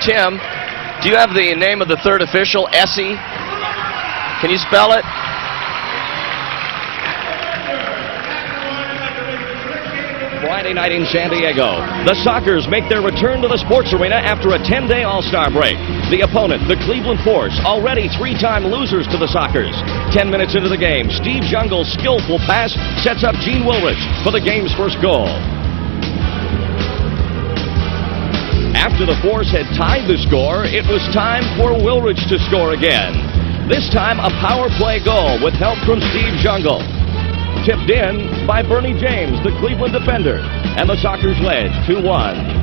Tim, do you have the name of the third official, Essie? Can you spell it? Friday night in San Diego, the Sockers make their return to the sports arena after a 10-day All-Star break. The opponent, the Cleveland Force, already three-time losers to the Sockers. 10 minutes into the game, Steve Jungle's skillful pass sets up Gene Wilrich for the game's first goal. After the Force had tied the score, it was time for Wilrich to score again. This time, a power play goal with help from Steve Jungle. Tipped in by Bernie James, the Cleveland defender, and the Sockers led 2-1.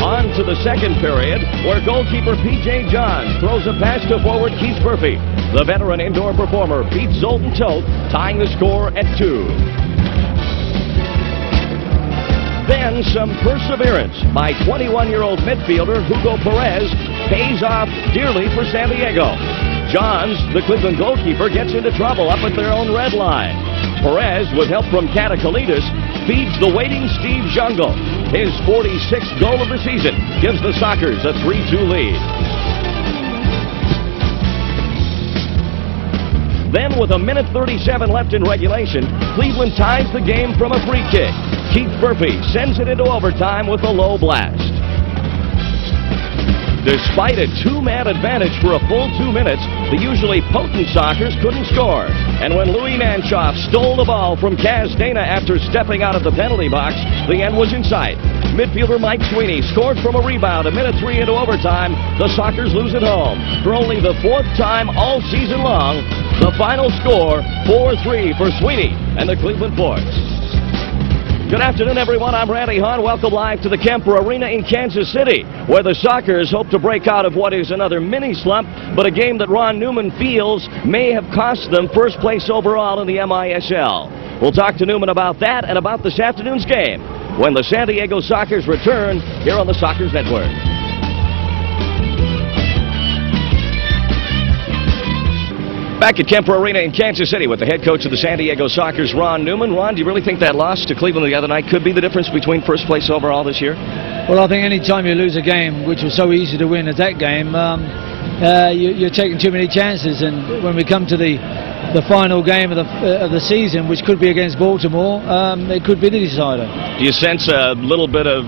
On to the second period, where goalkeeper P.J. Johns throws a pass to forward Keith Murphy. The veteran indoor performer beats Zoltan Toth, tying the score at 2. Then some perseverance by 21-year-old midfielder Hugo Perez pays off dearly for San Diego. Johns, the Cleveland goalkeeper, gets into trouble up at their own red line. Perez, with help from Katakalitis, feeds the waiting Steve Jungle. His 46th goal of the season gives the Sockers a 3-2 lead. Then, with a minute 37 left in regulation, Cleveland ties the game from a free kick. Keith Murphy sends it into overtime with a low blast. Despite a two-man advantage for a full 2 minutes, the usually potent Sockers couldn't score. And when Louis Nanchoff stole the ball from Kaz Dana after stepping out of the penalty box, the end was in sight. Midfielder Mike Sweeney scored from a rebound a minute 3 into overtime. The Sockers lose at home for only the 4th time all season long. The final score, 4-3 for Sweeney and the Cleveland Force. Good afternoon, everyone. I'm Randy Hahn. Welcome live to the Kemper Arena in Kansas City, where the Sockers hope to break out of what is another mini slump, but a game that Ron Newman feels may have cost them first place overall in the MISL. We'll talk to Newman about that and about this afternoon's game when the San Diego Sockers return here on the Sockers Network. Back at Kemper Arena in Kansas City with the head coach of the San Diego Sockers, Ron Newman. Ron, do you really think that loss to Cleveland the other night could be the difference between first place overall this year? Well, I think any time you lose a game, which was so easy to win as that game, you're taking too many chances. And when we come to the final game of the season, which could be against Baltimore, it could be the decider. Do you sense a little bit of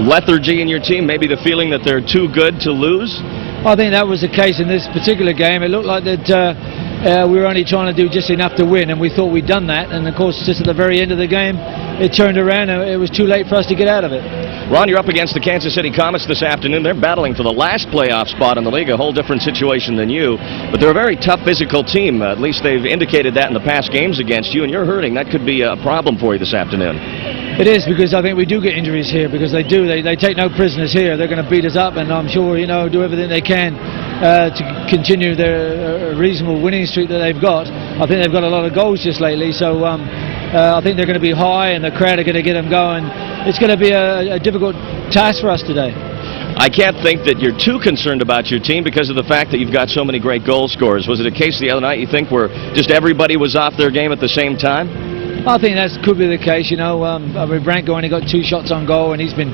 lethargy in your team, maybe the feeling that they're too good to lose? I think that was the case in this particular game. It looked like that we were only trying to do just enough to win, and we thought we'd done that. And, of course, just at the very end of the game, it turned around, and it was too late for us to get out of it. Ron, you're up against the Kansas City Comets this afternoon. They're battling for the last playoff spot in the league, a whole different situation than you. But they're a very tough physical team. At least they've indicated that in the past games against you, and you're hurting. That could be a problem for you this afternoon. It is, because I think we do get injuries here, because they do. They take no prisoners here. They're going to beat us up, and I'm sure, do everything they can to continue their reasonable winning streak that they've got. I think they've got a lot of goals just lately, so I think they're going to be high, and the crowd are going to get them going. It's going to be a difficult task for us today. I can't think that you're too concerned about your team because of the fact that you've got so many great goal scorers. Was it a case the other night, you think, where just everybody was off their game at the same time? I think that could be the case. I mean, Branko only got 2 shots on goal, and he's been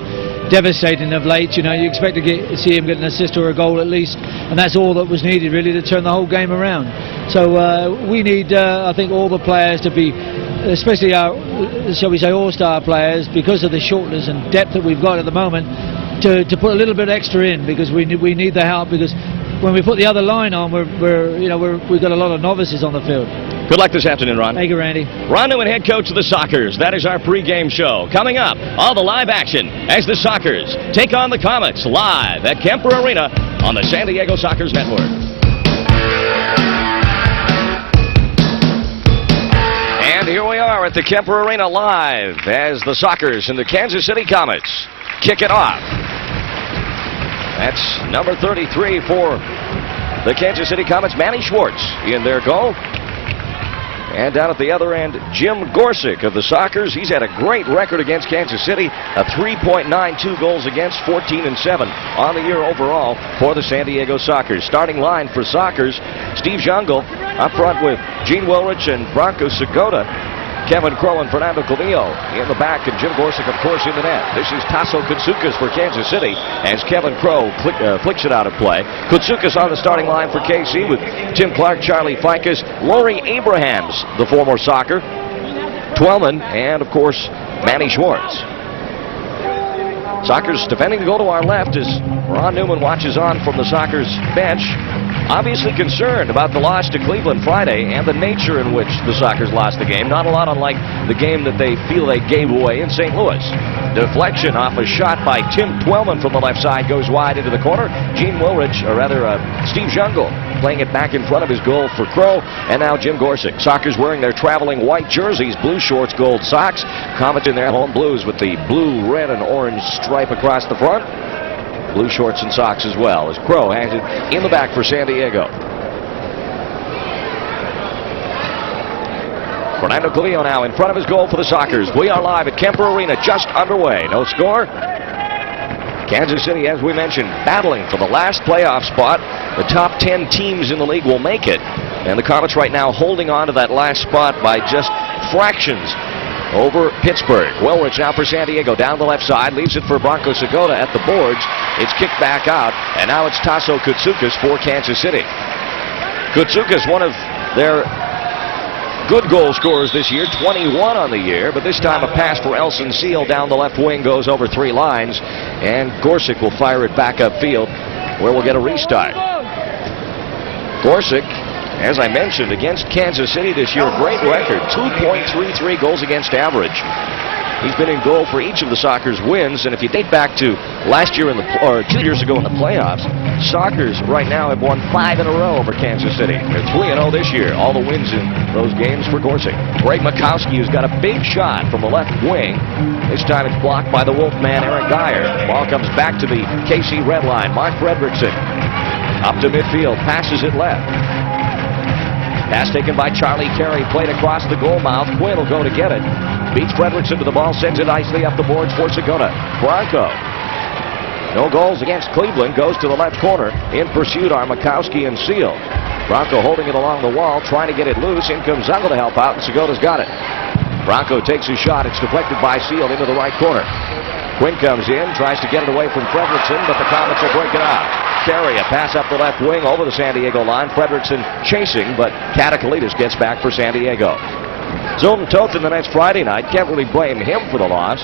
devastating of late. You expect to see him get an assist or a goal at least, and that's all that was needed really to turn the whole game around. So we need, I think, all the players to be, especially our, shall we say, all-star players, because of the shortness and depth that we've got at the moment, to put a little bit extra in, because we need the help. Because when we put the other line on, we've got a lot of novices on the field. Good luck this afternoon, Ron. Thank you, Randy. Ron Newman, head coach of the Sockers. That is our pregame show. Coming up, all the live action as the Sockers take on the Comets live at Kemper Arena on the San Diego Sockers Network. And here we are at the Kemper Arena live as the Sockers and the Kansas City Comets kick it off. That's number 33 for the Kansas City Comets, Manny Schwartz, in their goal. And down at the other end, Jim Gorsick of the Sockers. He's had a great record against Kansas City. A 3.92 goals against, 14-7 on the year overall for the San Diego Sockers. Starting line for Sockers, Steve Jungle up front with Gene Wilrich and Bronco Segota. Kevin Crow and Fernando Clevio in the back, and Jim Gorsick, of course, in the net. This is Tasso Koutsoukas for Kansas City as Kevin Crow flicks it out of play. Koutsoukas on the starting line for KC with Tim Clark, Charlie Ficus, Laurie Abrahams, the former Socker, Twellman, and, of course, Manny Schwartz. Sockers defending the goal to our left as Ron Newman watches on from the Sockers bench. Obviously concerned about the loss to Cleveland Friday and the nature in which the Sockers lost the game. Not a lot unlike the game that they feel they gave away in St. Louis. Deflection off a shot by Tim Twellman from the left side goes wide into the corner. Gene Wilrich, or rather Steve Jungle, playing it back in front of his goal for Crow. And now Jim Gorsick. Sockers wearing their traveling white jerseys, blue shorts, gold socks. Comets in their home blues with the blue, red, and orange stripe across the front. Blue shorts and socks as well, as Crow hands it in the back for San Diego. Fernando Clevio now in front of his goal for the Sockers. We are live at Kemper Arena, just underway. No score. Kansas City, as we mentioned, battling for the last playoff spot. The top 10 teams in the league will make it. And the Comets right now holding on to that last spot by just fractions over Pittsburgh. Wilrich now for San Diego, down the left side, leaves it for Bronco Segota at the boards. It's kicked back out, and now it's Tasso Koutsoukas for Kansas City. Koutsoukas, one of their good goal scorers this year, 21 on the year, but this time a pass for Elson Seal down the left wing goes over 3 lines, and Gorsick will fire it back upfield, where we'll get a restart. Gorsick, as I mentioned, against Kansas City this year, great record, 2.33 goals against average. He's been in goal for each of the Sockers' wins, and if you date back to last year or 2 years ago in the playoffs, Sockers right now have won 5 in a row over Kansas City. They're 3-0 this year. All the wins in those games for Gorsick. Greg Mikowski, who's got a big shot from the left wing. This time it's blocked by the Wolfman, Eric Dyer. Ball comes back to the KC red line. Mark Fredrickson up to midfield, passes it left. Pass taken by Charlie Carey, played across the goal mouth. Quinn will go to get it. Beats Fredrickson to the ball, sends it nicely up the boards for Segota. Bronco. No goals against Cleveland, goes to the left corner. In pursuit are Mikowski and Seal. Bronco holding it along the wall, trying to get it loose. In comes Zungel to help out, and Segota's got it. Bronco takes his shot. It's deflected by Seal into the right corner. Quinn comes in, tries to get it away from Fredrickson, but the Comets will break it out. Carey, a pass up the left wing over the San Diego line. Fredrickson chasing, but Katakalitis gets back for San Diego. Zoltan Toth in the next Friday night. Can't really blame him for the loss.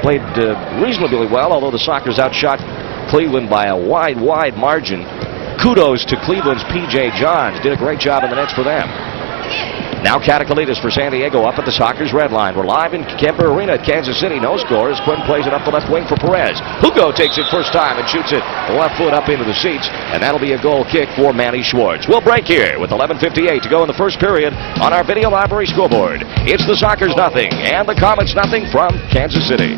Played reasonably well, although the Sockers outshot Cleveland by a wide margin. Kudos to Cleveland's P.J. Johns. Did a great job in the nets for them. Now Katakalitis for San Diego up at the Sockers red line. We're live in Kemper Arena at Kansas City. No score as Quinn plays it up the left wing for Perez. Hugo takes it first time and shoots it left foot up into the seats, and that'll be a goal kick for Manny Schwartz. We'll break here with 11:58 to go in the first period on our video library scoreboard. It's the Sockers nothing and the Comets nothing from Kansas City.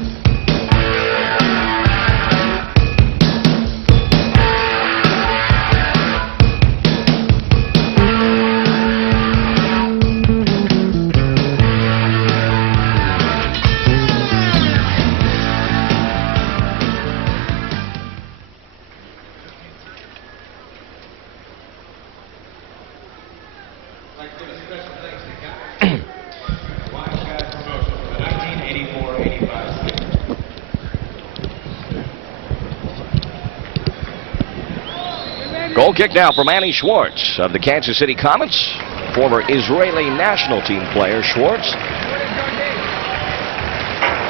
Goal kick now for Manny Schwartz of the Kansas City Comets. Former Israeli national team player Schwartz.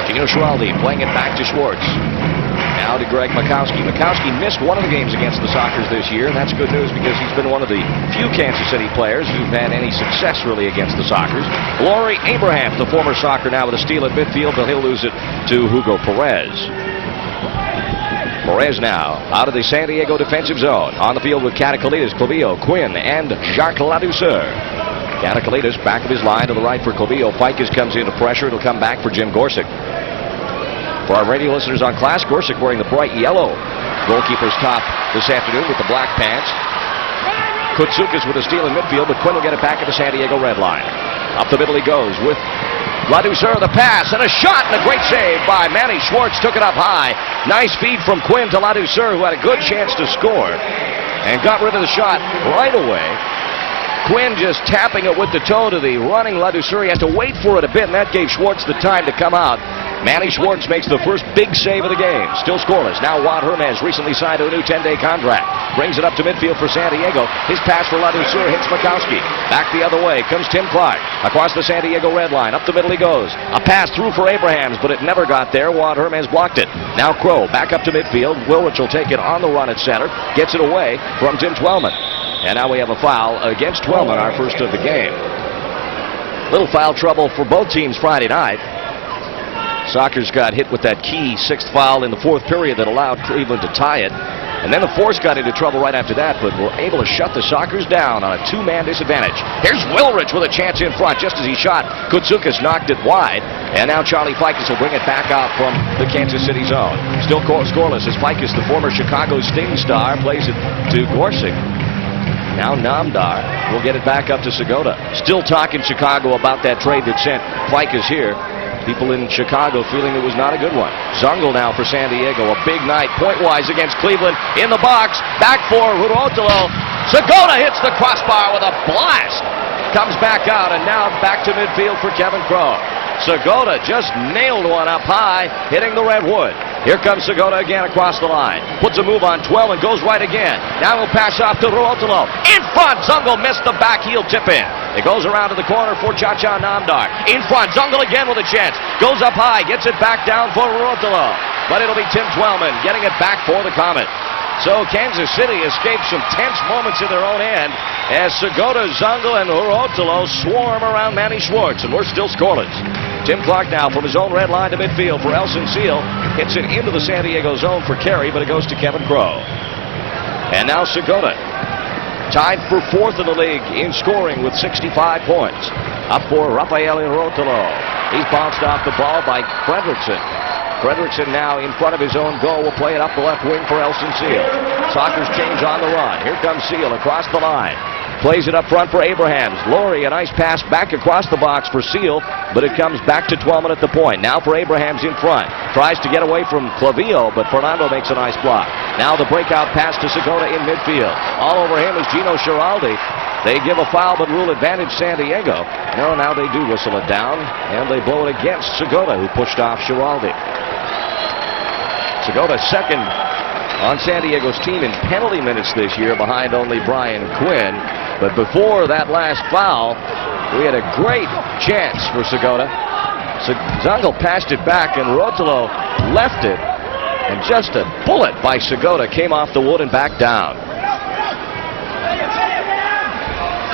Gino Schiraldi playing it back to Schwartz. Now to Greg Mikowski. Mikowski missed one of the games against the Sockers this year, and that's good news because he's been one of the few Kansas City players who've had any success really against the Sockers. Laurie Abraham, the former Socker, now with a steal at midfield, but he'll lose it to Hugo Perez. Perez now out of the San Diego defensive zone. On the field with Katakalitis, Clevio, Quinn, and Jacques Ladouceur. Katakalitis back of his line to the right for Clevio. Ficus comes into pressure. It'll come back for Jim Gorsick. For our radio listeners on Class, Gorsick wearing the bright yellow goalkeeper's top this afternoon with the black pants. Kutsukas with a steal in midfield, but Quinn will get it back at the San Diego red line. Up the middle he goes with Ladouceur, the pass, and a shot, and a great save by Manny Schwartz. Took it up high. Nice feed from Quinn to Ladouceur, who had a good chance to score, and got rid of the shot right away. Quinn just tapping it with the toe to the running Ladouceur. He has to wait for it a bit, and that gave Schwartz the time to come out. Manny Schwartz makes the first big save of the game. Still scoreless. Now Juan Hermes recently signed to a new 10-day contract. Brings it up to midfield for San Diego. His pass for Ladouceur hits Mikowski. Back the other way comes Tim Clark. Across the San Diego red line. Up the middle he goes. A pass through for Abrahams, but it never got there. Juan Hermes blocked it. Now Crow back up to midfield. Wilrich will take it on the run at center. Gets it away from Tim Twellman. And now we have a foul against Twellman, our first of the game. Little foul trouble for both teams Friday night. Sockers got hit with that key sixth foul in the fourth period that allowed Cleveland to tie it. And then the Force got into trouble right after that, but were able to shut the Sockers down on a two-man disadvantage. Here's Wilrich with a chance in front just as he shot. Kutsukas knocked it wide. And now Charlie Ficus will bring it back out from the Kansas City zone. Still scoreless as Ficus, the former Chicago Sting star, plays it to Gorsick. Now Namdar will get it back up to Segota. Still talking Chicago about that trade that sent Ficus here. People in Chicago feeling it was not a good one. Zungel now for San Diego. A big night point-wise against Cleveland. In the box. Back for Ruotolo. Segota hits the crossbar with a blast. Comes back out, and now back to midfield for Kevin Crow. Segota just nailed one up high, hitting the redwood. Here comes Segota again across the line. Puts a move on 12 and goes right again. Now he'll pass off to Ruotolo. In front, Zungel missed the back heel tip in. It goes around to the corner for Cha-Cha Namdar. In front, Zungel again with a chance. Goes up high, gets it back down for Ruotolo. But it'll be Tim Twellman getting it back for the Comet. So Kansas City escaped some tense moments in their own end as Segota, Zungel, and Ruotolo swarm around Manny Schwartz, and we're still scoreless. Tim Clark now from his own red line to midfield for Elson Seal. Hits it into the San Diego zone for Carey, but it goes to Kevin Crow. And now Segota, tied for fourth in the league in scoring with 65 points. Up for Rafael Ruotolo. He's bounced off the ball by Fredrickson. Fredrickson now in front of his own goal will play it up the left wing for Elson Seal. Sockers change on the run. Here comes Seal across the line. Plays it up front for Abrahams. Laurie, a nice pass back across the box for Seal, but it comes back to Twellman at the point. Now for Abrahams in front. Tries to get away from Clavillo, but Fernando makes a nice block. Now the breakout pass to Segota in midfield. All over him is Gino Schiraldi. They give a foul but rule advantage San Diego. No, now they do whistle it down, and they blow it against Segota, who pushed off Schiraldi. Segota second on San Diego's team in penalty minutes this year, behind only Brian Quinn. But before that last foul, we had a great chance for Segota. Zungel passed it back, and Ruotolo left it, and just a bullet by Segota came off the wood and back down.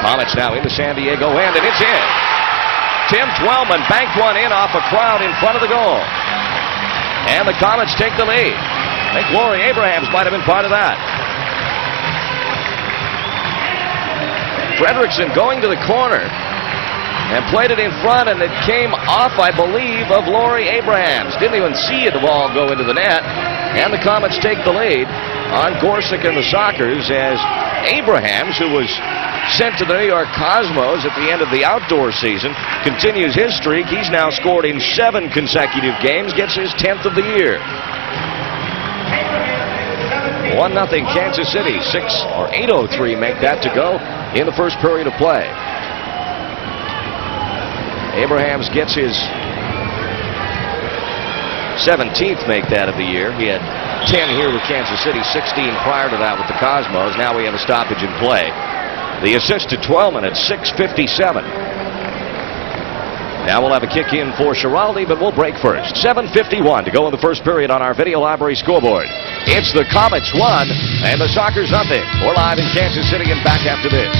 Comets now into San Diego end, and it's in. Tim Twellman banked one in off a crowd in front of the goal. And the Comets take the lead. I think Laurie Abrahams might have been part of that. Fredrickson going to the corner and played it in front, and it came off, I believe, of Laurie Abrahams. Didn't even see the ball go into the net. And the Comets take the lead on Gorsick and the Sockers as Abrahams, who was sent to the New York Cosmos at the end of the outdoor season, continues his streak. He's now scored in 7 consecutive games, gets his 10th of the year. 1-0 Kansas City. 8:03 make that to go in the first period of play. Abrahams gets his 17th make that of the year. He had 10 here with Kansas City, 16 prior to that with the Cosmos. Now we have a stoppage in play. The assist to Twellman at 6:57. Now we'll have a kick in for Schiraldi, but we'll break first. 7:51 to go in the first period on our video library scoreboard. It's the Comets 1 and the Sockers 0. We're live in Kansas City and back after this.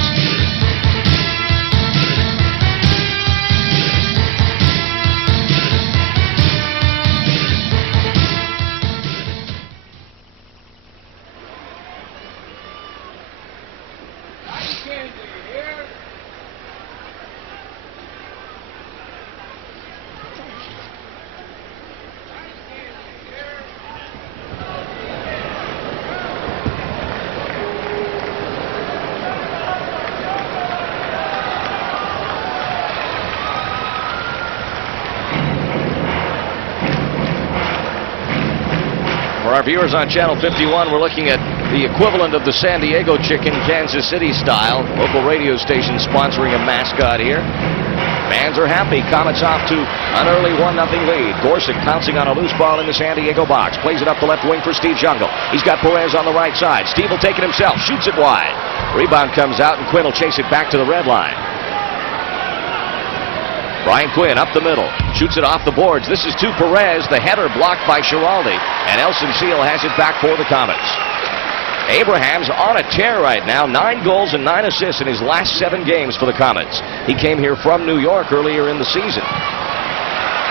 our viewers on Channel 51, we're looking at the equivalent of the San Diego chicken, Kansas City style. Local radio station sponsoring a mascot here. Fans are happy. Comets off to an early 1-0 lead. Gorsuch pouncing on a loose ball in the San Diego box. Plays it up the left wing for Steve Jungle. He's got Perez on the right side. Steve will take it himself. Shoots it wide. Rebound comes out, and Quinn will chase it back to the red line. Brian Quinn up the middle. Shoots it off the boards. This is to Perez. The header blocked by Schiraldi. And Elson Seal has it back for the Comets. Abraham's on a tear right now. 9 goals and 9 assists in his last 7 games for the Comets. He came here from New York earlier in the season.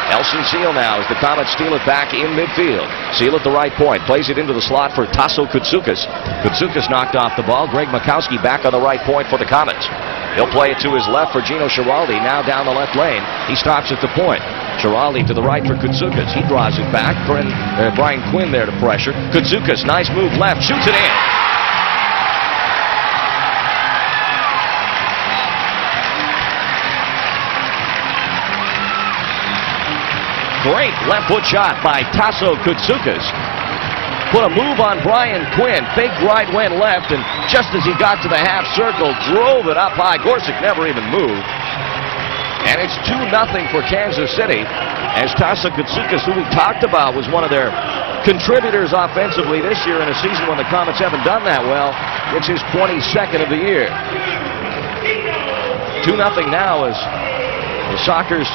Elson Seal now as the Comets steal it back in midfield. Seal at the right point. Plays it into the slot for Tasso Koutsoukas. Koutsoukas knocked off the ball. Greg Mikowski back on the right point for the Comets. He'll play it to his left for Gino Schiraldi. Now down the left lane. He stops at the point. Schiraldi to the right for Koutsoukas. He draws it back. Brian Quinn there to pressure. Koutsoukas, nice move left. Shoots it in. Great left foot shot by Tasso Koutsoukas. Put a move on Brian Quinn. Fake right, went left, and just as he got to the half circle, drove it up high. Gorsuch never even moved. And it's 2-0 for Kansas City, as Tasso Koutsoukas, who we talked about, was one of their contributors offensively this year in a season when the Comets haven't done that well. It's his 22nd of the year. 2-0 now as the Sockers'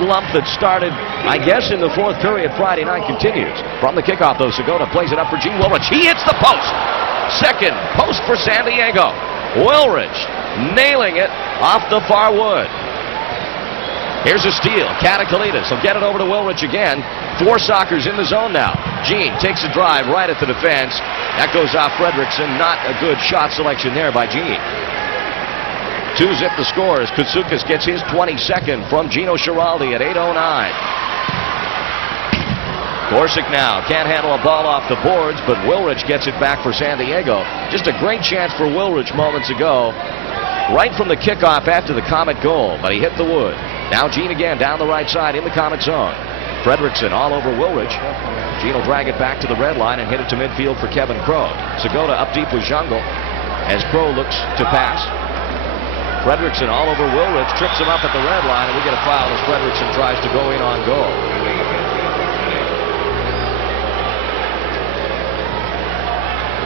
slump that started, I guess, in the 4th period Friday night continues. From the kickoff, though, Segota plays it up for Gene Wilrich. He hits the post. Second post for San Diego. Wilrich nailing it off the far wood. Here's a steal. Katakalitis will get it over to Wilrich again. 4 Sockers in the zone now. Gene takes a drive right at the defense. That goes off Fredrickson. Not a good shot selection there by Gene. 2-zip the score as Koutsoukas gets his 22nd from Gino Schiraldi at 8:09. Gorsuch now can't handle a ball off the boards, but Wilrich gets it back for San Diego. Just a great chance for Wilrich moments ago, right from the kickoff after the Comet goal, but he hit the wood. Now Gene again down the right side in the Comet zone. Fredrickson all over Wilrich. Gene will drag it back to the red line and hit it to midfield for Kevin Crow. Segota up deep with Jungle as Crow looks to pass. Fredrickson all over Wilrich, trips him up at the red line, and we get a foul as Fredrickson tries to go in on goal.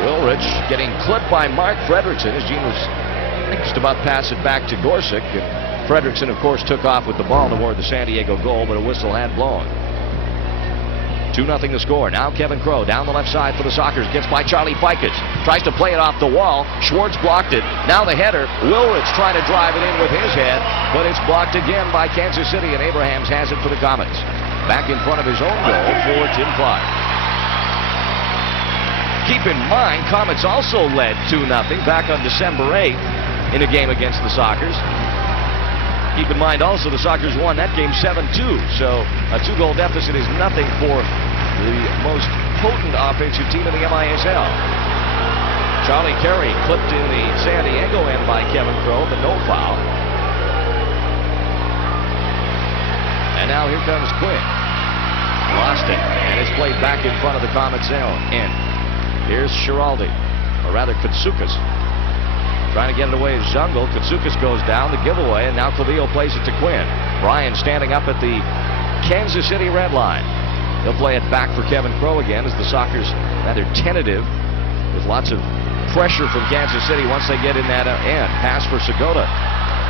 Wilrich getting clipped by Mark Fredrickson as Gene was just about to pass it back to Gorsuch. And Fredrickson, of course, took off with the ball toward the San Diego goal, but a whistle had blown. 2-0 the score. Now Kevin Crow down the left side for the Sockers. Gets by Charlie Fikes. Tries to play it off the wall. Schwartz blocked it. Now the header. Wilrich trying to drive it in with his head, but it's blocked again by Kansas City, and Abrahams has it for the Comets. Back in front of his own goal for Tim Clark. Keep in mind, Comets also led 2-0 back on December 8th in a game against the Sockers. Keep in mind also the Sockers won that game 7-2, so a 2-goal deficit is nothing for the most potent offensive team in the MISL. Charlie Carey clipped in the San Diego end by Kevin Crow, but no foul. And now here comes Quinn. Lost it, and it's played back in front of the Comets end. Here's Schiraldi, or rather Koutsoukas. Trying to get it away as Jungle. Koutsoukas goes down, the giveaway, and now Clavillo plays it to Quinn. Bryan standing up at the Kansas City red line. He'll play it back for Kevin Crow again as the Sockers rather tentative with lots of pressure from Kansas City once they get in that end. Pass for Segota.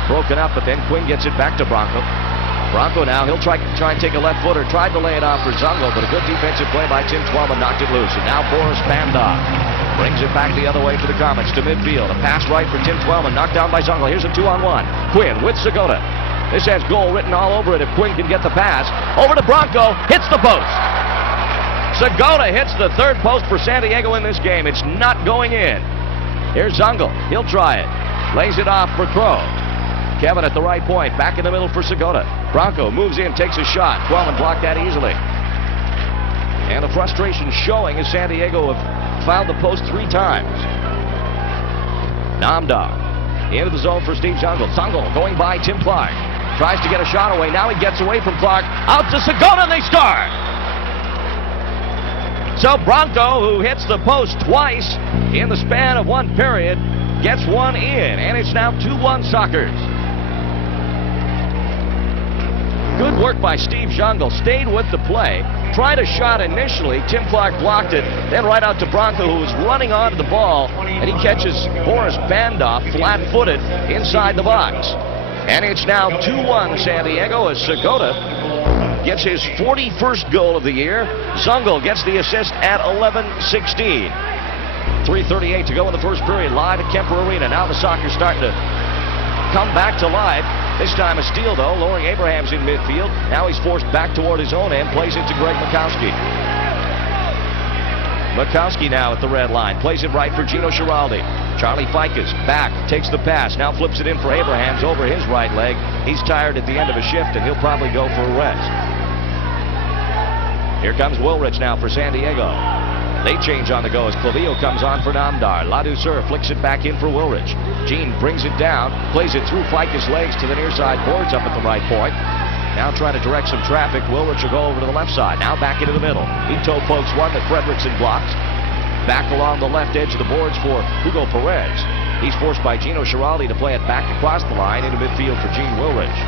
Broken up, but then Quinn gets it back to Bronco. Bronco now, he'll try and take a left footer. Tried to lay it off for Jungle, but a good defensive play by Tim Twellman knocked it loose. And now Boris Bandov brings it back the other way for the Comets to midfield. A pass right for Tim Twellman, knocked down by Jungle. Here's a 2-on-1. Quinn with Segota. This has goal written all over it if Quinn can get the pass. Over to Bronco, hits the post. Segota hits the 3rd post for San Diego in this game. It's not going in. Here's Jungle. He'll try it. Lays it off for Crow. Kevin at the right point, back in the middle for Segota. Bronco moves in, takes a shot. Twellman blocked that easily. And the frustration showing as San Diego have fouled the post 3 times. Namdar into the zone for Steve Jungle. Jungle going by Tim Clark. Tries to get a shot away. Now he gets away from Clark. Out to Segota, and they start. So Bronco, who hits the post twice in the span of one period, gets one in, and it's now 2-1 Sockers. Good work by Steve Jungle. Stayed with the play. Tried a shot initially. Tim Clark blocked it. Then right out to Bronco, who was running onto the ball. And he catches Boris Bandoff flat-footed inside the box. And it's now 2-1 San Diego as Segota gets his 41st goal of the year. Zungel gets the assist at 11:16. 3:38 to go in the first period. Live at Kemper Arena. Now the Sockers starting to come back to life. This time a steal, though. Laurie Abraham's in midfield. Now he's forced back toward his own end. Plays it to Greg Mikowski. Mikowski now at the red line. Plays it right for Gino Giraldi. Charlie Ficus back. Takes the pass. Now flips it in for Abrahams over his right leg. He's tired at the end of a shift, and he'll probably go for a rest. Here comes Wilrich now for San Diego. They change on the go as Clavillo comes on for Namdar. Ladouceur flicks it back in for Wilrich. Gene brings it down, plays it through Ficus' legs to the near side boards up at the right point. Now trying to direct some traffic. Wilrich will go over to the left side. Now back into the middle. He toe pokes one that Fredrickson blocks. Back along the left edge of the boards for Hugo Perez. He's forced by Gino Giraldi to play it back across the line into midfield for Gene Wilrich.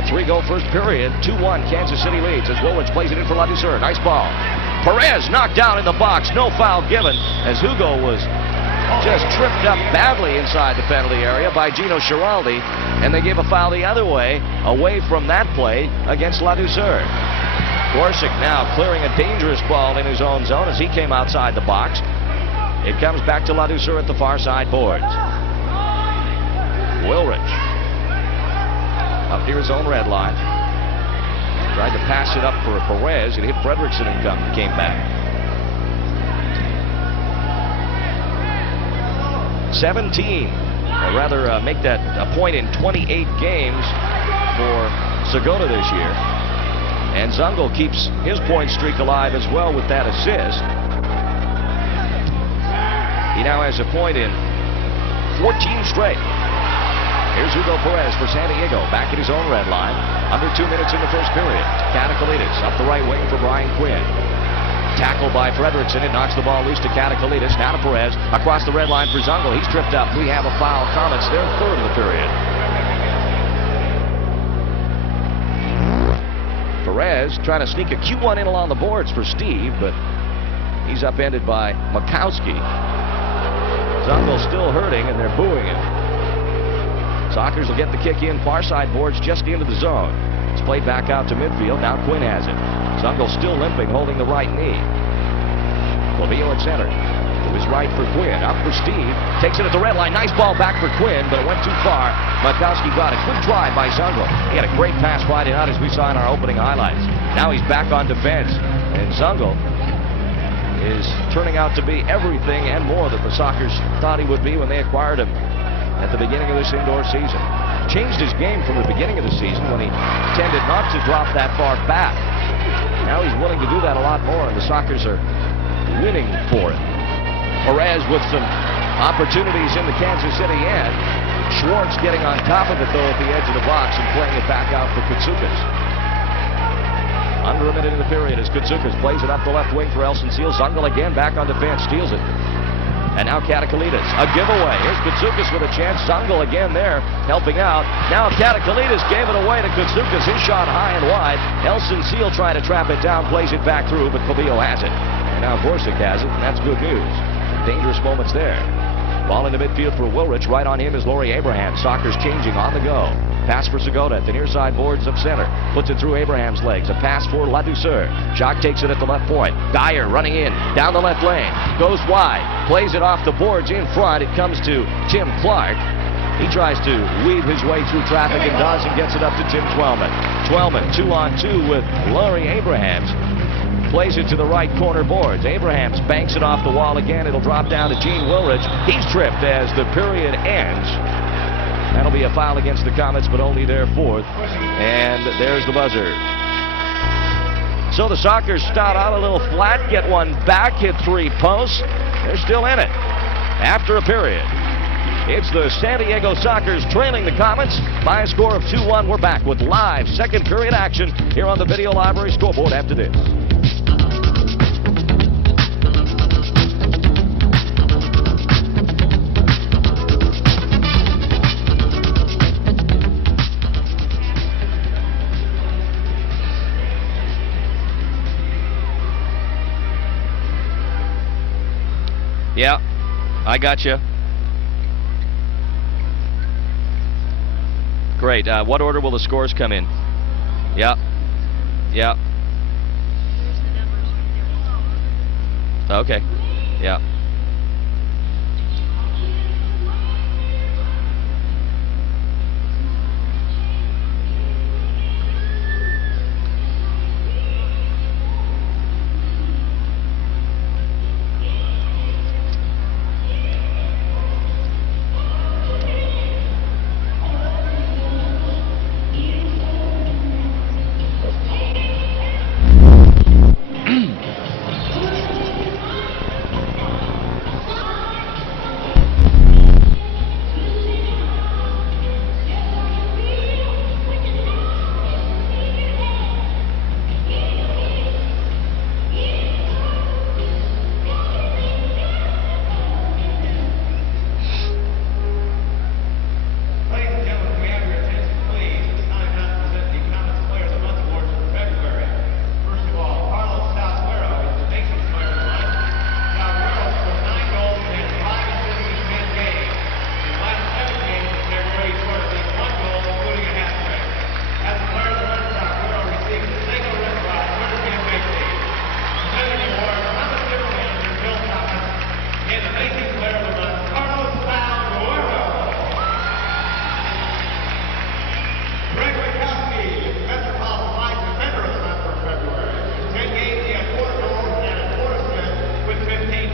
A 3-goal first period. 2-1 Kansas City leads as Wilrich plays it in for Ladouceur. Nice ball. Perez knocked down in the box. No foul given as Hugo was just tripped up badly inside the penalty area by Gino Giraldi, and they gave a foul the other way, away from that play against Ladouceur. Gorsick now clearing a dangerous ball in his own zone as he came outside the box. It comes back to Ladouceur at the far side boards. Wilrich up near his own red line. Tried to pass it up for Perez. It hit Fredrickson and came back. 17. Or rather, make that a point in 28 games for Segota this year. And Zungel keeps his point streak alive as well with that assist. He now has a point in 14 straight. Here's Hugo Perez for San Diego, back at his own red line. Under 2 minutes in the first period. Katakalitis up the right wing for Brian Quinn. Tackled by Fredrickson. It knocks the ball loose to Katakalitis. Now to Perez. Across the red line for Zungel. He's tripped up. We have a foul. Comets their third of the period. Perez trying to sneak a Q1 in along the boards for Steve, but he's upended by Mikowski. Zungel still hurting, and they're booing him. Sockers will get the kick in, far side boards just into the zone. It's played back out to midfield. Now Quinn has it. Zungel still limping, holding the right knee. Clavillo at center. To his right for Quinn. Up for Steve. Takes it at the red line. Nice ball back for Quinn, but it went too far. Mikowski got it. Good drive by Zungel. He had a great pass wide out as we saw in our opening highlights. Now he's back on defense. And Zungel is turning out to be everything and more that the Sockers thought he would be when they acquired him at the beginning of this indoor season. Changed his game from the beginning of the season when he tended not to drop that far back. Now he's willing to do that a lot more, and the Sockers are winning for it. Perez with some opportunities in the Kansas City end. Schwartz getting on top of it, though, at the edge of the box and playing it back out for Koutsoukas. Under a minute in the period as Koutsoukas plays it up the left wing for Elson Seal. Zungel again back on defense, steals it. And now Katakalitis, a giveaway. Here's Koutsoukas with a chance. Zungel again there, helping out. Now Katakalitis gave it away to Koutsoukas. His shot high and wide. Elson Seal trying to trap it down, plays it back through, but Clavillo has it. And now Gorsick has it, and that's good news. Dangerous moments there. Ball into midfield for Wilrich. Right on him is Laurie Abraham. Sockers changing on the go. Pass for Segota at the near side boards of center. Puts it through Abraham's legs. A pass for Ladouceur. Jacques takes it at the left point. Dyer running in. Down the left lane. Goes wide. Plays it off the boards in front. It comes to Tim Clark. He tries to weave his way through traffic and does, and gets it up to Tim Twellman. Twellman 2-on-2 with Laurie Abrahams. Plays it to the right corner boards. Abrahams banks it off the wall again. It'll drop down to Gene Wilrich. He's tripped as the period ends. That'll be a foul against the Comets, but only their fourth. And there's the buzzer. So the Sockers start out a little flat, get one back, hit 3 posts. They're still in it after a period. It's the San Diego Sockers trailing the Comets by a score of 2-1. We're back with live second period action here on the Video Library scoreboard after this. Yeah, I got you. Great. What order will the scores come in? Yeah. Yeah. Okay. Yeah.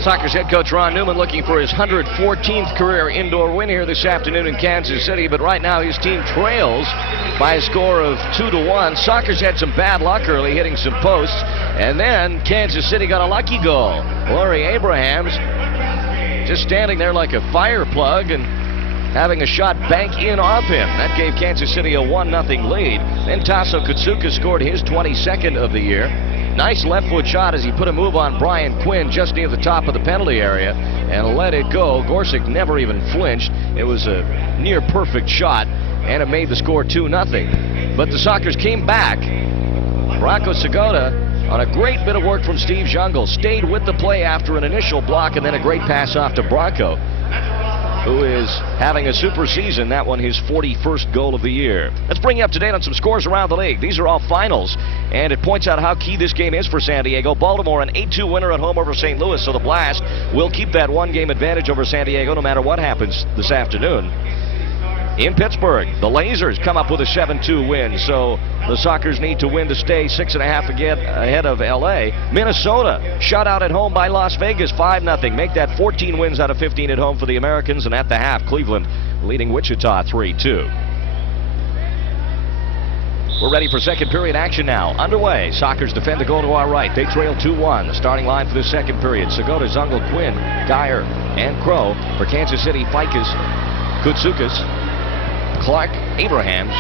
Sockers head coach Ron Newman looking for his 114th career indoor win here this afternoon in Kansas City, but right now his team trails by a score of 2-1. Sockers had some bad luck early, hitting some posts, and then Kansas City got a lucky goal. Laurie Abrahams just standing there like a fire plug and having a shot bank in off him. That gave Kansas City a 1-0 lead. Then Tasso Kutsuka scored his 22nd of the year. Nice left foot shot as he put a move on Brian Quinn just near the top of the penalty area and let it go. Gorsuch never even flinched. It was a near perfect shot and it made the score 2-0. But the Sockers came back. Bronco Segota, on a great bit of work from Steve Jungle, stayed with the play after an initial block and then a great pass off to Bronco, who is having a super season. That one his 41st goal of the year. Let's bring you up to date on some scores around the league. These are all finals, and it points out how key this game is for San Diego. Baltimore, an 8-2 winner at home over St. Louis, so the Blast will keep that one-game advantage over San Diego no matter what happens this afternoon. In Pittsburgh, the Lasers come up with a 7-2 win, so the Sockers need to win to stay 6.5 again ahead of L.A. Minnesota shut out at home by Las Vegas 5-0. Make that 14 wins out of 15 at home for the Americans, and at the half, Cleveland leading Wichita 3-2. We're ready for second period action now. Underway. Sockers defend the goal to our right. They trail 2-1. The starting line for the second period: Segota, Zungel, Quinn, Geyer, and Crow. For Kansas City, Ficus, Kutsukas, Clark, Abrahams,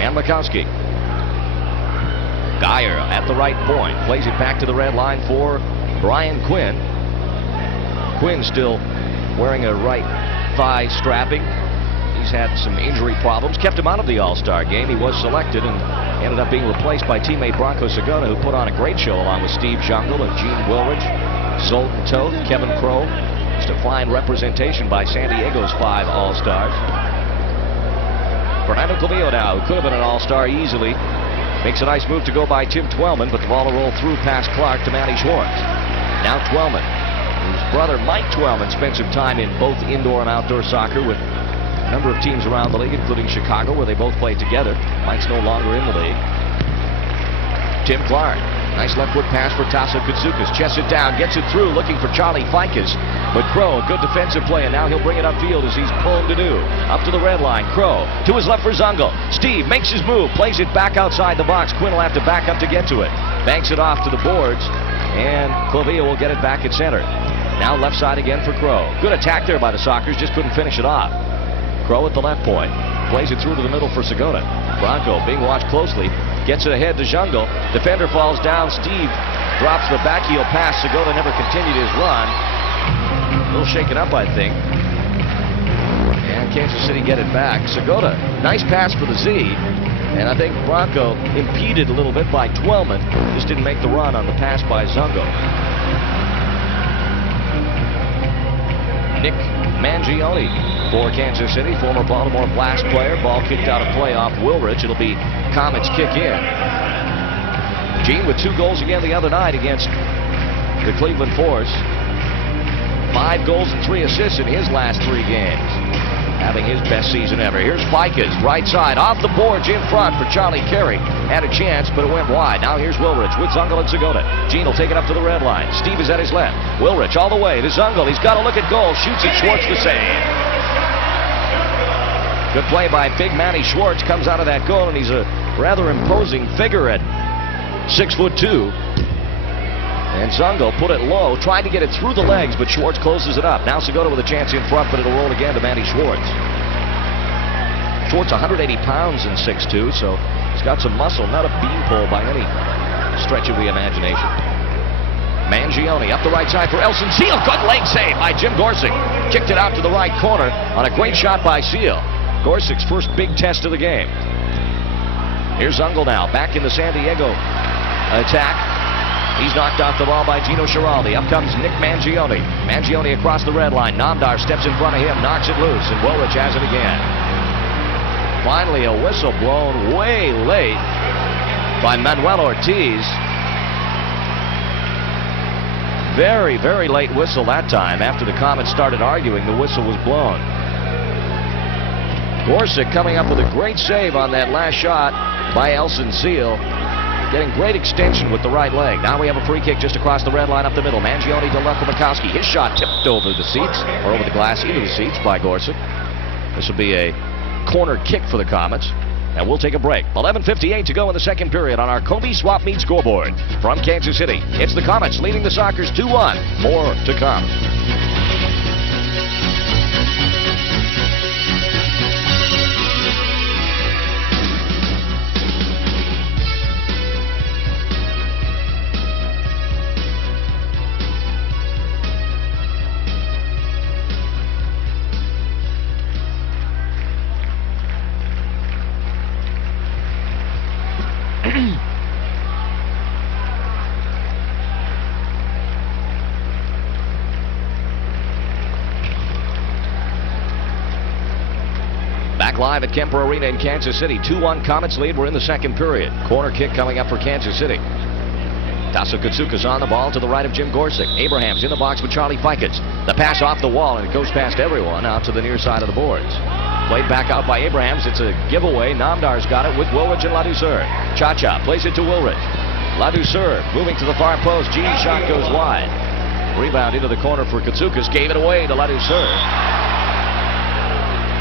and Makowski. Geyer at the right point. Plays it back to the red line for Brian Quinn. Quinn still wearing a right thigh strapping. He's had some injury problems. Kept him out of the All-Star game. He was selected and ended up being replaced by teammate Bronco Segota, who put on a great show along with Steve Jungle and Gene Wilridge, Zoltan Toth, Kevin Crow. Just a fine representation by San Diego's 5 All-Stars. Fernando Clavillo now, who could have been an All-Star easily, makes a nice move to go by Tim Twellman, but the ball will roll through past Clark to Matty Schwartz. Now Twellman, whose brother Mike Twellman spent some time in both indoor and outdoor soccer with a number of teams around the league, including Chicago, where they both played together. Mike's no longer in the league. Tim Clark, nice left foot pass for Tasso Kutsukas. Chests it down, gets it through, looking for Charlie Ficus. But Crow, a good defensive play, and now he'll bring it upfield as he's prone to do. Up to the red line, Crow to his left for Zungel. Steve makes his move, plays it back outside the box. Quinn will have to back up to get to it. Banks it off to the boards, and Clavillo will get it back at center. Now left side again for Crow. Good attack there by the Sockers, just couldn't finish it off. Crow at the left point, plays it through to the middle for Segota. Bronco being watched closely, gets it ahead to Jungle. Defender falls down. Steve drops the back heel pass. Segota never continued his run. A little shaken up, I think. And Kansas City get it back. Segota, nice pass for the Z. And I think Bronco impeded a little bit by Twellman. Just didn't make the run on the pass by Zungel. Nick Mangione for Kansas City, former Baltimore Blast player. Ball kicked out of play off Woolridge. It'll be Comets kick in. Gene with 2 goals again the other night against the Cleveland Force. 5 goals and 3 assists in his last 3 games. Having his best season ever. Here's Ficas, right side, off the boards in front for Charlie Carey. Had a chance, but it went wide. Now here's Woolridge with Zungel and Segota. Gene will take it up to the red line. Steve is at his left. Woolridge all the way to Zungel. He's got to look at goal. Shoots it. Schwartz the save. Good play by big Manny Schwartz. Comes out of that goal, and he's a rather imposing figure at 6'2". And Zungel put it low, trying to get it through the legs, but Schwartz closes it up. Now Segota with a chance in front, but it'll roll again to Manny Schwartz. Schwartz 180 pounds in 6'2", so he's got some muscle, not a beanpole by any stretch of the imagination. Mangione up the right side for Elson Seal. Good leg save by Jim Gorsick. Kicked it out to the right corner on a great shot by Seal. Gorsick's first big test of the game. Here's Zungel now, back in the San Diego attack. He's knocked off the ball by Gino Schiraldi. Up comes Nick Mangione. Mangione across the red line. Namdar steps in front of him, knocks it loose, and Woolridge has it again. Finally, a whistle blown way late by Manuel Ortiz. Very, very late whistle that time. After the Comets started arguing, the whistle was blown. Gorsick coming up with a great save on that last shot by Elson Seal. Getting great extension with the right leg. Now we have a free kick just across the red line up the middle. Mangione to left for Bukowski. His shot tipped over the seats, or over the glass into the seats by Gorsick. This will be a corner kick for the Comets. And we'll take a break. 11:58 to go in the second period on our Kobe Swap Meet scoreboard. From Kansas City, it's the Comets leading the Sockers 2-1. More to come. Back live at Kemper Arena in Kansas City. 2-1 Comets lead. We're in the second period. Corner kick coming up for Kansas City. Tasso Kutsukas on the ball to the right of Jim Gorsick. Abrahams in the box with Charlie Ficas. The pass off the wall, and it goes past everyone out to the near side of the boards. Played back out by Abrahams. It's a giveaway. Namdar's got it with Woolridge and Ladouceur. Cha-Cha plays it to Woolridge. Ladouceur moving to the far post. Gene's shot goes wide. Rebound into the corner for Kutsukas. Gave it away to Ladouceur.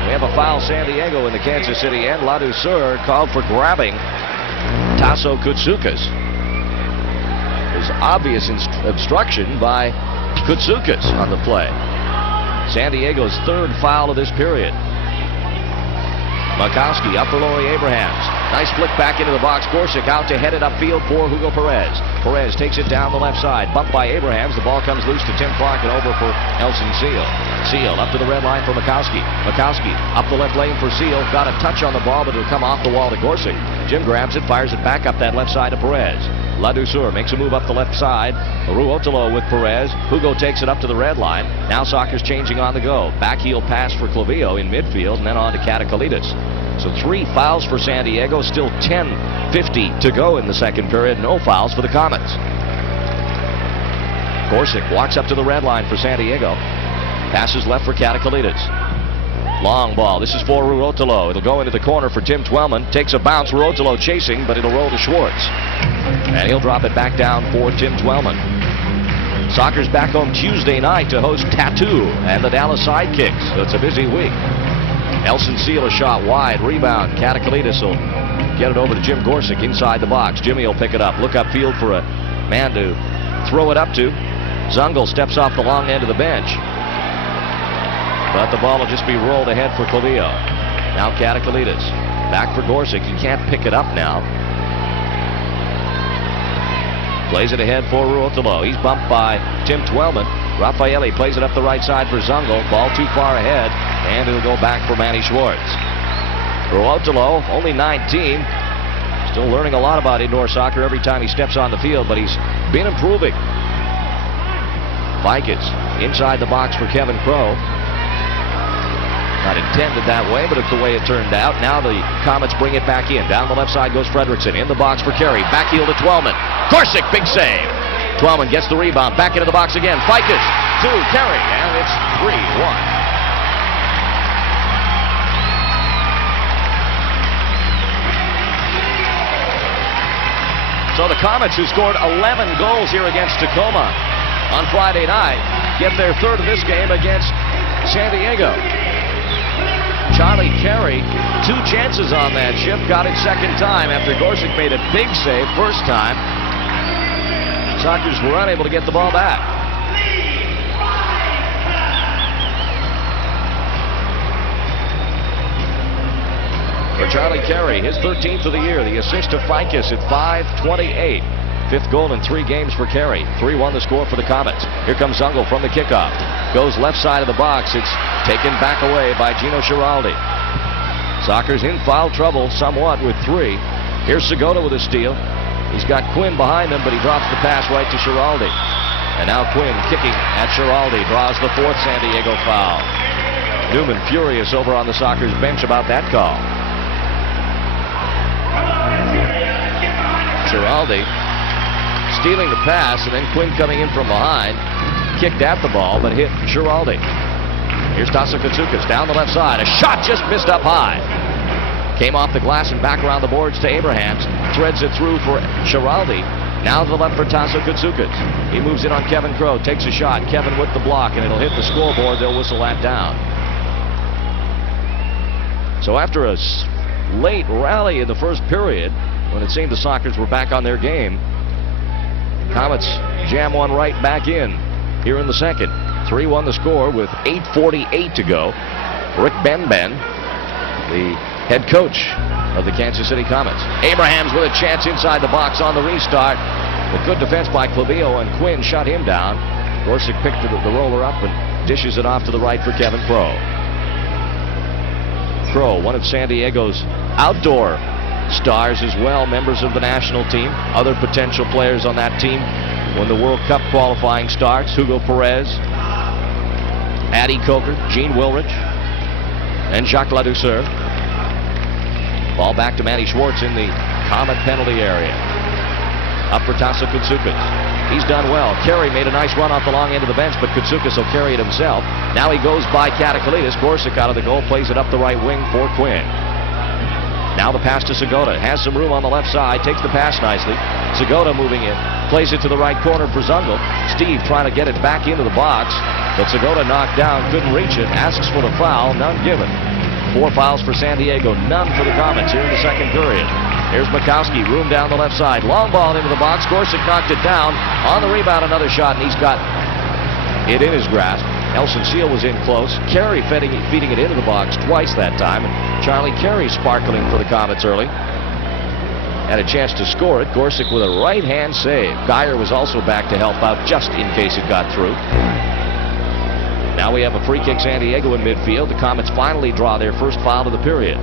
We have a foul San Diego in the Kansas City end. Ladouceur called for grabbing Tasso Kutsukas. There's obvious obstruction by Kutsukas on the play. San Diego's third foul of this period. Bukowski up for Laurie Abrahams. Nice flick back into the box. Gorsick out to head it upfield for Hugo Perez. Perez takes it down the left side. Bumped by Abrahams. The ball comes loose to Tim Clark and over for Elson Seal. Seal up to the red line for Bukowski. Bukowski up the left lane for Seal. Got a touch on the ball, but it'll come off the wall to Gorsick. Jim grabs it, fires it back up that left side to Perez. Ladouceur makes a move up the left side. Ruotolo with Perez. Hugo takes it up to the red line. Now Sockers changing on the go. Back heel pass for Clavillo in midfield, and then on to Katakalitis. So 3 fouls for San Diego. Still 10:50 to go in the second period. No fouls for the Comets. Gorsick walks up to the red line for San Diego. Passes left for Katakalitis. Long ball. This is for Ruotolo. It'll go into the corner for Tim Twellman. Takes a bounce. Ruotolo chasing, but it'll roll to Schwartz. And he'll drop it back down for Tim Twellman. Sockers back home Tuesday night to host Tattoo and the Dallas Sidekicks. So it's a busy week. Elson Seal a shot wide. Rebound. Katakalitis will get it over to Jim Gorsick inside the box. Jimmy will pick it up. Look upfield for a man to throw it up to. Zungel steps off the long end of the bench. But the ball will just be rolled ahead for Clavillo. Now Katakalitis. Back for Gorsick. He can't pick it up now. Plays it ahead for Ruotolo. He's bumped by Tim Twellman. Raffaelli plays it up the right side for Zungel. Ball too far ahead. And it'll go back for Manny Schwartz. Ruotolo, only 19. Still learning a lot about indoor soccer every time he steps on the field, but he's been improving. Ficas inside the box for Kevin Crow. Not intended that way, but it's the way it turned out. Now the Comets bring it back in. Down the left side goes Fredrickson. In the box for Carey. Back heel to Twellman. Gorsick, big save. Twellman gets the rebound. Back into the box again. Ficus to Carey, and it's 3-1. So the Comets, who scored 11 goals here against Tacoma on Friday night, get their third of this game against San Diego. Charlie Carey, 2 chances on that shift, got it second time after Gorsick made a big save first time. Sockers were unable to get the ball back. For Charlie Carey, his 13th of the year, the assist to Ficus at 5:28. 5th goal in 3 games for Carey. 3-1 the score for the Comets. Here comes Zungel from the kickoff. Goes left side of the box. It's taken back away by Gino Giraldi. Sockers in foul trouble somewhat with 3. Here's Segota with a steal. He's got Quinn behind him, but he drops the pass right to Giraldi. And now Quinn kicking at Giraldi. Draws the 4th San Diego foul. Newman furious over on the Sockers bench about that call. Giraldi stealing the pass, and then Quinn coming in from behind. Kicked at the ball, but hit Giraldi. Here's Tasso Katsoukas down the left side. A shot just missed up high. Came off the glass and back around the boards to Abrahams. Threads it through for Giraldi. Now to the left for Tasso Katsoukas. He moves in on Kevin Crow. Takes a shot. Kevin with the block, and it'll hit the scoreboard. They'll whistle that down. So after a late rally in the first period, when it seemed the Sockers were back on their game, Comets jam one right back in here in the second. 3-1 the score with 8:48 to go. Rick Benben, the head coach of the Kansas City Comets. Abrahams with a chance inside the box on the restart. But good defense by Clavillo, and Quinn shut him down. Gorsick picked the roller up and dishes it off to the right for Kevin Crow. Crow, one of San Diego's outdoor stars as well, members of the national team. Other potential players on that team when the World Cup qualifying starts: Hugo Perez, Addy Coker, Gene Wilrich, and Jacques Ladouceur. Ball back to Manny Schwartz in the Comet penalty area. Up for Tasso Katsoukas. He's done well. Carey made a nice run off the long end of the bench, but Katsoukas will carry it himself. Now he goes by Katakalitis. Gorsick out of the goal, plays it up the right wing for Quinn. Now the pass to Segota. Has some room on the left side. Takes the pass nicely. Segota moving in. Plays it to the right corner for Zungel. Steve trying to get it back into the box, but Segota knocked down. Couldn't reach it. Asks for the foul. None given. 4 fouls for San Diego. None for the Comets here in the second period. Here's Mikowski. Room down the left side. Long ball into the box. Gorsick knocked it down. On the rebound, another shot, and he's got it in his grasp. Nelson Seal was in close. Carey feeding it into the box twice that time. And Charlie Carey sparkling for the Comets early. Had a chance to score it. Gorsick with a right-hand save. Geyer was also back to help out just in case it got through. Now we have a free kick San Diego in midfield. The Comets finally draw their first foul of the period.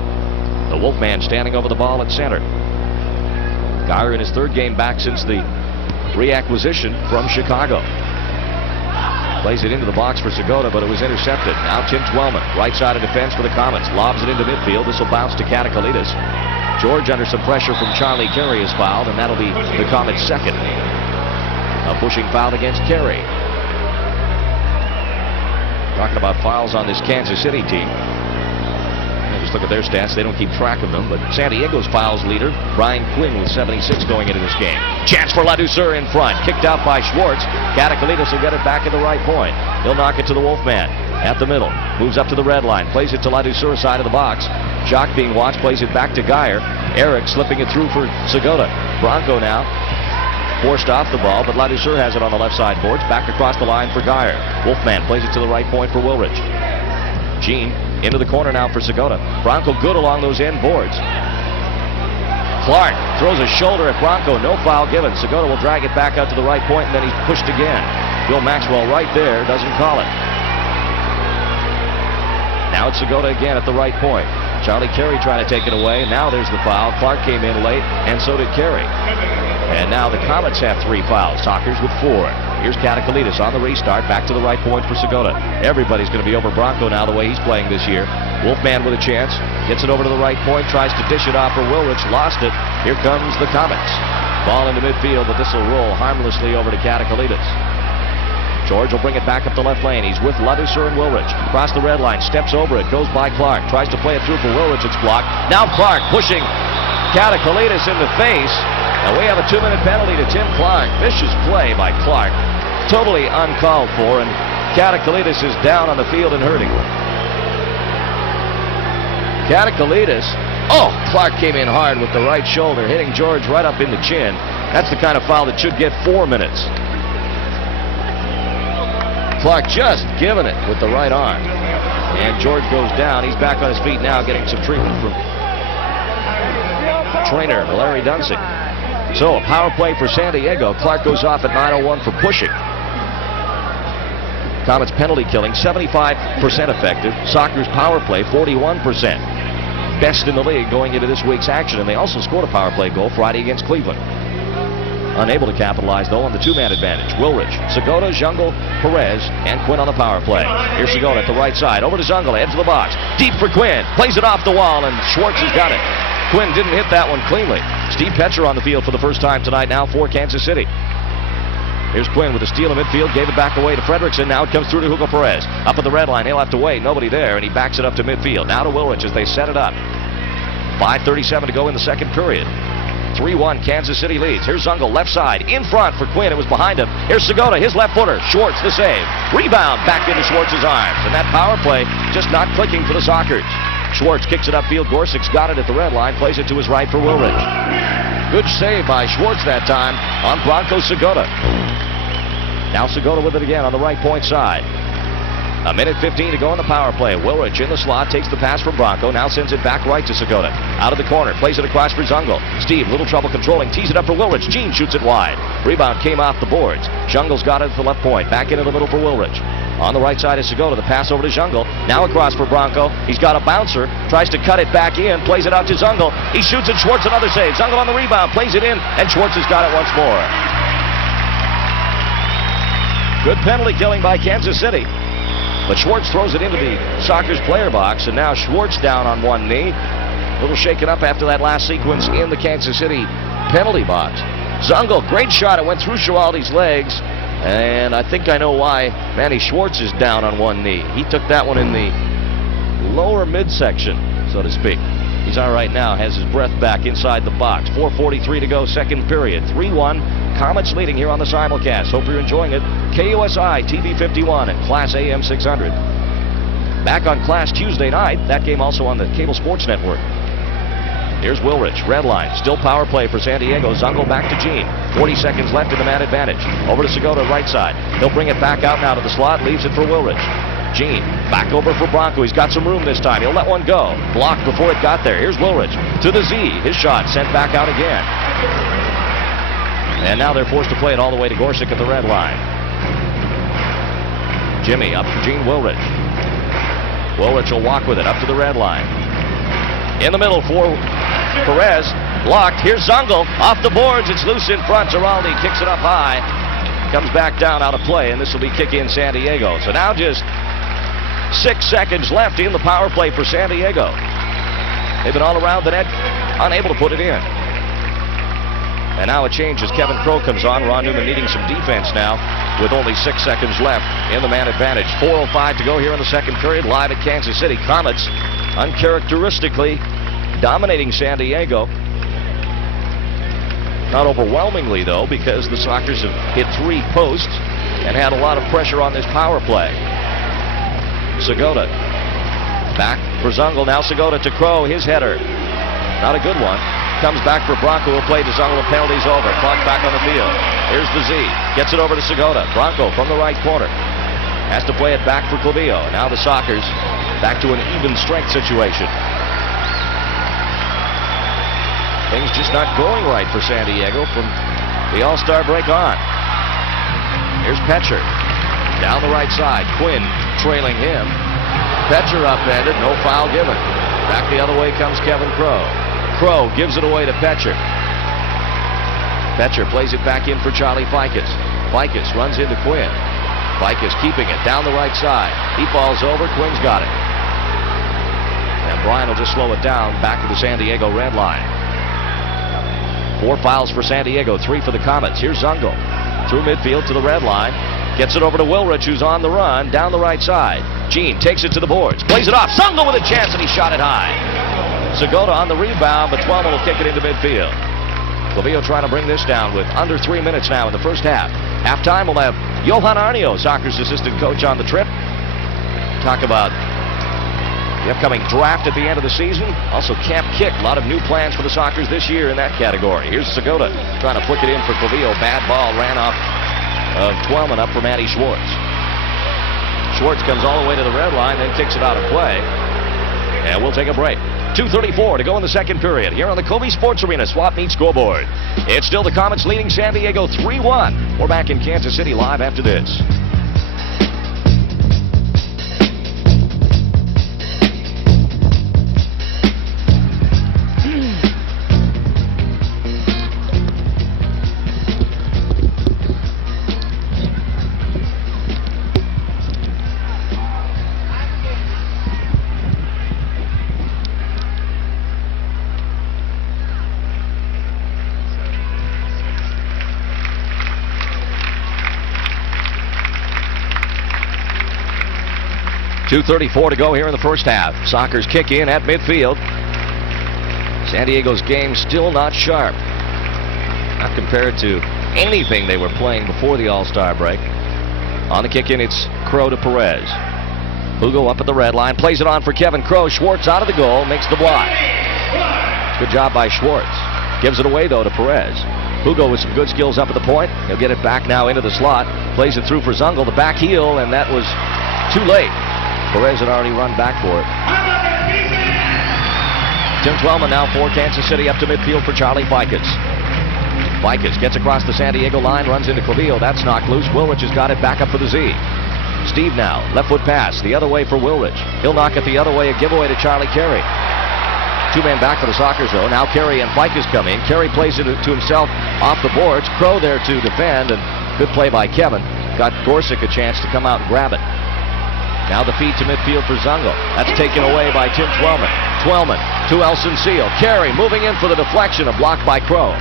The Wolfman standing over the ball at center. Geyer in his 3rd game back since the reacquisition from Chicago. Plays it into the box for Segota, but it was intercepted. Now Tim Twellman, right side of defense for the Comets. Lobs it into midfield. This will bounce to Katakalitis. George, under some pressure from Charlie Carey, is fouled, and that'll be the Comets' second. A pushing foul against Carey. Talking about fouls on this Kansas City team. Just look at their stats. They don't keep track of them, but San Diego's fouls leader, Brian Quinn, with 76 going into this game. Chance for Ladouceur in front. Kicked out by Schwartz. Katakalitis will get it back at the right point. He'll knock it to the Wolfman at the middle. Moves up to the red line. Plays it to Ladouceur side of the box. Jacques being watched. Plays it back to Geyer. Eric slipping it through for Segota. Bronco now forced off the ball, but Ladouceur has it on the left side boards. Back across the line for Geyer. Wolfman plays it to the right point for Wilrich. Gene into the corner now for Segota. Bronco good along those end boards. Clark throws a shoulder at Bronco. No foul given. Segota will drag it back out to the right point, and then he's pushed again. Bill Maxwell right there doesn't call it. Now it's Segota again at the right point. Charlie Carey trying to take it away. Now there's the foul. Clark came in late, and so did Carey. And now the Comets have 3 fouls. Sockers with 4. Here's Katakalitis on the restart. Back to the right point for Segota. Everybody's going to be over Bronco now the way he's playing this year. Wolfman with a chance. Gets it over to the right point. Tries to dish it off for Wilrich. Lost it. Here comes the Comets. Ball into midfield, but this will roll harmlessly over to Katakalitis. George will bring it back up the left lane. He's with Leatherser and Wilrich. Across the red line. Steps over it. Goes by Clark. Tries to play it through for Wilrich. It's blocked. Now Clark pushing Katakalitis in the face. And we have a 2-minute penalty to Tim Clark. Vicious play by Clark. Totally uncalled for, and Katakalitis is down on the field and hurting. Katakalitis. Oh, Clark came in hard with the right shoulder, hitting George right up in the chin. That's the kind of foul that should get 4 minutes. Clark just giving it with the right arm. And George goes down. He's back on his feet now, getting some treatment from trainer Larry Dunsing. So a power play for San Diego. Clark goes off at 9:01 for pushing. Comets penalty killing 75% effective. Soccer's power play 41%. Best in the league going into this week's action, and they also scored a power play goal Friday against Cleveland. Unable to capitalize, though, on the two-man advantage. Wilrich, Segota, Jungle, Perez, and Quinn on the power play. Here's Segota at the right side. Over to Jungle, edge of the box. Deep for Quinn. Plays it off the wall, and Schwartz has got it. Quinn didn't hit that one cleanly. Steve Petcher on the field for the first time tonight now for Kansas City. Here's Quinn with a steal in midfield. Gave it back away to Fredrickson. Now it comes through to Hugo Perez. Up at the red line. He'll have to wait. Nobody there, and he backs it up to midfield. Now to Wilrich as they set it up. 5:37 to go in the second period. 3-1, Kansas City leads. Here's Zungel, left side, in front for Quinn. It was behind him. Here's Segota, his left footer. Schwartz, the save. Rebound back into Schwartz's arms. And that power play just not clicking for the Sockers. Schwartz kicks it upfield. Gorsuch's got it at the red line. Plays it to his right for Wilrich. Good save by Schwartz that time on Bronco Segota. Now Segota with it again on the right point side. 1:15 to go in the power play. Wilrich in the slot, takes the pass from Bronco, now sends it back right to Segota. Out of the corner, plays it across for Zungel. Steve, little trouble controlling, tees it up for Wilrich. Gene shoots it wide. Rebound came off the boards. Jungel's got it at the left point, back into the middle for Wilrich. On the right side is Segota, the pass over to Jungle. Now across for Bronco. He's got a bouncer, tries to cut it back in, plays it out to Zungel. He shoots it, Schwartz another save. Zungel on the rebound, plays it in, and Schwartz has got it once more. Good penalty killing by Kansas City. But Schwartz throws it into the Sockers player box, and now Schwartz down on one knee. A little shaken up after that last sequence in the Kansas City penalty box. Zungel, great shot. It went through Schwalde's legs, and I think I know why Manny Schwartz is down on one knee. He took that one in the lower midsection, so to speak. He's all right now, has his breath back inside the box. 4:43 to go, second period. 3-1. Comets leading here on the simulcast. Hope you're enjoying it. KUSI TV 51 and Class AM 600. Back on Class Tuesday night. That game also on the Cable Sports Network. Here's Wilrich, red line. Still power play for San Diego. Zungel back to Gene. 40 seconds left in the man advantage. Over to Segota, right side. He'll bring it back out now to the slot. Leaves it for Wilrich. Gene, back over for Bronco. He's got some room this time. He'll let one go. Blocked before it got there. Here's Wilrich to the Z. His shot sent back out again. And now they're forced to play it all the way to Gorsuch at the red line. Jimmy up for Gene Wilrich. Wilrich will walk with it up to the red line. In the middle for Perez. Blocked. Here's Zungel. Off the boards. It's loose in front. Giraldi kicks it up high. Comes back down out of play, and this will be kick in San Diego. So now just 6 seconds left in the power play for San Diego. They've been all around the net, unable to put it in. And now a change as Kevin Crow comes on. Ron Newman needing some defense now with only 6 seconds left in the man advantage. 4:05 to go here in the second period. Live at Kansas City. Comets uncharacteristically dominating San Diego. Not overwhelmingly, though, because the Sockers have hit 3 posts and had a lot of pressure on this power play. Segota back for Zungel. Now Segota to Crow. His header. Not a good one. Comes back for Bronco, who played to Zungel. The penalty's over. Clock back on the field. Here's the Z. Gets it over to Segota. Bronco from the right corner. Has to play it back for Clavillo. Now the Sockers back to an even strength situation. Things just not going right for San Diego from the All-Star break on. Here's Petcher. Down the right side. Quinn trailing him. Petcher upended. No foul given. Back the other way comes Kevin Crow. Crow gives it away to Petcher. Petcher plays it back in for Charlie Fikes. Ficus runs into Quinn. Ficus keeping it down the right side. He falls over. Quinn's got it. And Bryan will just slow it down back to the San Diego red line. 4 fouls for San Diego, 3 for the Comets. Here's Zungel through midfield to the red line. Gets it over to Wilrich, who's on the run down the right side. Gene takes it to the boards. Plays it off. Zungel with a chance, and he shot it high. Segota on the rebound, but Twellman will kick it into midfield. Clavillo trying to bring this down with under 3 minutes now in the first half. Halftime, we'll have Johan Arnio, soccer's assistant coach, on the trip. Talk about the upcoming draft at the end of the season. Also Camp Kick. A lot of new plans for the Sockers this year in that category. Here's Segota trying to flick it in for Clavillo. Bad ball ran off of Twellman up for Matty Schwartz. Schwartz comes all the way to the red line, then kicks it out of play. And we'll take a break. 2:34 to go in the second period here on the Kobe Sports Arena Swap Meet scoreboard. It's still the Comets leading San Diego 3-1. We're back in Kansas City live after this. .234 to go here in the first half. Sockers kick in at midfield. San Diego's game still not sharp. Not compared to anything they were playing before the All-Star break. On the kick in, it's Crow to Perez. Hugo up at the red line. Plays it on for Kevin Crow. Schwartz out of the goal. Makes the block. Good job by Schwartz. Gives it away, though, to Perez. Hugo with some good skills up at the point. He'll get it back now into the slot. Plays it through for Zungel. The back heel, and that was too late. Perez had already run back for it. Tim Twellman now for Kansas City up to midfield for Charlie Ficus. Ficus gets across the San Diego line, runs into Clavillo. That's knocked loose. Wilrich has got it back up for the Z. Steve now, left foot pass, the other way for Wilrich. He'll knock it the other way, a giveaway to Charlie Carey. 2-man back for the Sockers, though. Now Carey and Ficus come in. Carey plays it to himself off the boards. Crow there to defend, and good play by Kevin. Got Gorsick a chance to come out and grab it. Now the feed to midfield for Zungel. That's taken away by Tim Twellman. Twellman to Elson Seal. Carey moving in for the deflection, a block by Crow.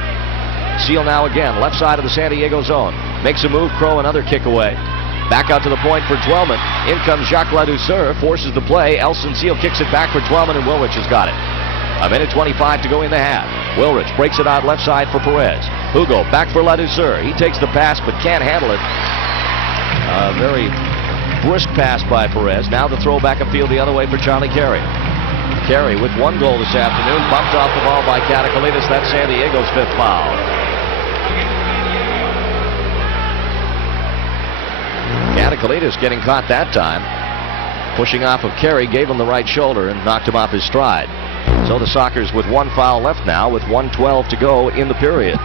Seal now again, left side of the San Diego zone. Makes a move, Crow another kick away. Back out to the point for Twellman. In comes Jacques Ladouceur, forces the play. Elson Seal kicks it back for Twellman, and Wilrich has got it. 1:25 to go in the half. Wilrich breaks it out left side for Perez. Hugo back for Ladouceur. He takes the pass but can't handle it. Very brisk pass by Perez. Now the throw back upfield the other way for Charlie Carey. Carey with 1 goal this afternoon. Bumped off the ball by Katakalitis. That's San Diego's 5th foul. Katakalitis getting caught that time. Pushing off of Carey, gave him the right shoulder and knocked him off his stride. So the Sockers with 1 foul left now with 1:12 to go in the period.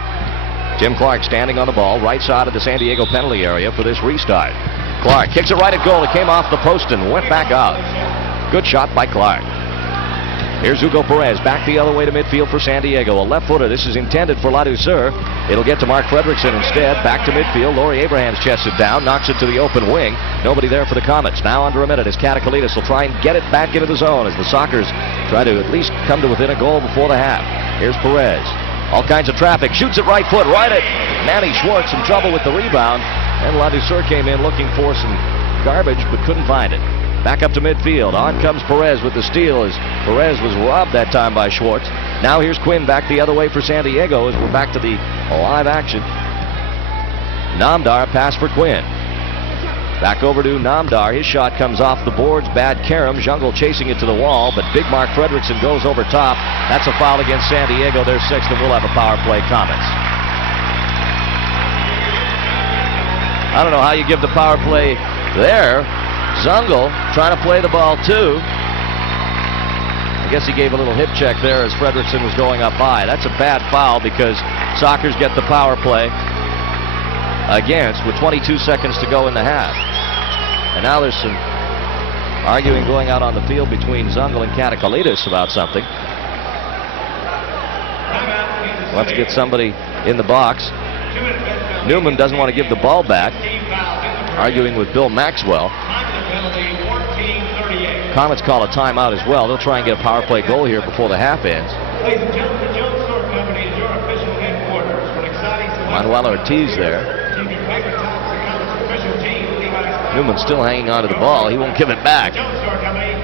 Tim Clark standing on the ball, right side of the San Diego penalty area for this restart. Clark kicks it right at goal. It came off the post and went back out. Good shot by Clark. Here's Hugo Perez back the other way to midfield for San Diego. A left footer. This is intended for Ladouceur. It'll get to Mark Fredrickson instead. Back to midfield. Laurie Abrahams chests it down. Knocks it to the open wing. Nobody there for the Comets. Now under a minute as Katakalitis will try and get it back into the zone as the Sockers try to at least come to within a goal before the half. Here's Perez. All kinds of traffic. Shoots it right foot. Right at Manny Schwartz. In trouble with the rebound. And Ladouceur came in looking for some garbage but couldn't find it. Back up to midfield. On comes Perez with the steal as Perez was robbed that time by Schwartz. Now here's Quinn back the other way for San Diego as we're back to the live action. Namdar pass for Quinn. Back over to Namdar. His shot comes off the boards. Bad carom. Jungle chasing it to the wall, but big Mark Fredrickson goes over top. That's a foul against San Diego. They're 6th, and we'll have a power play. Comets. I don't know how you give the power play there. Zungel trying to play the ball too. I guess he gave a little hip check there as Fredrickson was going up high. That's a bad foul because Sockers get the power play against with 22 seconds to go in the half. And now there's some arguing going out on the field between Zungel and Katakalitis about something. We'll have to get somebody in the box. Newman doesn't want to give the ball back, arguing with Bill Maxwell. Comets call a timeout as well. They'll try and get a power play goal here before the half ends. Manuel Ortiz there. Newman still hanging on to the ball. He won't give it back.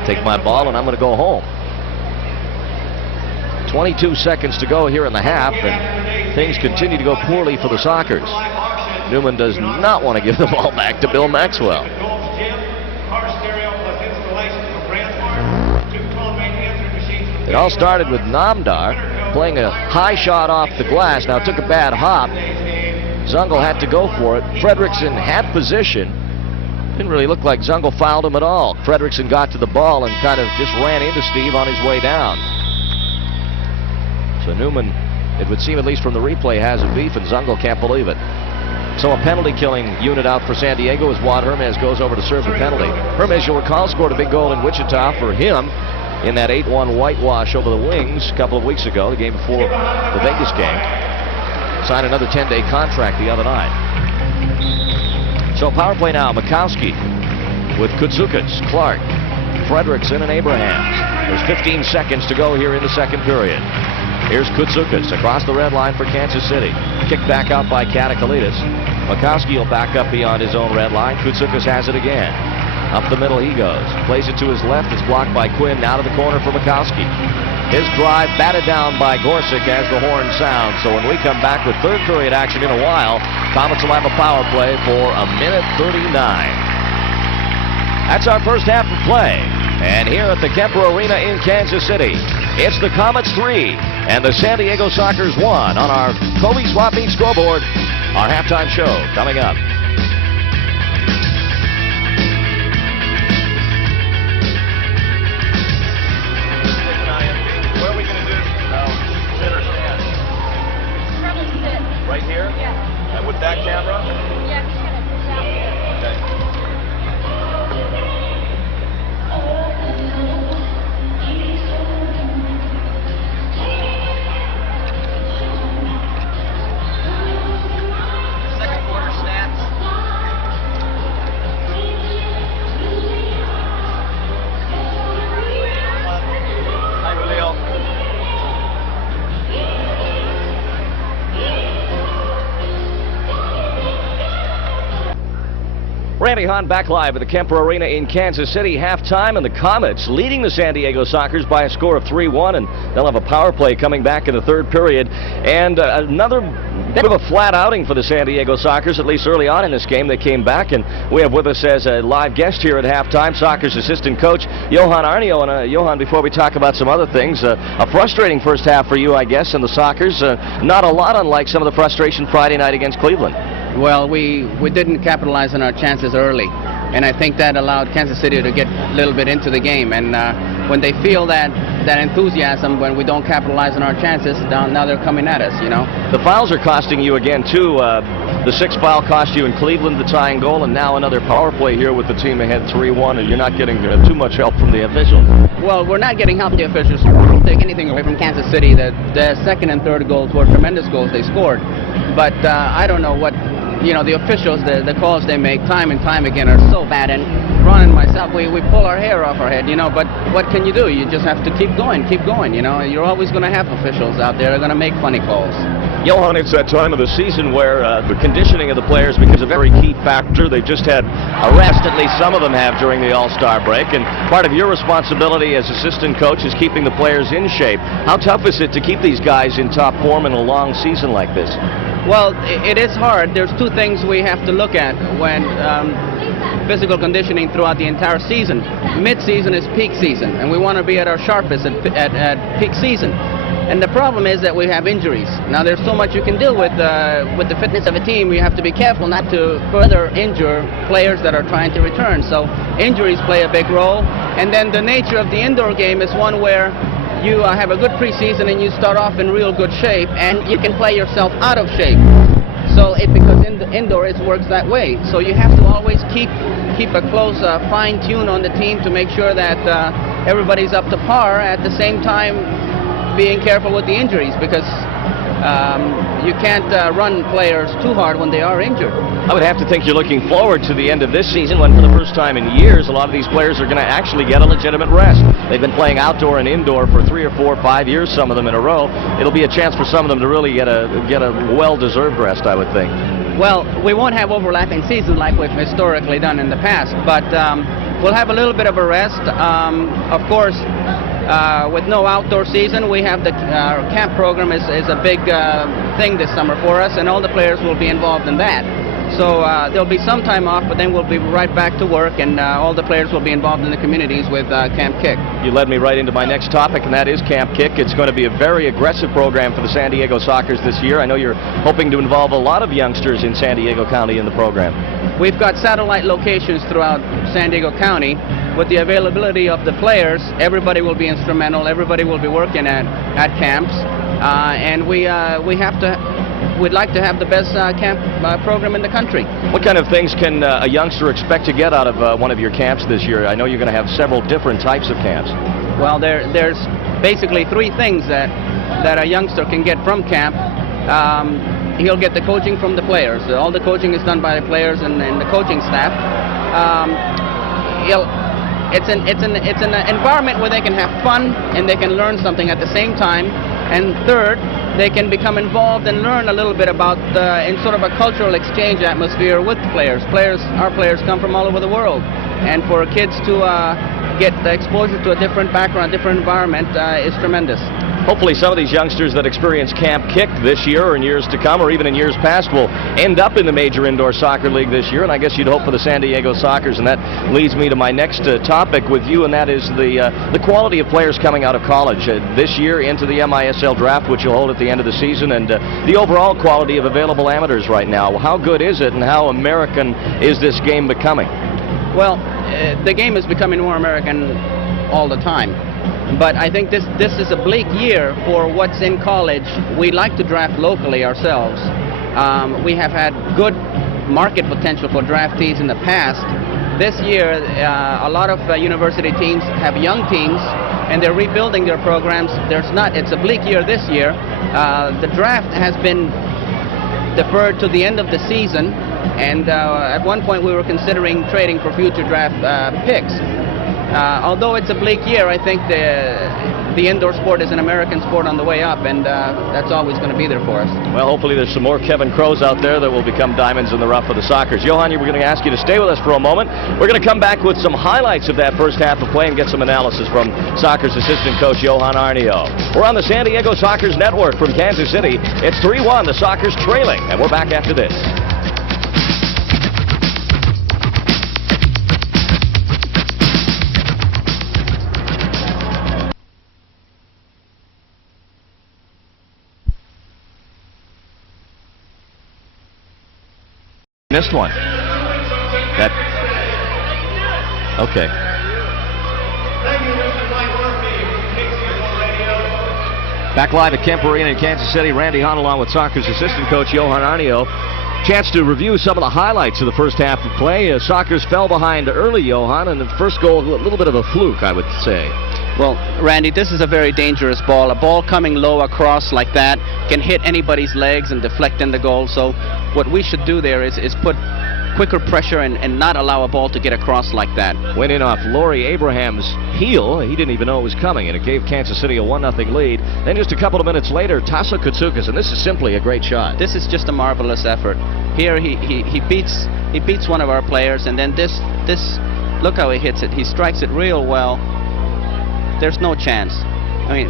Take my ball and I'm going to go home. 22 seconds to go here in the half, and things continue to go poorly for the Sockers. Newman does not want to give the ball back to Bill Maxwell. It all started with Namdar playing a high shot off the glass. Now took a bad hop. Zungel had to go for it. Fredrickson had position. Didn't really look like Zungel fouled him at all. Fredrickson got to the ball and kind of just ran into Steve on his way down. So Newman, it would seem at least from the replay, has a beef, and Zungel can't believe it. So a penalty-killing unit out for San Diego as Juan Hermes goes over to serve the penalty. Hermes, you'll recall, scored a big goal in Wichita for him in that 8-1 whitewash over the Wings a couple of weeks ago, the game before the Vegas game. Signed another 10-day contract the other night. So power play now, Mikowski with Kutsukas, Clark, Fredrickson, and Abrahams. There's 15 seconds to go here in the second period. Here's Kutsukas across the red line for Kansas City. Kicked back out by Katakalitis. Mikowski will back up beyond his own red line. Kutsukas has it again. Up the middle he goes. Plays it to his left. It's blocked by Quinn. Now to the corner for Mikowski. His drive batted down by Gorsuch as the horn sounds. So when we come back with third period action in a while, Comets will have a power play for 1:39. That's our first half of play. And here at the Kemper Arena in Kansas City, it's the Comets 3 and the San Diego Sockers 1 on our Kobe Swap Meet scoreboard. Our halftime show coming up. Right here? Yeah. And with that camera? Yeah. Okay. Second quarter stats. Hi, Julio. Randy Hahn back live at the Kemper Arena in Kansas City. Halftime, and the Comets leading the San Diego Sockers by a score of 3-1, and they'll have a power play coming back in the third period. And another bit of a flat outing for the San Diego Sockers, at least early on in this game. They came back, and we have with us as a live guest here at halftime, Sockers assistant coach Johan Arnio. And Johan, before we talk about some other things, a frustrating first half for you, I guess, and the Sockers. Not a lot unlike some of the frustration Friday night against Cleveland. Well, we didn't capitalize on our chances early, and I think that allowed Kansas City to get a little bit into the game. And when they feel that enthusiasm when we don't capitalize on our chances, now they're coming at us, you know. The fouls are costing you again, too. The sixth foul cost you in Cleveland, the tying goal, and now another power play here with the team ahead 3-1, and you're not getting too much help from the officials. Well, we're not getting help from the officials. I don't take anything away from Kansas City. The second and third goals were tremendous goals they scored. But I don't know what, you know, the officials, the calls they make time and time again are so bad. And Ron and myself, we pull our hair off our head, you know, but what can you do? You just have to keep going, you know. You're always going to have officials out there that are going to make funny calls. Johan, it's that time of the season where the conditioning of the players becomes a very key factor. They've just had a rest, at least some of them have, during the All-Star break, and part of your responsibility as assistant coach is keeping the players in shape. How tough is it to keep these guys in top form in a long season like this? Well, it is hard. There's two things we have to look at when physical conditioning throughout the entire season. Mid-season is peak season, and we want to be at our sharpest at peak season. And the problem is that we have injuries. Now, there's so much you can do with the fitness of a team. You have to be careful not to further injure players that are trying to return. So injuries play a big role. And then the nature of the indoor game is one where you have a good preseason and you start off in real good shape, and you can play yourself out of shape. So because indoor it works that way. So you have to always keep a close fine tune on the team to make sure that everybody's up to par, at the same time being careful with the injuries, because You can't run players too hard when they are injured. I would have to think you're looking forward to the end of this season when, for the first time in years, a lot of these players are going to actually get a legitimate rest. They've been playing outdoor and indoor for 3 or 4 or 5 years, some of them in a row. It'll be a chance for some of them to really get a well-deserved rest, I would think. Well, we won't have overlapping seasons like we've historically done in the past, but we'll have a little bit of a rest. Of course, with no outdoor season, we have our camp program is a big thing this summer for us, and all the players will be involved in that. So there'll be some time off, but then we'll be right back to work, and all the players will be involved in the communities with Camp Kick. You led me right into my next topic, and that is Camp Kick. It's going to be a very aggressive program for the San Diego Sockers this year. I know you're hoping to involve a lot of youngsters in San Diego County in the program. We've got satellite locations throughout San Diego County. With the availability of the players, everybody will be instrumental. Everybody will be working at camps, and we'd like to have the best camp program in the country. What kind of things can a youngster expect to get out of one of your camps this year? I know you're going to have several different types of camps. Well, there's basically 3 things that a youngster can get from camp. He'll get the coaching from the players. All the coaching is done by the players and the coaching staff. It's an environment where they can have fun and they can learn something at the same time. And third, they can become involved and learn a little bit about in sort of a cultural exchange atmosphere with players. Our players come from all over the world, and for kids to get the exposure to a different background, different environment is tremendous. Hopefully some of these youngsters that experience Camp Kick this year or in years to come or even in years past will end up in the Major Indoor Soccer League this year, and I guess you'd hope for the San Diego Sockers, and that leads me to my next topic with you, and that is the quality of players coming out of college this year into the MISL draft, which you'll hold at the end of the season, and the overall quality of available amateurs right now. How good is it, and how American is this game becoming? Well, the game is becoming more American all the time. But I think this is a bleak year for what's in college. We like to draft locally ourselves. We have had good market potential for draftees in the past. This year, a lot of university teams have young teams, and they're rebuilding their programs. It's a bleak year this year. The draft has been deferred to the end of the season, and at one point we were considering trading for future draft picks. Although it's a bleak year, I think the indoor sport is an American sport on the way up, and that's always going to be there for us. Well, hopefully there's some more Kevin Crows out there that will become diamonds in the rough of the Sockers. Johan, we're going to ask you to stay with us for a moment. We're going to come back with some highlights of that first half of play and get some analysis from Sockers assistant coach Johan Arnio. We're on the San Diego Sockers Network from Kansas City. It's 3-1, the Sockers trailing, and we're back after this. Missed one. Okay. Back live at Kemper Arena in Kansas City, Randy Hahn along with Sockers assistant coach Johan Arnio. Chance to review some of the highlights of the first half of play. Sockers fell behind early, Johan, and the first goal a little bit of a fluke, I would say. Well, Randy, this is a very dangerous ball. A ball coming low across like that can hit anybody's legs and deflect in the goal. So what we should do there is put quicker pressure and not allow a ball to get across like that. Went in off Laurie Abraham's heel. He didn't even know it was coming, and it gave Kansas City a 1-0 lead. Then just a couple of minutes later, Tasso Koutsoukas, and this is simply a great shot. This is just a marvelous effort. Here he beats one of our players, and then this look how he hits it. He strikes it real well. There's no chance. I mean,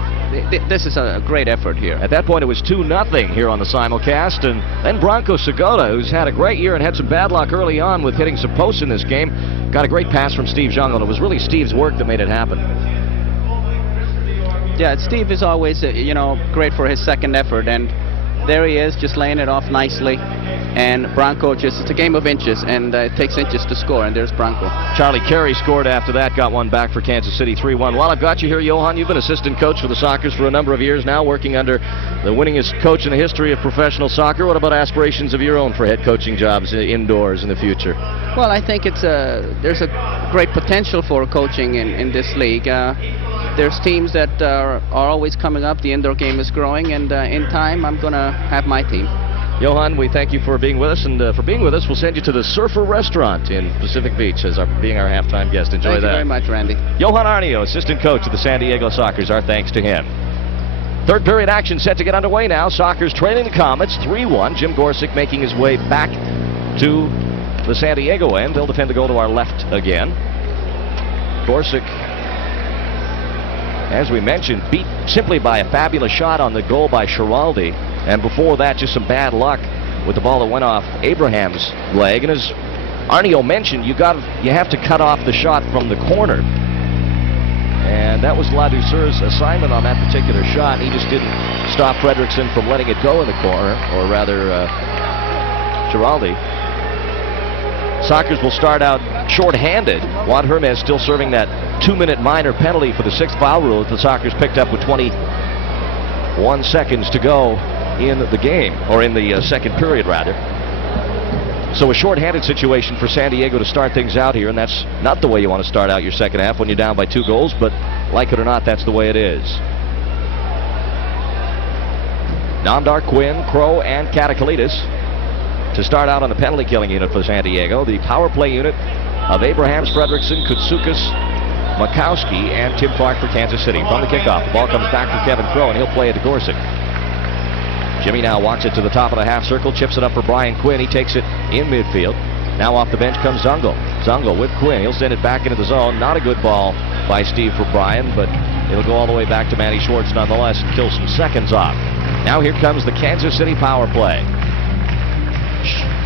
this is a great effort here. At that point, it was 2-0 here on the simulcast, and then Branko Segota, who's had a great year and had some bad luck early on with hitting some posts in this game, got a great pass from Steve Jungle, and it was really Steve's work that made it happen. Yeah, Steve is always, great for his second effort, and there he is, just laying it off nicely. And Branko it's a game of inches, and it takes inches to score, and there's Branko. Charlie Carey scored after that, got one back for Kansas City, 3-1. While I've got you here, Johan, you've been assistant coach for the Sockers for a number of years now, working under the winningest coach in the history of professional soccer. What about aspirations of your own for head coaching jobs indoors in the future? Well, I think there's a great potential for coaching in this league. there's teams that are always coming up. The indoor game is growing, and in time, I'm going to have my team. Johan, we thank you for being with us, and for being with us, we'll send you to the Surfer Restaurant in Pacific Beach as being our halftime guest. Enjoy Thank that. you very much, Randy. Johan Arnio, assistant coach of the San Diego Sockers. Our thanks to him. Third period action set to get underway now. Sockers trailing the Comets 3-1. Jim Gorsick making his way back to the San Diego end. They'll defend the goal to our left again. Gorsick, as we mentioned, beat simply by a fabulous shot on the goal by Schiraldi. And before that, just some bad luck with the ball that went off Abraham's leg. And as Arnio mentioned, you have to cut off the shot from the corner. And that was Ladouceur's assignment on that particular shot. He just didn't stop Fredrickson from letting it go in the corner, or rather, Schiraldi. Sockers will start out short-handed. Juan Hermes still serving that 2-minute minor penalty for the 6th foul rule that the Sockers picked up with 21 seconds to go in the game, or in the second period, rather. So a short-handed situation for San Diego to start things out here, and that's not the way you want to start out your second half when you're down by 2 goals, but like it or not, that's the way it is. Namdar, Quinn, Crow, and Katakalitis to start out on the penalty killing unit for San Diego. The power play unit of Abrahams, Fredrickson, Kutsoukas, Makowski, and Tim Clark for Kansas City. From the kickoff, the ball comes back for Kevin Crow, and he'll play it to Gorsick. Jimmy now walks it to the top of the half circle, chips it up for Brian Quinn. He takes it in midfield. Now off the bench comes Zungel. Zungel with Quinn. He'll send it back into the zone. Not a good ball by Steve for Brian, but it'll go all the way back to Manny Schwartz nonetheless and kill some seconds off. Now here comes the Kansas City power play.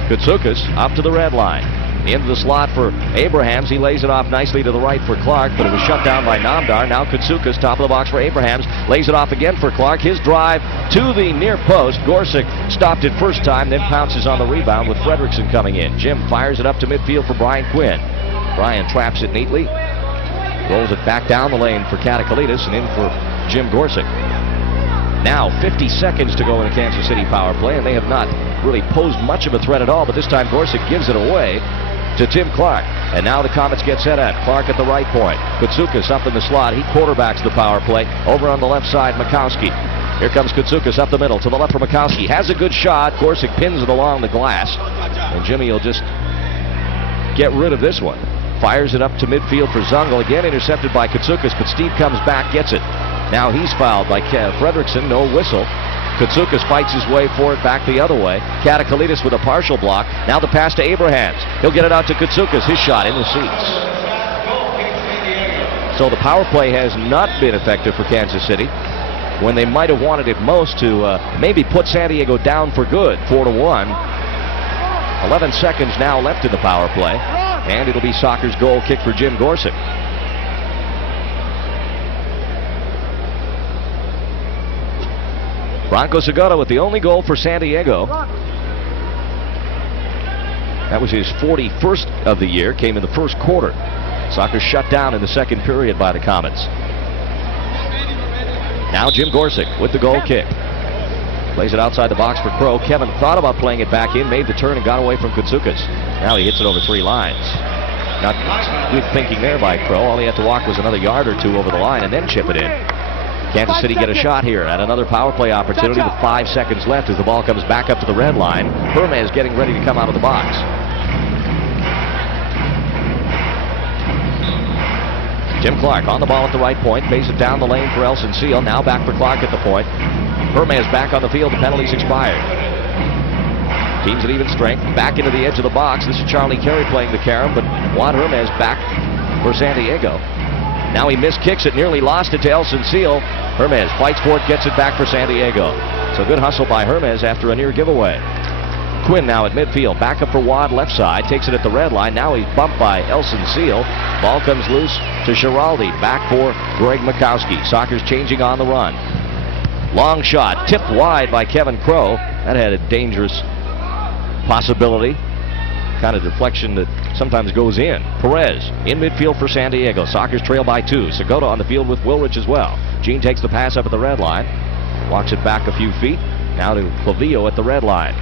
Kutsoukas up to the red line. Into the slot for Abrahams. He lays it off nicely to the right for Clark, but it was shut down by Namdar. Now Kutsoukas, top of the box for Abrahams. Lays it off again for Clark. His drive to the near post. Gorsick stopped it first time, then pounces on the rebound with Fredrickson coming in. Jim fires it up to midfield for Brian Quinn. Brian traps it neatly. Rolls it back down the lane for Katakalitis and in for Jim Gorsick. Now 50 seconds to go in the Kansas City power play, and they have not really posed much of a threat at all, but this time Gorsick gives it away to Tim Clark. And now the Comets get set at Clark at the right point. Kutsoukas up in the slot. He quarterbacks the power play. Over on the left side, Makowski. Here comes Kutsoukas up the middle to the left for Makowski. Has a good shot. Gorsick pins it along the glass. And Jimmy will just get rid of this one. Fires it up to midfield for Zungel. Again intercepted by Kutsoukas, but Steve comes back, gets it. Now he's fouled by Fredrickson. No whistle. Kutsoukas fights his way for it back the other way. Katakalitis with a partial block. Now the pass to Abrahams. He'll get it out to Kutsoukas. His shot in the seats. So the power play has not been effective for Kansas City when they might have wanted it most to maybe put San Diego down for good, 4-1. 11 seconds now left in the power play, and it'll be Sockers' goal kick for Jim Gorsick. Bronco Segura with the only goal for San Diego. That was his 41st of the year. Came in the first quarter. Sockers shut down in the second period by the Comets. Now Jim Gorsick with the goal kick. Plays it outside the box for Crow. Kevin thought about playing it back in, made the turn and got away from Kutsoukas. Now he hits it over 3 lines. Not good thinking there by Crow. All he had to walk was another yard or 2 over the line and then chip it in. Kansas City get a shot here at another power play opportunity with 5 seconds left as the ball comes back up to the red line. Hermes getting ready to come out of the box. Tim Clark on the ball at the right point, pays it down the lane for Elson Seal. Now back for Clark at the point. Hermes back on the field. The penalty's expired. Teams at even strength. Back into the edge of the box. This is Charlie Carey playing the carom, but Juan Hermes back for San Diego. Now he missed kicks it, nearly lost it to Elson Seal. Hermes fights for it, gets it back for San Diego. So good hustle by Hermes after a near giveaway. Quinn now at midfield, back up for Wad left side, takes it at the red line. Now he's bumped by Elson Seal. Ball comes loose to Schiraldi, back for Greg Makowski. Sockers changing on the run. Long shot, tipped wide by Kevin Crow. That had a dangerous possibility. Kind of deflection that sometimes goes in. Perez in midfield for San Diego. Sockers trail by 2. Segota on the field with Wilrich as well. Gene takes the pass up at the red line. Walks it back a few feet. Now to Clavillo at the red line.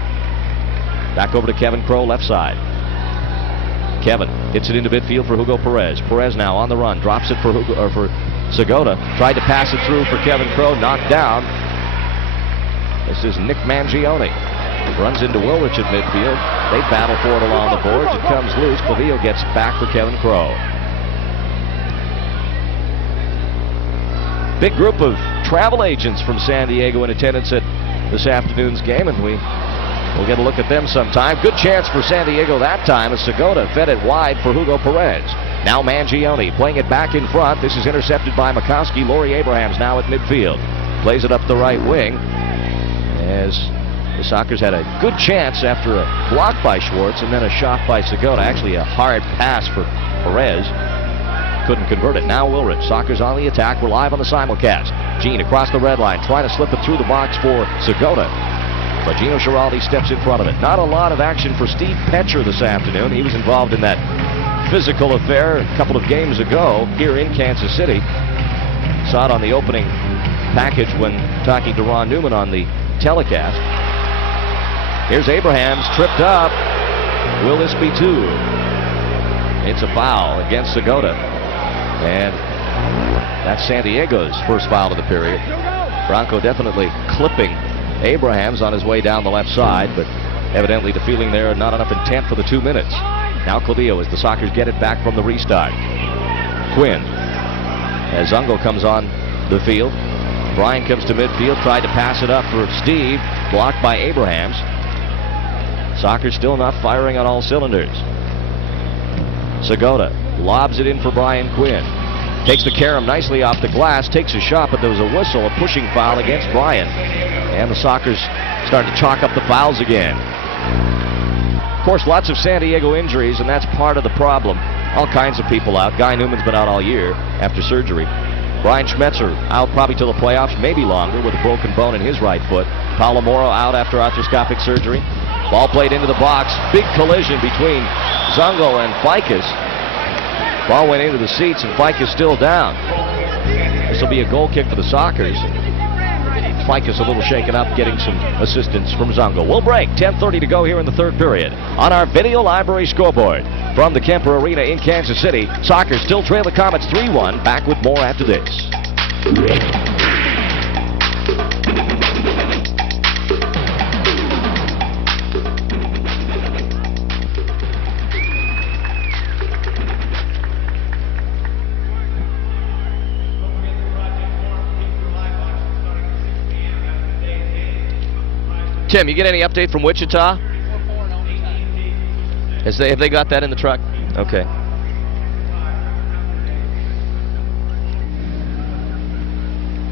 Back over to Kevin Crow left side. Kevin hits it into midfield for Hugo Perez. Perez now on the run. Drops it for Segota tried to pass it through for Kevin Crow, knocked down. This is Nick Mangione. Runs into Wilrich at midfield. They battle for it along the boards. It comes loose. Clavillo gets back for Kevin Crow. Big group of travel agents from San Diego in attendance at this afternoon's game, and we'll get a look at them sometime. Good chance for San Diego that time as Segota fed it wide for Hugo Perez. Now Mangione playing it back in front. This is intercepted by Makowski. Laurie Abrahams now at midfield. Plays it up the right wing as the Sockers had a good chance after a block by Schwartz and then a shot by Segota. Actually a hard pass for Perez. Couldn't convert it. Now Wilrich. Sockers on the attack. We're live on the simulcast. Gene across the red line trying to slip it through the box for Segota. But Gino Giraldi steps in front of it. Not a lot of action for Steve Petcher this afternoon. He was involved in that physical affair a couple of games ago here in Kansas City. Saw it on the opening package when talking to Ron Newman on the telecast. Here's Abrahams tripped up. Will this be two? It's a foul against Segota. And that's San Diego's first foul of the period. Bronco definitely clipping Abrahams on his way down the left side, but evidently the feeling there, not enough intent for the 2 minutes. Now Clavillo as the Sockers get it back from the restart. Quinn as Zungel comes on the field. Brian comes to midfield, tried to pass it up for Steve, blocked by Abrahams. Sockers still not firing on all cylinders. Segota lobs it in for Brian Quinn. Takes the carom nicely off the glass, takes a shot, but there was a whistle, a pushing foul against Brian. And the Sockers start to chalk up the fouls again. Of course, lots of San Diego injuries, and that's part of the problem. All kinds of people out. Guy Newman's been out all year after surgery. Brian Schmetzer out probably till the playoffs, maybe longer, with a broken bone in his right foot. Paulo Moro out after arthroscopic surgery. Ball played into the box. Big collision between Zungel and Ficus. Ball went into the seats, and Ficus still down. This will be a goal kick for the Sockers. Ficus a little shaken up, getting some assistance from Zungel. We'll break. 10:30 to go here in the third period. On our video library scoreboard from the Kemper Arena in Kansas City, Sockers still trail the Comets 3-1. Back with more after this. Tim, you get any update from Wichita? Have they got that in the truck? Okay.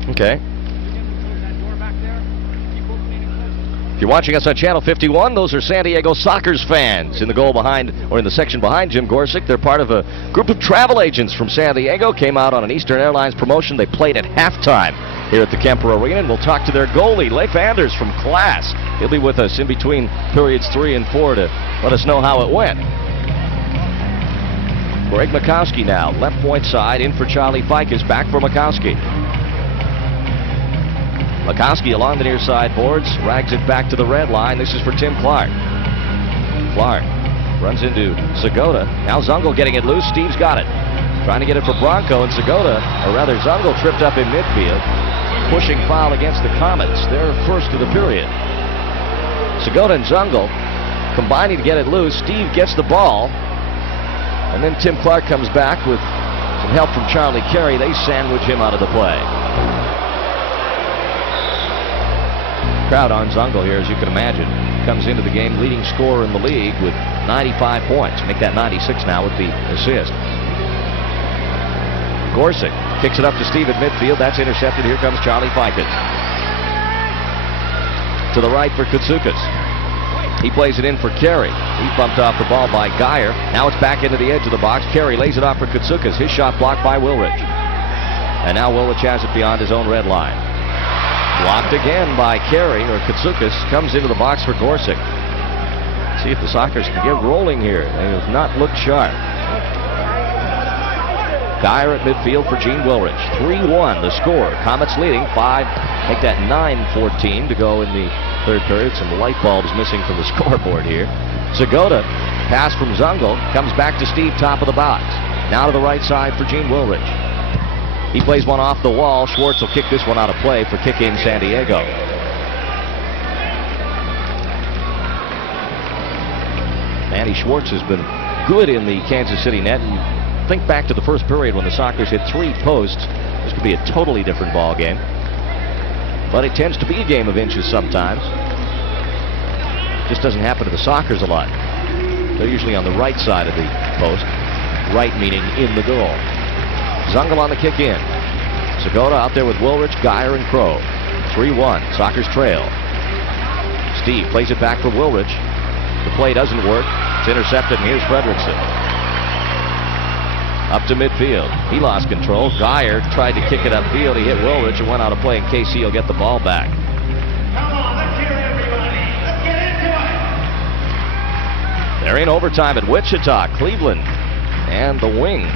Okay. If you're watching us on Channel 51, those are San Diego Sockers fans in the goal behind, or in the section behind Jim Gorsuch. They're part of a group of travel agents from San Diego. Came out on an Eastern Airlines promotion. They played at halftime here at the Kemper Arena, and we'll talk to their goalie, Leif Anders from Class. He'll be with us in between periods 3 and 4 to let us know how it went. Greg Makowski now, left point side, in for Charlie Ficus, back for Makowski. Makowski along the near side boards, rags it back to the red line. This is for Tim Clark. Clark runs into Segota. Now Zungel getting it loose. Steve's got it. Trying to get it for Bronco, and Segota, or rather Zungel, tripped up in midfield. Pushing foul against the Comets. Their first of the period. Segota and Zungel combining to get it loose. Steve gets the ball. And then Tim Clark comes back with some help from Charlie Carey. They sandwich him out of the play. Crowd on Zungel here, as you can imagine. Comes into the game leading scorer in the league with 95 points. Make that 96 now with the assist. Gorsuch kicks it up to Steve at midfield. That's intercepted. Here comes Charlie Ficus. To the right for Katsoukas. He plays it in for Carey. He bumped off the ball by Geyer. Now it's back into the edge of the box. Carey lays it off for Katsoukas. His shot blocked by Wilrich. And now Wilrich has it beyond his own red line. Blocked again by Carey, or Katsoukas. Comes into the box for Gorsuch. See if the Sockers can get rolling here. They have not looked sharp. Geyer at midfield for Gene Wilrich. 3-1 the score. Comets leading 5. Make that 9-14 to go in the third period. Some light bulbs missing from the scoreboard here. Segota, pass from Zungel, comes back to Steve, top of the box. Now to the right side for Gene Wilrich. He plays one off the wall. Schwartz will kick this one out of play for kick in San Diego. Manny Schwartz has been good in the Kansas City net. And think back to the first period when the Sockers hit 3 posts. This could be a totally different ball game. But it tends to be a game of inches sometimes. Just doesn't happen to the Sockers a lot. They're usually on the right side of the post. Right meaning in the goal. Zungul on the kick in. Segota out there with Woolrich, Geyer, and Crow. 3-1. Sockers trail. Steve plays it back for Woolrich. The play doesn't work. It's intercepted, and here's Fredrickson. Up to midfield. He lost control. Geyer tried to kick it upfield. He hit Woolrich and went out of play, and KC will get the ball back. Come on, let's hear it, everybody. Let's get into it. They're in overtime at Wichita. Cleveland and the Wings.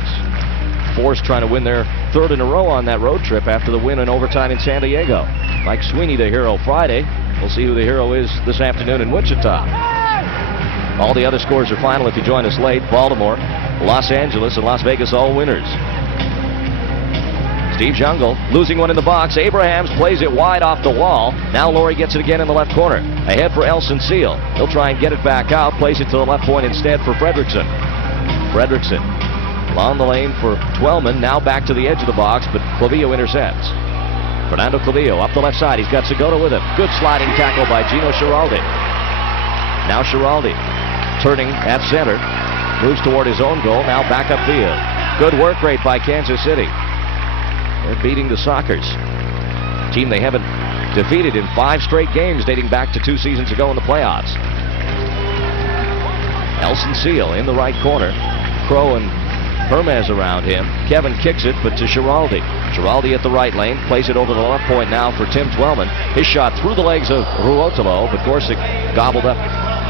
Force trying to win their 3rd in a row on that road trip after the win in overtime in San Diego. Mike Sweeney, the hero Friday. We'll see who the hero is this afternoon in Wichita. All the other scores are final if you join us late. Baltimore, Los Angeles, and Las Vegas all winners. Steve Jungle losing one in the box. Abrahams plays it wide off the wall. Now Laurie gets it again in the left corner. Ahead for Elson Seal. He'll try and get it back out. Plays it to the left point instead for Fredrickson. Fredrickson along the lane for Twellman. Now back to the edge of the box, but Clavillo intercepts. Fernando Clavillo up the left side. He's got Segota with him. Good sliding tackle by Gino Schiraldi. Now Schiraldi turning at center. Moves toward his own goal. Now back upfield. Good work rate by Kansas City. They're beating the Sockers. Team they haven't defeated in 5 straight games dating back to 2 seasons ago in the playoffs. Elson Seal in the right corner. Crow and Hermes around him. Kevin kicks it, but to Schiraldi. Schiraldi at the right lane. Plays it over the left point now for Tim Twellman. His shot through the legs of Ruotolo, but Gorsic gobbled up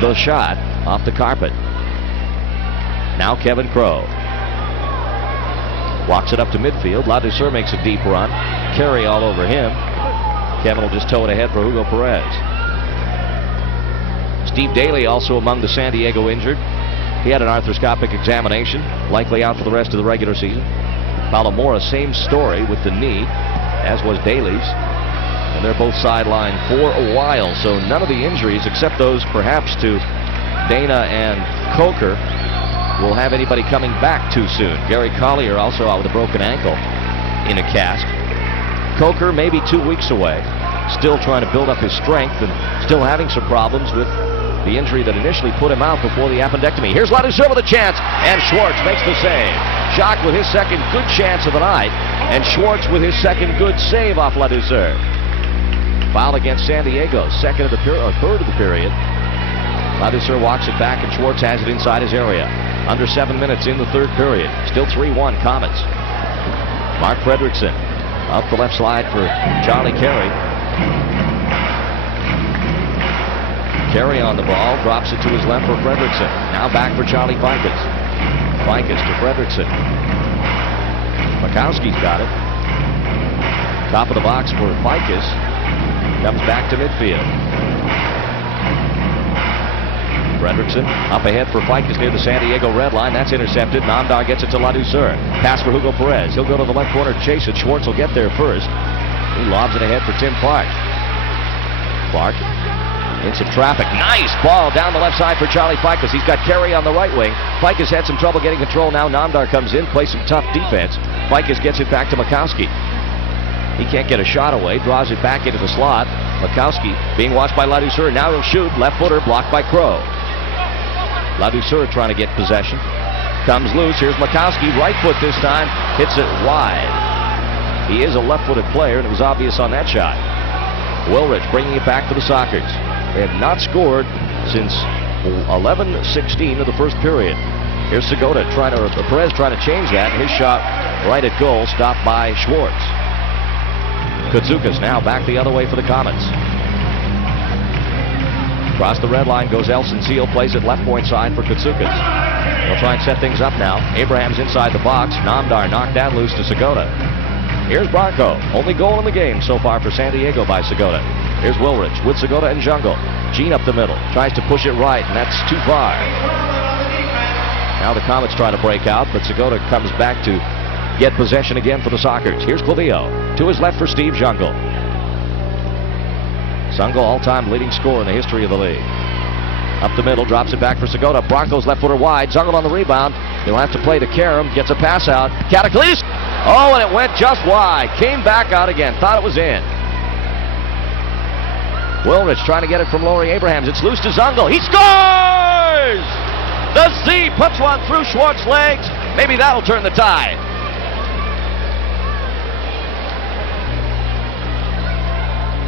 the shot off the carpet. Now Kevin Crow. Walks it up to midfield. Ladouceur makes a deep run. Carey all over him. Kevin will just tow it ahead for Hugo Perez. Steve Daly also among the San Diego injured. He had an arthroscopic examination, likely out for the rest of the regular season. Palomora, same story with the knee, as was Daly's. And they're both sidelined for a while, so none of the injuries, except those perhaps to Dana and Coker, will have anybody coming back too soon. Gary Collier also out with a broken ankle in a cast. Coker maybe 2 weeks away. Still trying to build up his strength and still having some problems with the injury that initially put him out before the appendectomy. Here's Ladouceur with a chance, and Schwartz makes the save. Schock with his second good chance of the night, and Schwartz with his second good save off Ladouceur. Foul against San Diego, third of the period. Ladouceur walks it back, and Schwartz has it inside his area. Under 7 minutes in the 3rd period. Still 3-1 Comets. Mark Fredrickson up the left side for Charlie Carey. Carey on the ball, drops it to his left for Fredrickson. Now back for Charlie Ficus. Ficus to Fredrickson. Makowski's got it. Top of the box for Ficus. Comes back to midfield. Fredrickson up ahead for Ficus near the San Diego red line. That's intercepted. Namdar gets it to Ladouceur. Pass for Hugo Perez. He'll go to the left corner, chase it. Schwartz will get there first. He lobs it ahead for Tim Clark. Clark in some traffic. Nice ball down the left side for Charlie Ficus. He's got Carey on the right wing. Ficus had some trouble getting control. Now Namdar comes in, plays some tough defense. Ficus gets it back to Makowski. He can't get a shot away. Draws it back into the slot. Makowski being watched by Ladouceur. Now he'll shoot. Left footer blocked by Crow. Ladouceur trying to get possession. Comes loose. Here's Makowski. Right foot this time. Hits it wide. He is a left-footed player, and it was obvious on that shot. Woolrich bringing it back to the Sockers. They have not scored since 11:16 of the first period. Here's Segota Perez trying to change that. His shot right at goal, stopped by Schwartz. Koutsoukis now back the other way for the Comets. Across the red line goes Elson Seal, plays it left point side for Koutsoukis. They'll try and set things up now. Abraham's inside the box. Namdar knocked that loose to Segota. Here's Bronco. Only goal in the game so far for San Diego by Segota. Here's Woolrich with Segota and Jungle. Gene up the middle. Tries to push it right, and that's too far. Now the Comets try to break out, but Segota comes back to get possession again for the Sockers. Here's Clavillo. To his left for Steve Zungel. Zungel, all-time leading scorer in the history of the league. Up the middle, drops it back for Segota. Broncos left footer wide. Zungel on the rebound. He'll have to play to Karam. Gets a pass out. Katakalitis. Oh, and it went just wide. Came back out again. Thought it was in. Wilrich trying to get it from Laurie Abrahams. It's loose to Zungel. He scores! The Z puts one through Schwartz's legs. Maybe that'll turn the tide.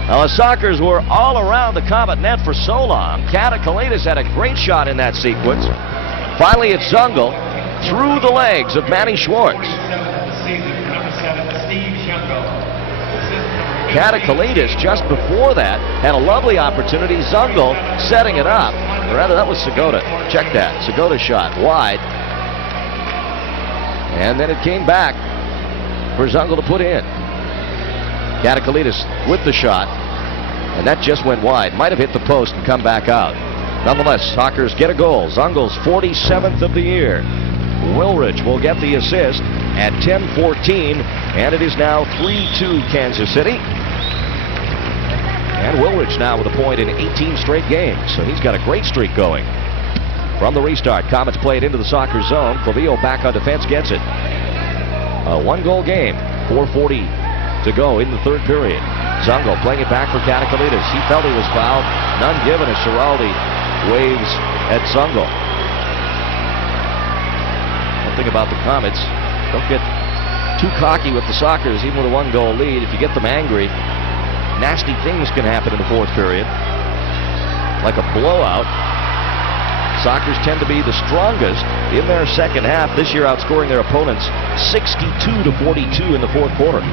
Now, the Sockers were all around the Comet net for so long. Katakalitis had a great shot in that sequence. Finally, it's Zungel through the legs of Manny Schwartz. Katakalitis, just before that, had a lovely opportunity. Zungel setting it up. Or rather, that was Segota. Check that. Segota's shot wide. And then it came back for Zungel to put in. Katakalitis with the shot, and that just went wide. Might have hit the post and come back out. Nonetheless, Sockers get a goal. Zungel's 47th of the year. Wilrich will get the assist at 10:14, and it is now 3-2 Kansas City. And Wilrich now with a point in 18 straight games, so he's got a great streak going. From the restart, Comets play it into the Sockers zone. Clavillo back on defense, gets it. A one-goal game, 4:40 to go in the third period. Zungel playing it back for Katakalitis. He felt he was fouled. None given as Schiraldi waves at Zungel. One thing about the Comets, don't get too cocky with the Sockers, even with a one-goal lead. If you get them angry, nasty things can happen in the fourth period. Like a blowout. Sockers tend to be the strongest in their second half. This year outscoring their opponents 62-42 in the fourth quarter.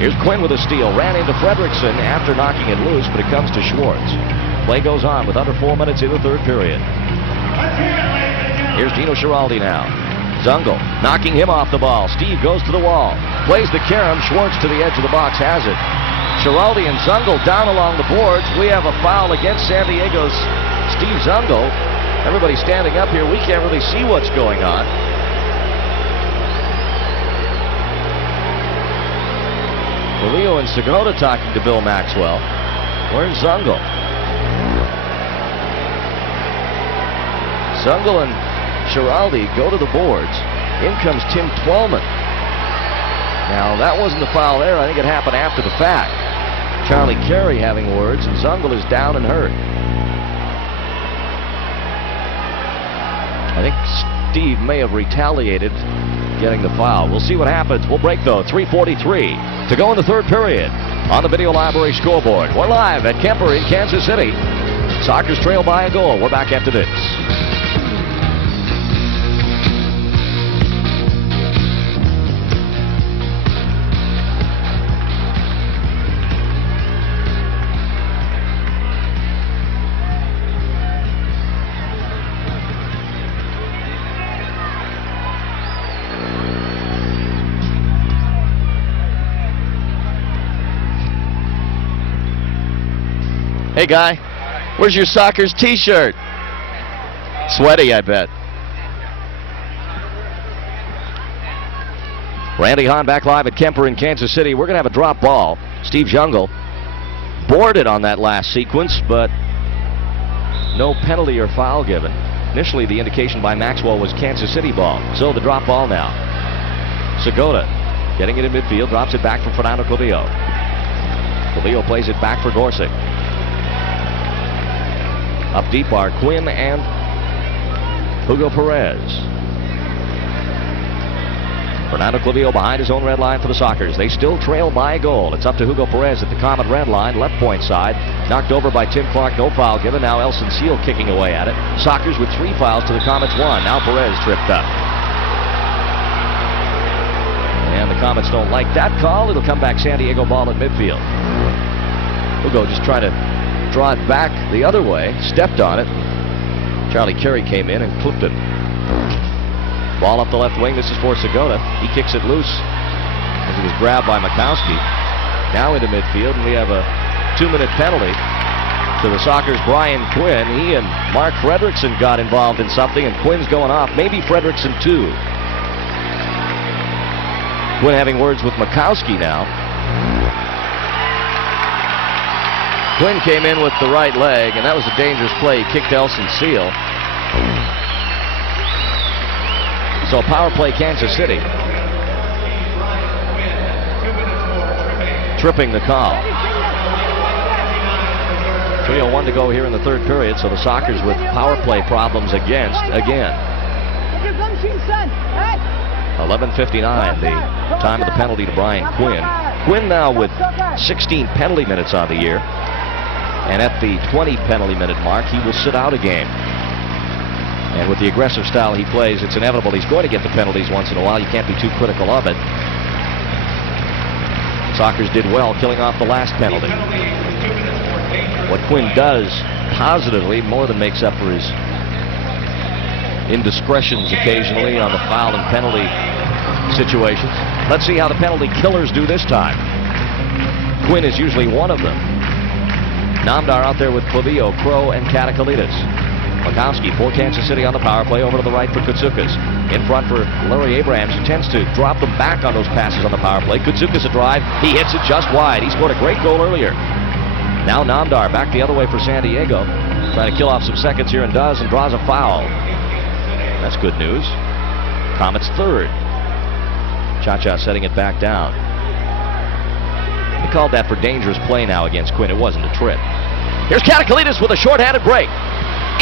Here's Quinn with a steal. Ran into Fredrickson after knocking it loose, but it comes to Schwartz. Play goes on with under 4 minutes in the third period. Here's Dino Schiraldi now. Zungel knocking him off the ball. Steve goes to the wall. Plays the Karam. Schwartz to the edge of the box has it. Schiraldi and Zungel down along the boards. We have a foul against San Diego's Steve Zungel. Everybody standing up here. We can't really see what's going on. Leo and Segota talking to Bill Maxwell. Where's Zungel? Zungel and Schiraldi go to the boards. In comes Tim Twellman. Now, that wasn't the foul there. I think it happened after the fact. Charlie Carey having words, and Zungel is down and hurt. I think Steve may have retaliated getting the foul. We'll see what happens. We'll break, though. 3:43 to go in the third period on the Video Library scoreboard. We're live at Kemper in Kansas City. Sockers trail by a goal. We're back after this. Hey, guy, where's your Sockers t-shirt? Sweaty, I bet. Randy Hahn back live at Kemper in Kansas City. We're going to have a drop ball. Steve Zungel boarded on that last sequence, but no penalty or foul given. Initially, the indication by Maxwell was Kansas City ball. So the drop ball now. Segota getting it in midfield, drops it back for Fernando Clavillo. Clavillo plays it back for Gorsick. Up deep are Quinn and Hugo Perez. Fernando Clavillo behind his own red line for the Sockers. They still trail by a goal. It's up to Hugo Perez at the Comet red line, left point side. Knocked over by Tim Clark, no foul given. Now Elson Seal kicking away at it. Sockers with 3 fouls to the Comets 1. Now Perez tripped up. And the Comets don't like that call. It'll come back San Diego ball at midfield. Hugo just trying to draw it back the other way, stepped on it. Charlie Carey came in and clipped it. Ball up the left wing. This is for Segota. He kicks it loose as it was grabbed by Makowski. Now into midfield, and we have a 2-minute penalty to the Sockers' Brian Quinn. He and Mark Fredrickson got involved in something, and Quinn's going off. Maybe Fredrickson too. Quinn having words with Mikowski now. Quinn came in with the right leg, and that was a dangerous play. He kicked Elson Seal. So power play Kansas City. Tripping the call. 3:01 to go here in the third period, so the Sockers with power play problems against again. 11:59, the time of the penalty to Brian Quinn. Quinn now with 16 penalty minutes on the year. And at the 20 penalty minute mark, he will sit out a game. And with the aggressive style he plays, it's inevitable he's going to get the penalties once in a while. You can't be too critical of it. Sockers did well killing off the last penalty. What Quinn does positively more than makes up for his indiscretions occasionally on the foul and penalty situations. Let's see how the penalty killers do this time. Quinn is usually one of them. Namdar out there with Clavillo, Crow, and Katakalitis. Mikowski for Kansas City on the power play over to the right for Koutsoukas. In front for Larry Abrahams, who tends to drop them back on those passes on the power play. Koutsoukas a drive. He hits it just wide. He scored a great goal earlier. Now Namdar back the other way for San Diego. Trying to kill off some seconds here and does, and draws a foul. That's good news. Comets third. Cha-Cha setting it back down. They called that for dangerous play now against Quinn. It wasn't a trip. Here's Katakalitis with a shorthanded break.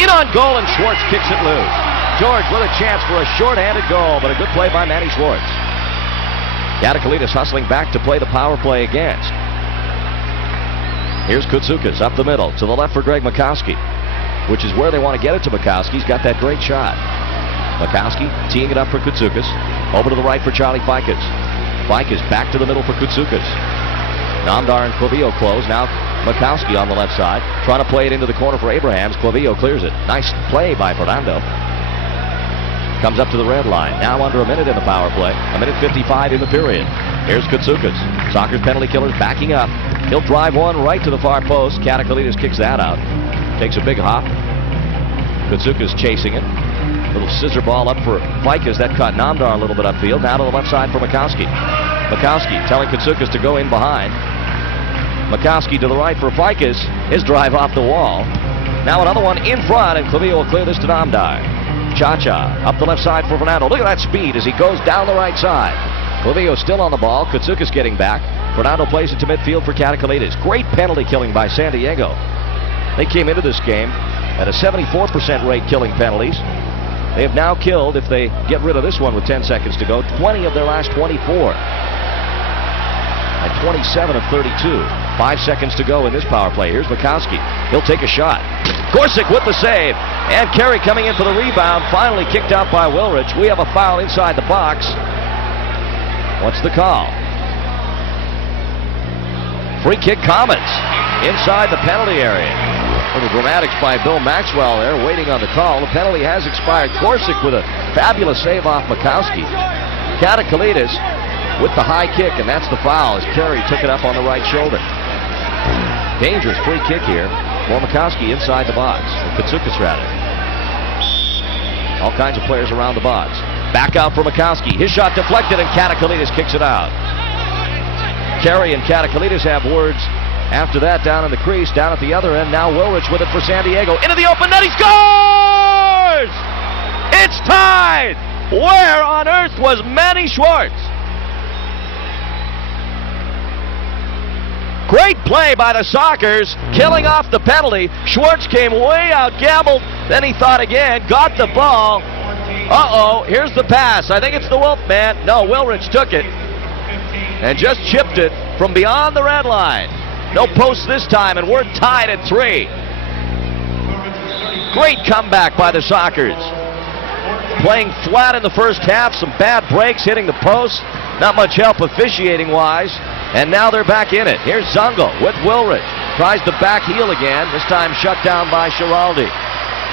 In on goal, and Schwartz kicks it loose. George with a chance for a shorthanded goal, but a good play by Manny Schwartz. Katakalitis hustling back to play the power play against. Here's Koutsoukas up the middle to the left for Greg Mikowski, which is where they want to get it to Mikowski. He's got that great shot. Mikowski teeing it up for Koutsoukas. Over to the right for Charlie Fikas. Fikas back to the middle for Koutsoukas. Namdar and Clavillo close. Now Mikowski on the left side, trying to play it into the corner for Abrahams. Clavillo clears it. Nice play by Fernando. Comes up to the red line. Now under a minute in the power play. A minute 55 in the period. Here's Koutsoukas. Sockers penalty killers backing up. He'll drive one right to the far post. Katakalitis kicks that out. Takes a big hop. Koutsoukas chasing it. Little scissor ball up for Fikas. That caught Namdar a little bit upfield. Now to the left side for Mikowski. Mikowski telling Koutsoukas to go in behind. Mikowski to the right for Fikas. His drive off the wall. Now another one in front, and Clavillo will clear this to Namdar. Cha-Cha up the left side for Fernando. Look at that speed as he goes down the right side. Clavillo still on the ball. Koutsoukas getting back. Fernando plays it to midfield for Katakalitis. Great penalty killing by San Diego. They came into this game at a 74% rate killing penalties. They have now killed, if they get rid of this one with 10 seconds to go, 20 of their last 24. At 27 of 32. 5 seconds to go in this power play. Here's Mikowski. He'll take a shot. Gorsick with the save. And Carey coming in for the rebound. Finally kicked out by Wilrich. We have a foul inside the box. What's the call? Free kick Comets inside the penalty area. Little dramatics by Bill Maxwell there, waiting on the call. The penalty has expired. Gorsick with a fabulous save off Mikowski. Katakalitis with the high kick, and that's the foul as Carey took it up on the right shoulder. Dangerous free kick here for Mikowski inside the box. Koutsoukas rather. All kinds of players around the box. Back out for Mikowski. His shot deflected, and Katakalitis kicks it out. Carey and Katakalitis have words after that down in the crease, down at the other end. Now Wilrich with it for San Diego. Into the open net, he scores! It's tied! Where on earth was Manny Schwartz? Great play by the Sockers, killing off the penalty. Schwartz came way out, gambled, then he thought again, got the ball. Uh-oh, here's the pass. I think it's the Wolfman. No, Wilrich took it and just chipped it from beyond the red line. No post this time, and we're tied at 3. Great comeback by the Sockers. Playing flat in the first half, some bad breaks hitting the post. Not much help officiating-wise, and now they're back in it. Here's Zungel with Wilrich. Tries to back heel again, this time shut down by Schiraldi.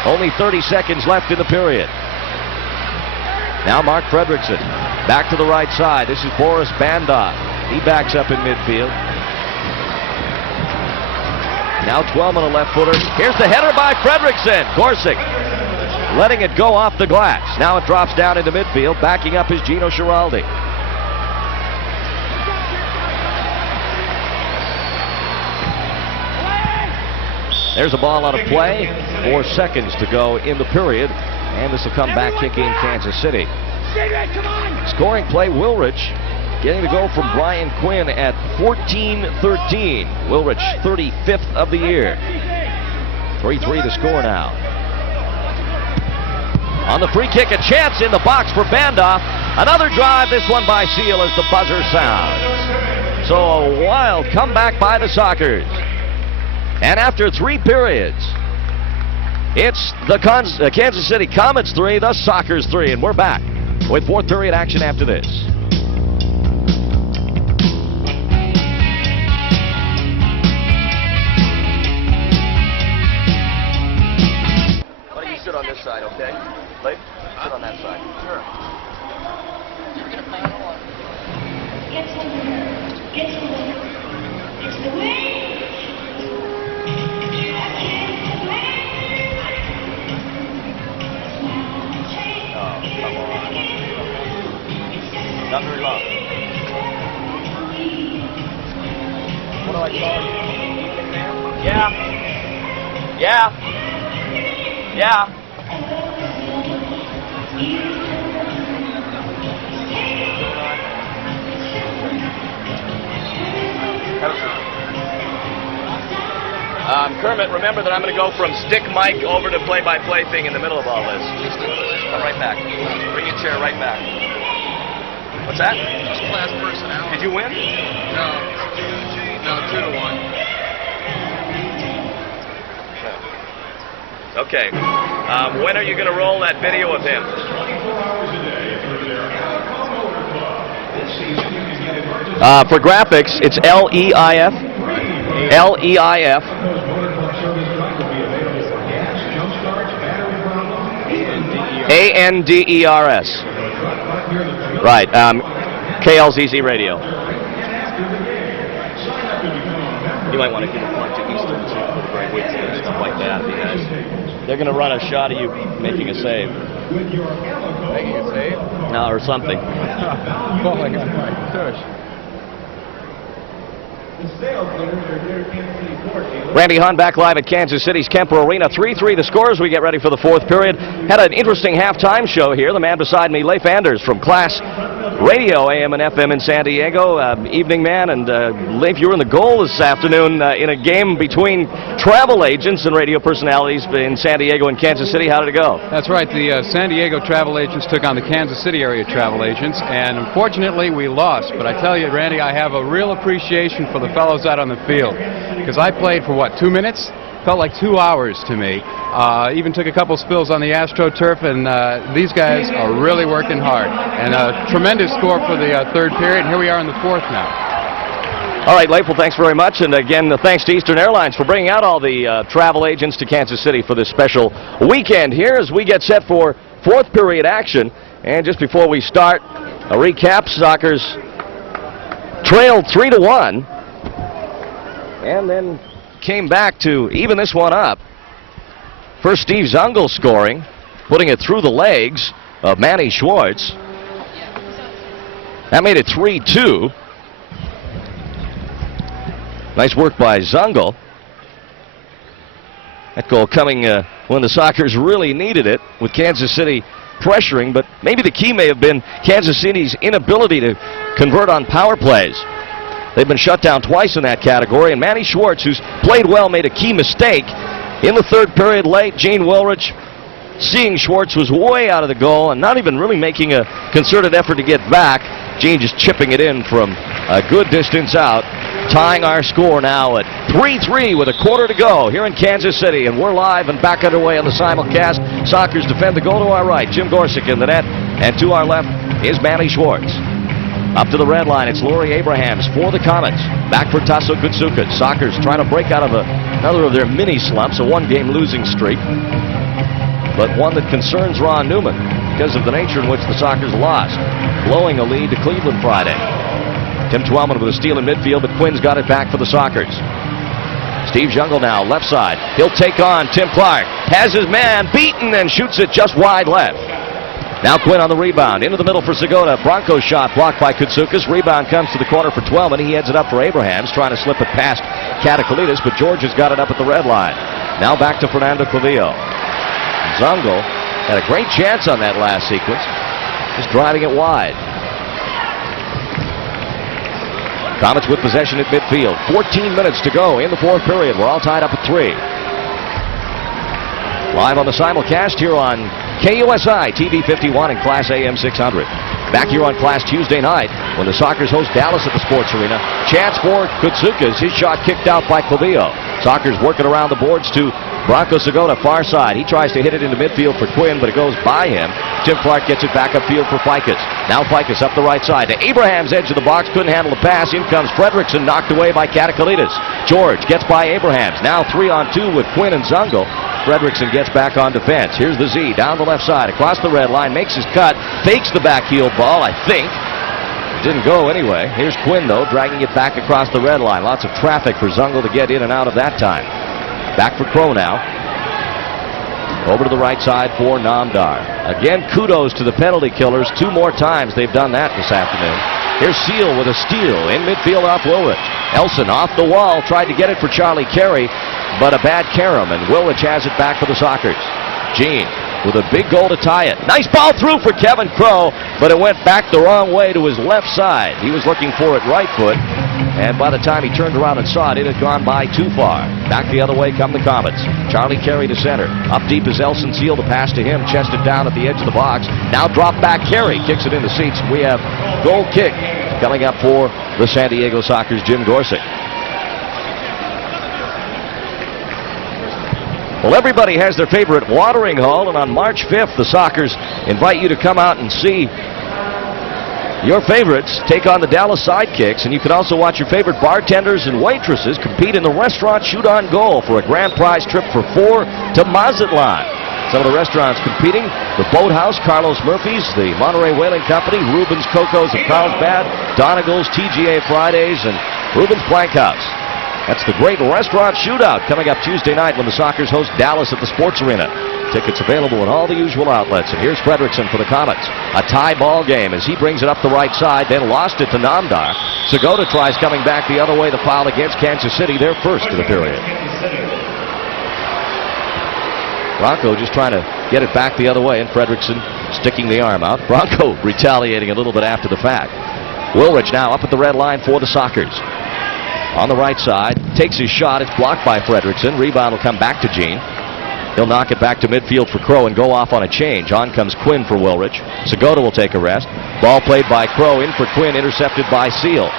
Only 30 seconds left in the period. Now Mark Fredrickson back to the right side. This is Boris Bandov. He backs up in midfield. Now Twellman, a left footer. Here's the header by Fredrickson. Gorsick letting it go off the glass. Now it drops down into midfield. Backing up is Gino Schiraldi. There's a ball out of play. 4 seconds to go in the period. And this will come back kicking Kansas City. Scoring play, Wilrich getting the goal from Brian Quinn at 14-13. Wilrich, 35th of the year. 3-3 to score now. On the free kick, a chance in the box for Bandoff. Another drive, this one by Seal as the buzzer sounds. So a wild comeback by the Sockers. And after 3 periods, it's the Kansas City Comets 3, the Sockers 3, and we're back with 4th period action after this. Why don't you sit on this side, okay? Leif, sit on that side. Sure. You're going to paddle on. It's the way. Not very long. What do I call you? Yeah. Yeah. Yeah. Kermit, remember that I'm going to go from stick mic over to play-by-play thing in the middle of all this. Come right back. Bring your chair right back. What's that? Just class personnel. Did you win? No. No, 2-1. Okay. When are you going to roll that video of him? For graphics, it's LEIF. LEIF. ANDERS. Right, KLZZ radio. You might want to give a plug to Eastern too for the great weights and stuff like that, because they're going to run a shot of you making a save. Making a save? No, or something. Falling on my tush. Randy Hahn back live at Kansas City's Kemper Arena. 3-3 the score as we get ready for the 4th period. Had an interesting halftime show here. The man beside me, Leif Anders from Class Radio, AM and FM in San Diego. Evening man, and Leif, you were in the goal this afternoon in a game between travel agents and radio personalities in San Diego and Kansas City. How did it go? That's right. The San Diego travel agents took on the Kansas City area travel agents, and unfortunately we lost. But I tell you, Randy, I have a real appreciation for the fellows out on the field, because I played for, 2 minutes? Felt like 2 hours to me. Even took a couple spills on the AstroTurf, and these guys are really working hard. And a tremendous score for the 3rd period, and here we are in the 4th now. All right, Leif, well, thanks very much. And again, thanks to Eastern Airlines for bringing out all the travel agents to Kansas City for this special weekend here as we get set for 4th period action. And just before we start, a recap. Sockers trailed 3-1 and then came back to even this one up. First, Steve Zungel scoring, putting it through the legs of Manny Schwartz. That made it 3-2. Nice work by Zungel. That goal coming when the Sockers really needed it, with Kansas City pressuring, but maybe the key may have been Kansas City's inability to convert on power plays. They've been shut down twice in that category, and Manny Schwartz, who's played well, made a key mistake in the 3rd period late. Gene Wilrich, seeing Schwartz was way out of the goal and not even really making a concerted effort to get back. Gene just chipping it in from a good distance out, tying our score now at 3-3 with a quarter to go here in Kansas City, and we're live and back underway on the simulcast. Sockers defend the goal to our right, Jim Gorsuch in the net, and to our left is Manny Schwartz. Up to the red line, it's Laurie Abrahams for the Comets. Back for Tasso Kutsukas. Sockers trying to break out of another of their mini slumps, a 1-game losing streak, but one that concerns Ron Newman because of the nature in which the Sockers lost, blowing a lead to Cleveland Friday. Tim Twellman with a steal in midfield, but Quinn's got it back for the Sockers. Steve Zungel now, left side. He'll take on Tim Clark. Has his man beaten and shoots it just wide left. Now Quinn on the rebound. Into the middle for Segota. Bronco shot blocked by Kutsukas. Rebound comes to the corner for Twellman. He heads it up for Abrahams, trying to slip it past Katakalitis, but George has got it up at the red line. Now back to Fernando Clavillo. Zungel had a great chance on that last sequence, just driving it wide. Comets with possession at midfield. 14 minutes to go in the fourth period. We're all tied up at 3. Live on the simulcast here on KUSI TV 51 and Class AM 600. Back here on Class Tuesday night when the Sockers host Dallas at the Sports Arena. Chance for Kutsukas. His shot kicked out by Clavillo. Sockers working around the boards to Bronco Segota, far side. He tries to hit it into midfield for Quinn, but it goes by him. Tim Clark gets it back upfield for Ficus. Now Ficus up the right side to Abraham's edge of the box. Couldn't handle the pass. In comes Fredrickson, knocked away by Katakalitis. George gets by Abrahams. Now 3-on-2 with Quinn and Zungel. Fredrickson gets back on defense. Here's the Z down the left side, across the red line, makes his cut, fakes the backheel ball, I think. Didn't go anyway. Here's Quinn, though, dragging it back across the red line. Lots of traffic for Zungel to get in and out of that time. Back for Crow now. Over to the right side for Namdar. Again, kudos to the penalty killers. 2 more times they've done that this afternoon. Here's Seal with a steal in midfield off Woolwich. Elson off the wall, tried to get it for Charlie Carey, but a bad carom, and Woolwich has it back for the Sockers. Gene with a big goal to tie it. Nice ball through for Kevin Crow, but it went back the wrong way to his left side. He was looking for it right foot, and by the time he turned around and saw it, it had gone by too far. Back the other way come the Comets. Charlie Carey to center. Up deep is Elson Seal. The pass to him, chested down at the edge of the box. Now drop back Carey, kicks it in the seats. We have goal kick coming up for the San Diego Sockers, Jim Gorsuch. Well, everybody has their favorite watering hole, and on March 5th, the Sockers invite you to come out and see your favorites take on the Dallas Sidekicks, and you can also watch your favorite bartenders and waitresses compete in the restaurant shoot-on goal for a grand prize trip for 4 to Mazatlan. Some of the restaurants competing: the Boathouse, Carlos Murphy's, the Monterey Whaling Company, Rubens Coco's and Carlsbad, Donegal's, TGA Fridays, and Rubens Plank House. That's the great restaurant shootout coming up Tuesday night when the Sockers host Dallas at the Sports Arena. Tickets available in all the usual outlets. And here's Fredrickson for the Comets. A tie ball game as he brings it up the right side, then lost it to Namdar. Segota tries coming back the other way. The foul against Kansas City, their first of the period. Bronco just trying to get it back the other way, and Fredrickson sticking the arm out. Bronco retaliating a little bit after the fact. Woolrich now up at the red line for the Sockers. On the right side, takes his shot. It's blocked by Fredrickson. Rebound will come back to Gene. He'll knock it back to midfield for Crow and go off on a change. On comes Quinn for Woolrich. Segota will take a rest. Ball played by Crow, in for Quinn, intercepted by Seal.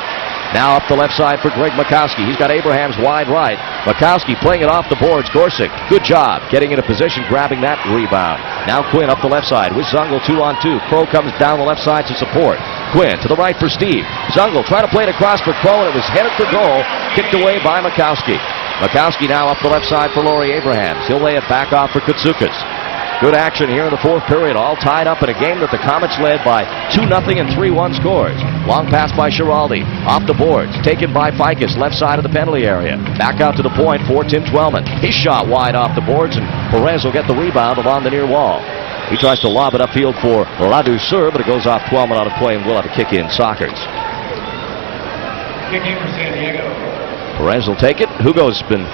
Now up the left side for Greg Mikowski. He's got Abrahams wide right. Mikowski playing it off the boards. Gorsuch, good job getting into position, grabbing that rebound. Now Quinn up the left side with Zungel 2-on-2. Crow comes down the left side to support. Quinn to the right for Steve. Zungel trying to play it across for Crow, and it was headed for goal. Kicked away by Mikowski. Mikowski now up the left side for Laurie Abrahams. He'll lay it back off for Kutsukas. Good action here in the fourth period, all tied up in a game that the Comets led by 2-0 and 3-1 scores. Long pass by Schiraldi, off the boards, taken by Ficus, left side of the penalty area. Back out to the point for Tim Twellman. His shot wide off the boards, and Perez will get the rebound along the near wall. He tries to lob it upfield for Ladouceur, but it goes off Twellman out of play, and we'll have a kick in Sockers. Kick in for San Diego. Perez will take it. Hugo's been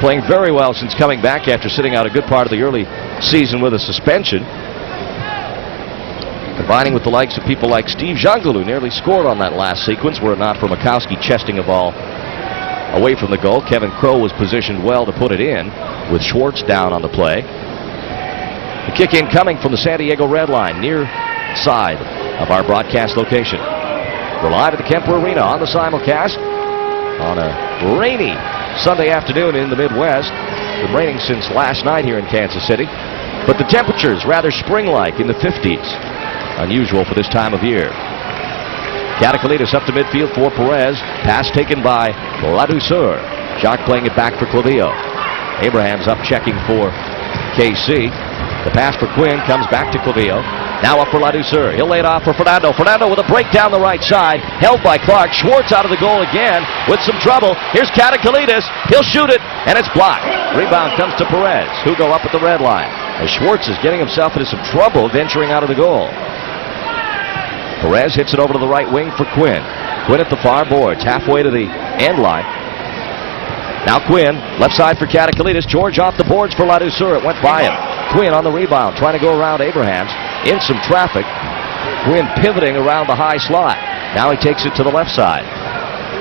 playing very well since coming back after sitting out a good part of the early season with a suspension. Combining with the likes of people like Steve Jungle, who nearly scored on that last sequence were it not for Mikowski chesting a ball away from the goal. Kevin Crow was positioned well to put it in with Schwartz down on the play. The kick in coming from the San Diego red line, near side of our broadcast location. We're live at the Kemper Arena on the simulcast on a rainy Sunday afternoon in the Midwest. It's been raining since last night here in Kansas City, but the temperatures rather spring-like in the 50s. Unusual for this time of year. Katakalitis up to midfield for Perez. Pass taken by Ladouceur. Jacques playing it back for Clavillo. Abrahams up checking for KC. The pass for Quinn comes back to Clavillo. Now up for Ladouceur. He'll lay it off for Fernando. Fernando with a break down the right side. Held by Clark. Schwartz out of the goal again with some trouble. Here's Katakalitis. He'll shoot it, and it's blocked. Rebound comes to Perez. Hugo up at the red line. As Schwartz is getting himself into some trouble venturing out of the goal. Perez hits it over to the right wing for Quinn. Quinn at the far boards, halfway to the end line. Now Quinn, left side for Katakalitis. George off the boards for Ladouceur. It went by him. Quinn on the rebound, trying to go around Abrahams. In some traffic. Quinn pivoting around the high slot. Now he takes it to the left side.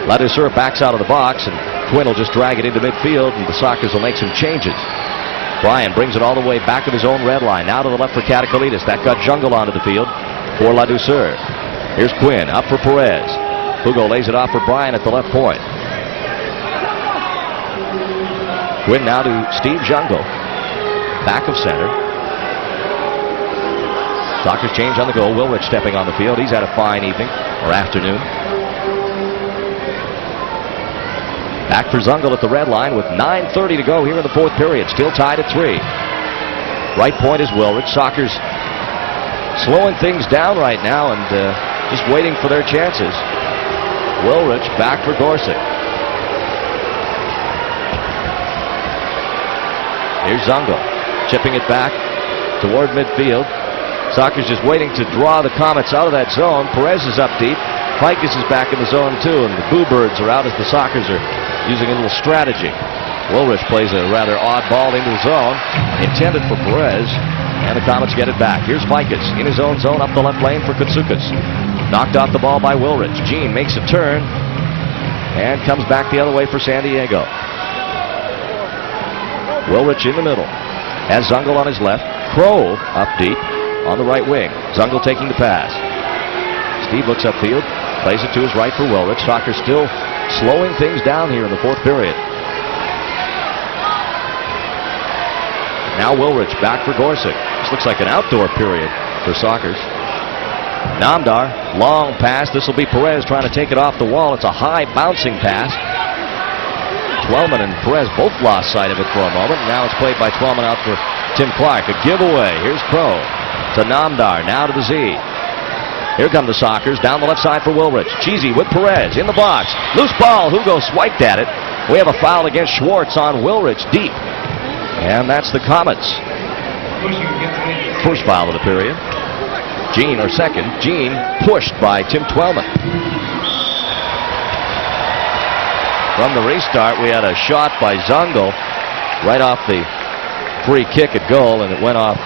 Ladouceur backs out of the box, and Quinn will just drag it into midfield, and the Sockers will make some changes. Bryan brings it all the way back of his own red line. Now to the left for Katakalitis. That got Jungle onto the field for Ladouceur. Here's Quinn, up for Perez. Hugo lays it off for Bryan at the left point. Quinn now to Steve Jungle. Back of center. Sockers change on the go. Wilrich stepping on the field. He's had a fine evening or afternoon. Back for Zungel at the red line with 9:30 to go here in the fourth period. Still tied at 3. Right point is Wilrich. Sockers slowing things down right now and just waiting for their chances. Wilrich back for Gorsuch. Here's Zungel, chipping it back toward midfield. Sockers just waiting to draw the Comets out of that zone. Perez is up deep. Pikus is back in the zone too, and the Boo Birds are out as the Sockers are using a little strategy. Wilrich plays a rather odd ball into the zone, intended for Perez, and the Comets get it back. Here's Pikus in his own zone up the left lane for Koutsoukis. Knocked off the ball by Wilrich. Gene makes a turn and comes back the other way for San Diego. Wilrich in the middle. Has Zungel on his left. Crow up deep on the right wing. Zungel taking the pass. Steve looks upfield. Plays it to his right for Wilrich. Sockers still slowing things down here in the fourth period. Now Wilrich back for Gorsuch. This looks like an outdoor period for Sockers. Namdar, long pass. This will be Perez trying to take it off the wall. It's a high bouncing pass. Twellman and Perez both lost sight of it for a moment. Now it's played by Twellman out for Tim Clark. A giveaway. Here's Crow to Namdar. Now to the Z. Here come the Sockers down the left side for Wilrich. Cheesy with Perez in the box. Loose ball. Hugo swiped at it. We have a foul against Schwartz on Wilrich deep. And that's the Comets. First foul of the period. Gene, or second. Gene pushed by Tim Twellman. From the restart, we had a shot by Zungel right off the free kick at goal, and it went off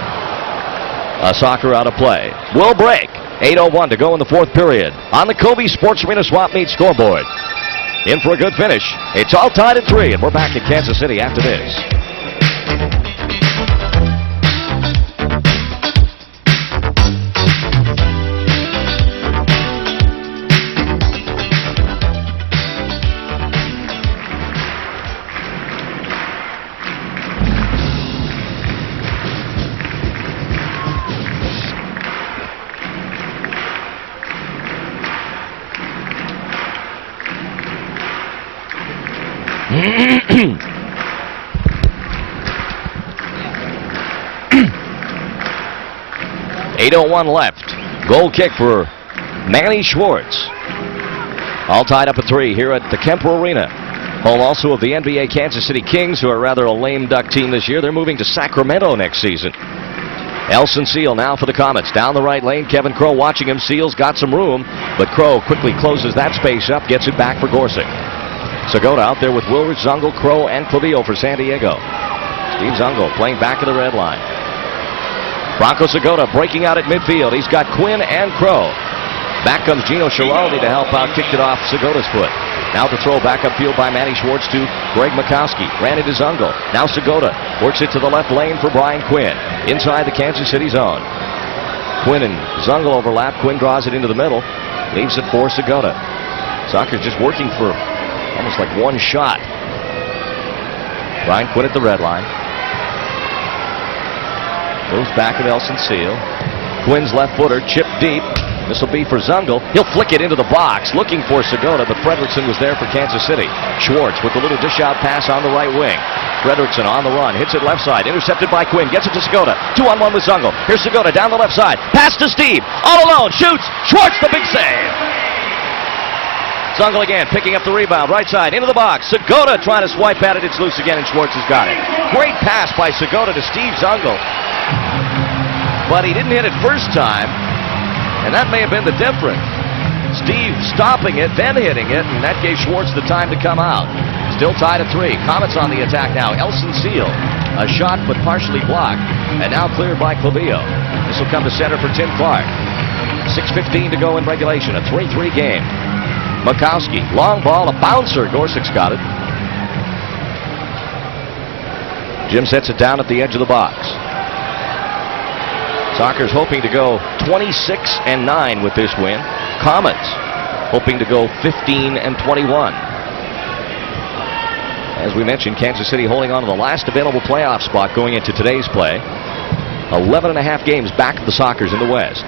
Soccer out of play. Will break. 8:01 to go in the fourth period on the Kobe Sports Arena Swap Meet scoreboard. In for a good finish. It's all tied at 3, and we're back in Kansas City after this. .801 left. Goal kick for Manny Schwartz. All tied up at 3 here at the Kemper Arena. Home also of the NBA Kansas City Kings, who are rather a lame duck team this year. They're moving to Sacramento next season. Elson Seal now for the Comets. Down the right lane, Kevin Crow watching him. Seal's got some room, but Crow quickly closes that space up, gets it back for Gorsuch. Segota out there with Wilrich, Zungel, Crow, and Clavillo for San Diego. Steve Zungel playing back of the red line. Bronco Segota breaking out at midfield. He's got Quinn and Crow. Back comes Gino Chiraldi to help out. Kicked it off Segota's foot. Now to throw back upfield by Manny Schwartz to Greg Mikowski. Ran into Zungel. Now Segota works it to the left lane for Brian Quinn. Inside the Kansas City zone. Quinn and Zungel overlap. Quinn draws it into the middle. Leaves it for Segota. Sockers just working for almost like one shot. Brian Quinn at the red line. Moves back of Elson Seal. Quinn's left footer chipped deep. This will be for Zungel. He'll flick it into the box, looking for Segota, but Fredrickson was there for Kansas City. Schwartz with the little dish-out pass on the right wing. Fredrickson on the run, hits it left side, intercepted by Quinn, gets it to Segota. 2-on-1 with Zungel. Here's Segota down the left side. Pass to Steve. All alone, shoots. Schwartz the big save. Zungel again, picking up the rebound, right side, into the box. Segota trying to swipe at it. It's loose again, and Schwartz has got it. Great pass by Segota to Steve Zungel. But he didn't hit it first time, and that may have been the difference. Steve stopping it, then hitting it, and that gave Schwartz the time to come out. Still tied at 3. Comets on the attack now. Elson Seal. A shot, but partially blocked. And now cleared by Clavillo. This will come to center for Tim Clark. 6:15 to go in regulation. A 3-3 game. Makowski. Long ball. A bouncer. Gorsuch's got it. Jim sets it down at the edge of the box. Sockers hoping to go 26-9 with this win. Comets hoping to go 15-21. As we mentioned, Kansas City holding on to the last available playoff spot going into today's play. 11.5 games back of the Sockers in the West.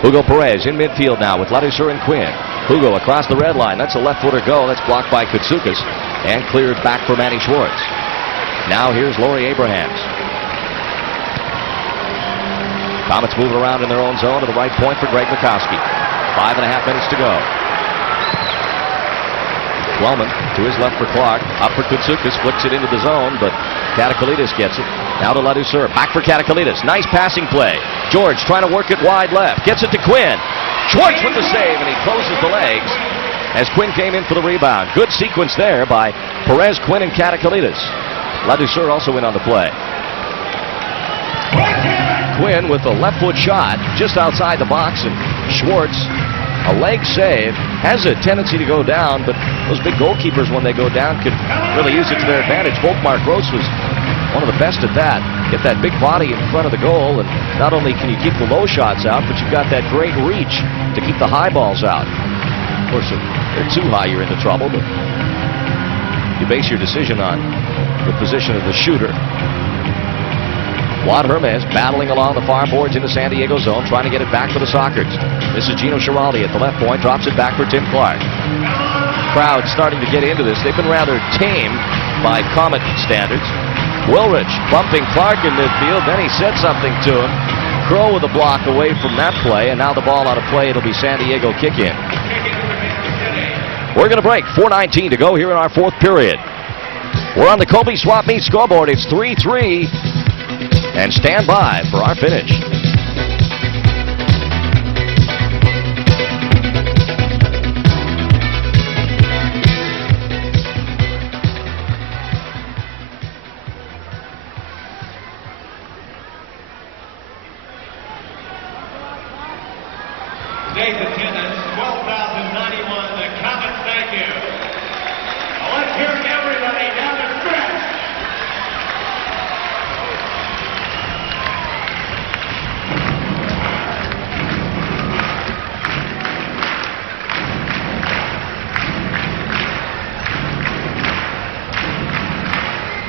Hugo Perez in midfield now with Ladouceur and Quinn. Hugo across the red line. That's a left-footer goal. That's blocked by Koutsoukis and cleared back for Manny Schwartz. Now here's Laurie Abrahams. Comets moving around in their own zone to the right point for Greg Makowski. 5.5 minutes to go. Wellman to his left for Clark. Up for Koutsoukis. Flicks it into the zone, but Katakalitis gets it. Now to Ladouceur. Back for Katakalitis. Nice passing play. George trying to work it wide left. Gets it to Quinn. Schwartz with the save, and he closes the legs as Quinn came in for the rebound. Good sequence there by Perez, Quinn, and Katakalitis. Ladouceur also in on the play. Quinn with a left foot shot just outside the box, and Schwartz, a leg save, has a tendency to go down, but those big goalkeepers, when they go down, can really use it to their advantage. Volkmar Gross was one of the best at that. Get that big body in front of the goal, and not only can you keep the low shots out, but you've got that great reach to keep the high balls out. Of course, if they're too high, you're into trouble, but you base your decision on the position of the shooter. Juan Hermes battling along the far boards in the San Diego zone, trying to get it back for the Sockers. This is Gino Giraldi at the left point, drops it back for Tim Clark. Crowd starting to get into this. They've been rather tame by Comet standards. Wilrich bumping Clark in midfield, then he said something to him. Crow with a block away from that play, and now the ball out of play. It'll be San Diego kick in. We're going to break. 4:19 to go here in our fourth period. We're on the Kobe Swap Meet scoreboard. It's 3-3. And stand by for our finish. Today's attendance, 12,091. The Comets, thank you. Now let's hear everybody down the stretch.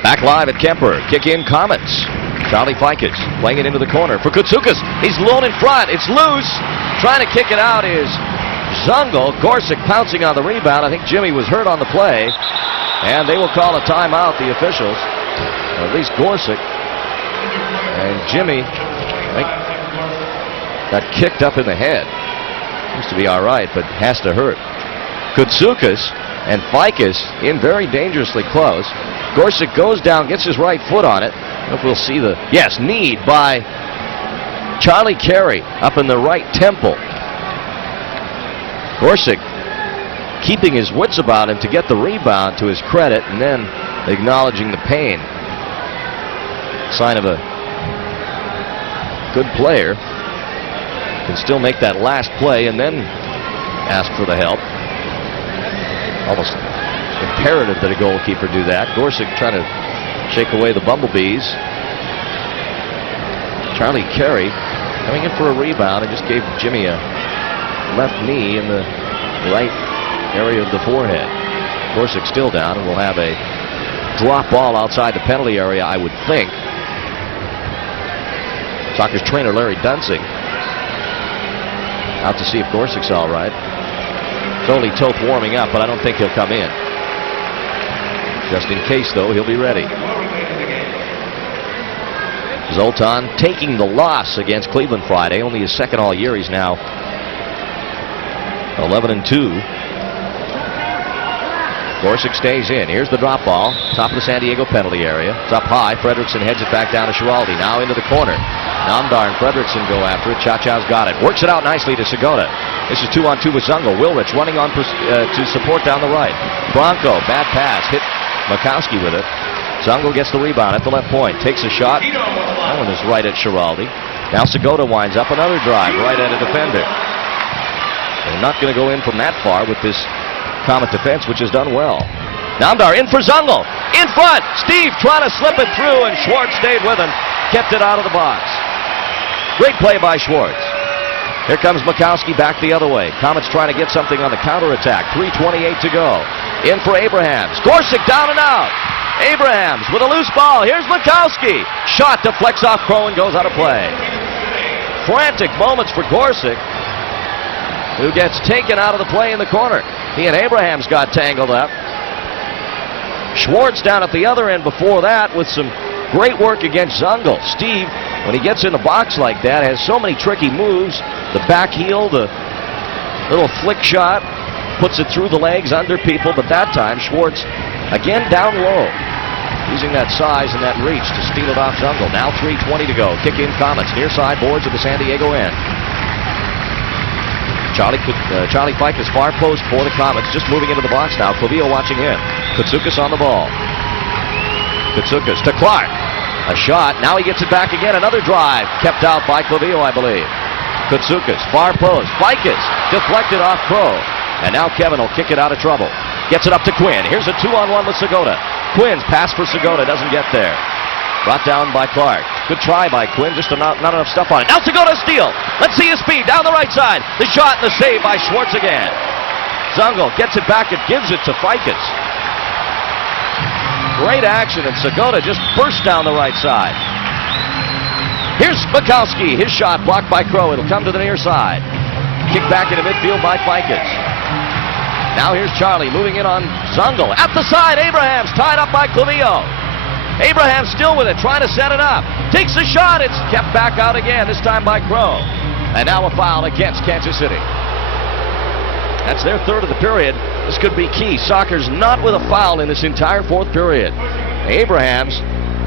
Back live at Kemper. Kick in Comets. Charlie Ficus playing it into the corner for Koutsoukis. He's alone in front. It's loose. Trying to kick it out is Zungel. Gorsuch pouncing on the rebound. I think Jimmy was hurt on the play. And they will call a timeout, the officials. Or at least Gorsuch. And Jimmy, I think, got kicked up in the head. Used to be all right, but has to hurt. Koutsoukis and Ficus in very dangerously close. Gorsuch goes down, gets his right foot on it. I hope we'll see the, yes, knee by Charlie Carey up in the right temple. Gorsuch keeping his wits about him to get the rebound, to his credit, and then acknowledging the pain. Sign of a good player. Can still make that last play and then ask for the help. Almost imperative that a goalkeeper do that. Gorsuch trying to shake away the bumblebees. Charlie Carey coming in for a rebound and just gave Jimmy a left knee in the right area of the forehead. Gorsuch still down, and we'll have a drop ball outside the penalty area, I would think. Sockers trainer Larry Dunsing out to see if Gorsuch's all right. It's only Toth warming up, but I don't think he'll come in. Just in case, though, he'll be ready. Zoltan taking the loss against Cleveland Friday. Only his second all year. He's now 11-2. Gorsuch stays in. Here's the drop ball. Top of the San Diego penalty area. It's up high. Fredrickson heads it back down to Giraldi. Now into the corner. Namdar and Fredrickson go after it. Cha-Cha's got it. Works it out nicely to Segota. This is 2-on-2 with Zungel. Wilrich running on to support down the right. Bronco, bad pass. Hit Mikowski with it. Zungel gets the rebound at the left point. Takes a shot. That one is right at Schiraldi. Now Segota winds up another drive right at a defender. They're not going to go in from that far with this Comet defense, which has done well. Namdar in for Zungel. In front. Steve trying to slip it through, and Schwartz stayed with him. Kept it out of the box. Great play by Schwartz. Here comes Mikowski back the other way. Comets trying to get something on the counterattack. 3:28 to go. In for Abrahams. Gorsuch down and out. Abrahams with a loose ball. Here's Mikowski. Shot deflects off Crow and goes out of play. Frantic moments for Gorsuch, who gets taken out of the play in the corner. He and Abrahams got tangled up. Schwartz down at the other end before that with some great work against Zungel. Steve, when he gets in the box like that, has so many tricky moves. The back heel, the little flick shot, puts it through the legs under people, but that time Schwartz again down low, using that size and that reach to steal it off Zungel. Now 3:20 to go. Kick in Comets. Near side boards at the San Diego end. Charlie Fike is far post for the Comets, just moving into the box now. Clavillo watching him. Koutsoukis on the ball. Koutsoukis to Clark. A shot. Now he gets it back again. Another drive. Kept out by Clavillo, I believe. Koutsoukis, far post. Fikes deflected off Crow. And now Kevin will kick it out of trouble. Gets it up to Quinn. Here's a 2-on-1 with Segota. Quinn's pass for Segota doesn't get there. Brought down by Clark. Good try by Quinn, just not enough stuff on it. Now Segota steal. Let's see his speed down the right side. The shot and the save by Schwartz again. Zungel gets it back and gives it to Fikes. Great action, and Segota just burst down the right side. Here's Mikowski. His shot blocked by Crow. It'll come to the near side. Kick back into midfield by Fikes. Now here's Charlie moving in on Zungel. At the side, Abrahams tied up by Clavillo. Abrahams still with it, trying to set it up. Takes a shot. It's kept back out again, this time by Crow. And now a foul against Kansas City. That's their third of the period. This could be key. Sockers not with a foul in this entire fourth period. Abrahams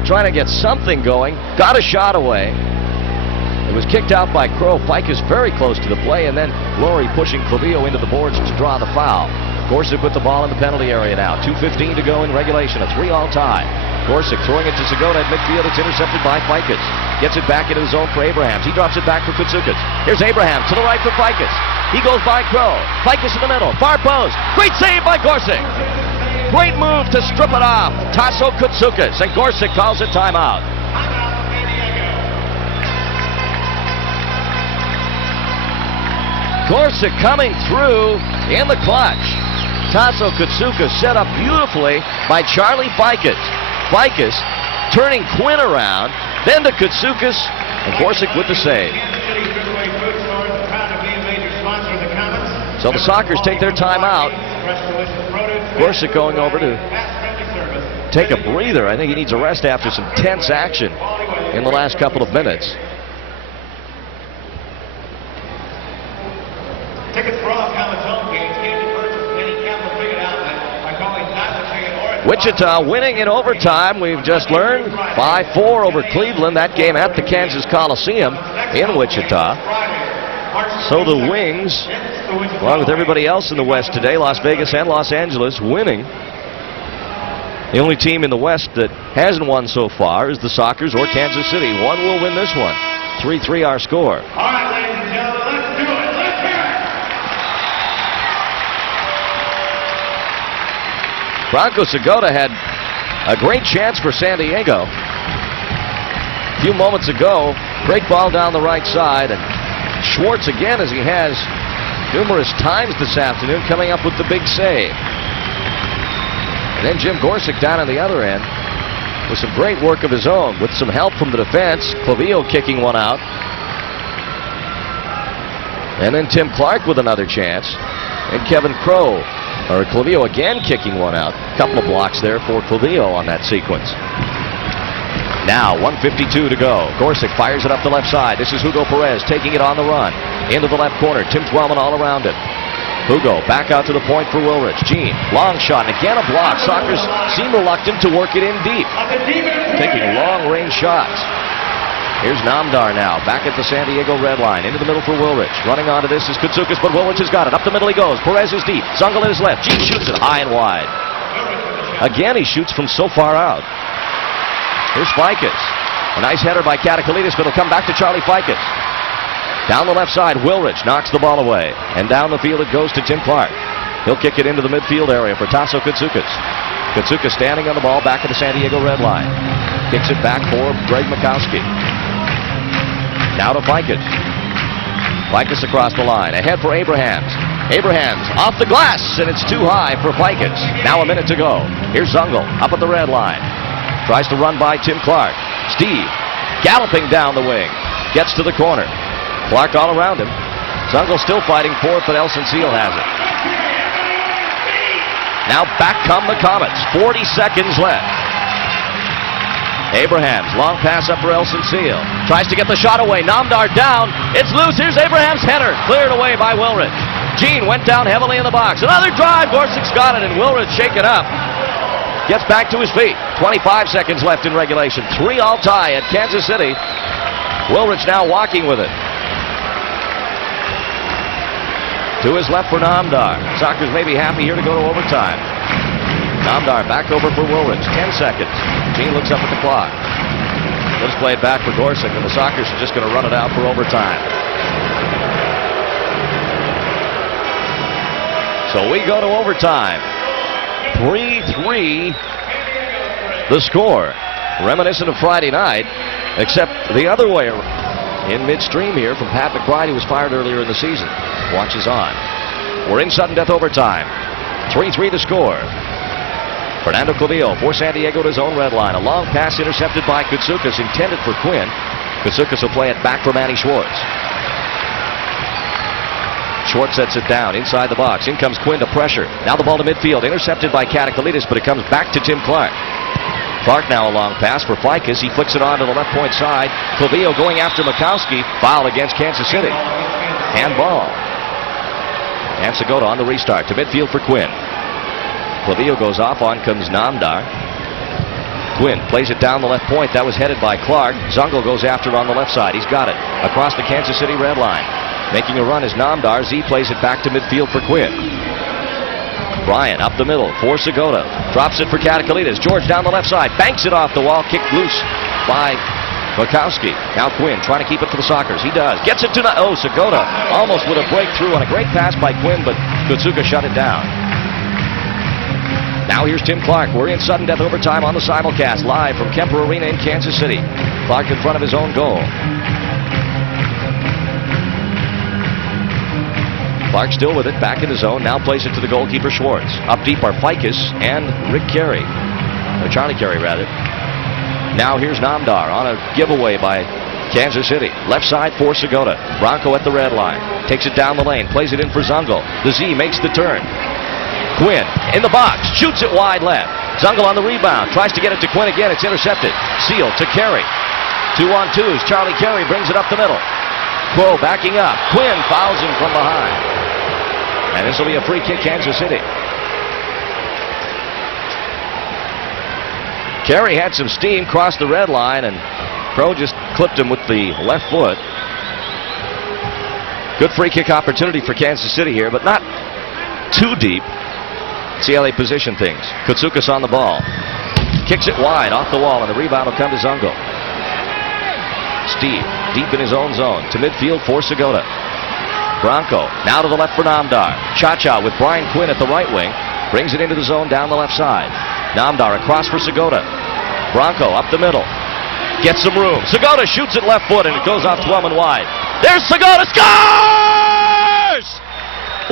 trying to get something going. Got a shot away. It was kicked out by Crow. Fike is very close to the play, and then Laurie pushing Clavillo into the boards to draw the foul. Gorsuch with the ball in the penalty area now. 2:15 to go in regulation. A 3-all tie. Gorsuch throwing it to Segota at midfield. It's intercepted by Fikes. Gets it back into the zone for Abrahams. He drops it back for Koutsoukis. Here's Abrahams to the right for Fikes. He goes by Crow. Fikes in the middle. Far post. Great save by Gorsuch. Great move to strip it off. Tasso Koutsoukis, and Gorsuch calls it timeout. Gorsuch coming through in the clutch. Tasso Koutsoukis set up beautifully by Charlie Fikes. Fikes turning Quinn around, then to Koutsoukis, and Gorsuch with the save. So the Sockers take their timeout. Gorsuch going over to take a breather. I think he needs a rest after some tense action in the last couple of minutes. Tickets for all Comets home games can be purchased at any Capital Ticket outlet by calling Tyler Ticket or Wichita winning in overtime. We've just learned 5-4 over Cleveland. That game at the Kansas Coliseum in Wichita. So the Wings, along with everybody else in the West today, Las Vegas and Los Angeles, winning. The only team in the West that hasn't won so far is the Sockers or Kansas City. One will win this one. 3-3 our score. All right, ladies and gentlemen, let's do it. Let's hear it. Bronco Segota had a great chance for San Diego. A few moments ago, great ball down the right side, and Schwartz again, as he has numerous times this afternoon, coming up with the big save. And then Jim Gorsuch down on the other end with some great work of his own, with some help from the defense. Clavillo kicking one out. And then Tim Clark with another chance. And Kevin Crow, or Clavillo again kicking one out. A couple of blocks there for Clavillo on that sequence. Now 1:52 to go. Gorsuch fires it up the left side. This is Hugo Perez taking it on the run. Into the left corner. Tim Twellman all around it. Hugo back out to the point for Wilrich. Gene, long shot, and again a block. Sockers seem reluctant to work it in deep. Taking long-range shots. Here's Namdar now, back at the San Diego red line. Into the middle for Wilrich. Running onto this is Koutsoukis, but Wilrich has got it. Up the middle he goes. Perez is deep. Zungel is left. Gene shoots it high and wide. Again, he shoots from so far out. Here's Ficus. A nice header by Katakalitis, but it'll come back to Charlie Ficus. Down the left side, Wilrich knocks the ball away. And down the field it goes to Tim Clark. He'll kick it into the midfield area for Tasso Koutsoukas. Koutsoukas standing on the ball back at the San Diego red line. Kicks it back for Greg Mikowski. Now to Ficus. Ficus across the line. Ahead for Abrahams. Abrahams off the glass, and it's too high for Ficus. Now a minute to go. Here's Zungel up at the red line. Tries to run by Tim Clark. Steve galloping down the wing. Gets to the corner. Clark all around him. Zungel still fighting for it, but Elson Seal has it. Now back come the Comets. 40 seconds left. Abrahams, long pass up for Elson Seal. Tries to get the shot away. Namdar down. It's loose. Here's Abrahams' header. Cleared away by Wilrich. Gene went down heavily in the box. Another drive. Gorsuch's got it, and Wilrich shaken up. Gets back to his feet. 25 seconds left in regulation. 3-all tie at Kansas City. Wilrich now walking with it. To his left for Namdar. Sockers may be happy here to go to overtime. Namdar back over for Wilrich. 10 seconds. Gene looks up at the clock. Let's play it back for Gorsuch, and the Sockers are just going to run it out for overtime. So we go to overtime. 3-3 the score. Reminiscent of Friday night, except the other way around. In midstream here from Pat McBride, who was fired earlier in the season. Watches on. We're in sudden death overtime. 3-3 the score. Fernando Clavio for San Diego to his own red line. A long pass intercepted by Koutsoukas, intended for Quinn. Koutsoukas will play it back for Manny Schwartz. Schwartz sets it down inside the box. In comes Quinn to pressure. Now the ball to midfield. Intercepted by Katakalitis, but it comes back to Tim Clark. Clark now a long pass for Ficus. He flicks it on to the left point side. Clavio going after Mikowski. Foul against Kansas City. Handball. And Segota on the restart to midfield for Quinn. Clavio goes off. On comes Namdar. Quinn plays it down the left point. That was headed by Clark. Zungel goes after it on the left side. He's got it across the Kansas City red line. Making a run is Namdar. Z plays it back to midfield for Quinn. Bryant up the middle for Segota. Drops it for Katakalitis. George down the left side. Banks it off the wall. Kicked loose by Mikowski. Now Quinn trying to keep it for the Sockers. He does. Gets it to Segota. Almost with a breakthrough on a great pass by Quinn, but Koutsoukas shut it down. Now here's Tim Clark. We're in sudden death overtime on the simulcast live from Kemper Arena in Kansas City. Clark in front of his own goal. Clark still with it, back in his zone. Now plays it to the goalkeeper Schwartz. Up deep are Ficus and Rick Carey. Or Charlie Carey, rather. Now here's Namdar on a giveaway by Kansas City. Left side for Segota. Bronco at the red line. Takes it down the lane. Plays it in for Zungel. The Z makes the turn. Quinn in the box. Shoots it wide left. Zungel on the rebound. Tries to get it to Quinn again. It's intercepted. Seal to Carey. 2-on-2s. Charlie Carey brings it up the middle. Quo backing up. Quinn fouls him from behind. And this will be a free kick, Kansas City. Carey had some steam, crossed the red line, and Crow just clipped him with the left foot. Good free kick opportunity for Kansas City here, but not too deep. See how they position things. Koutsoukas on the ball. Kicks it wide off the wall, and the rebound will come to Zungel. Steve deep in his own zone to midfield for Segota. Bronco now to the left for Namdar. Cha-Cha with Brian Quinn at the right wing. Brings it into the zone down the left side. Namdar across for Segota. Bronco up the middle. Gets some room. Segota shoots it left foot, and it goes off 12 and wide. There's Segota. Scores!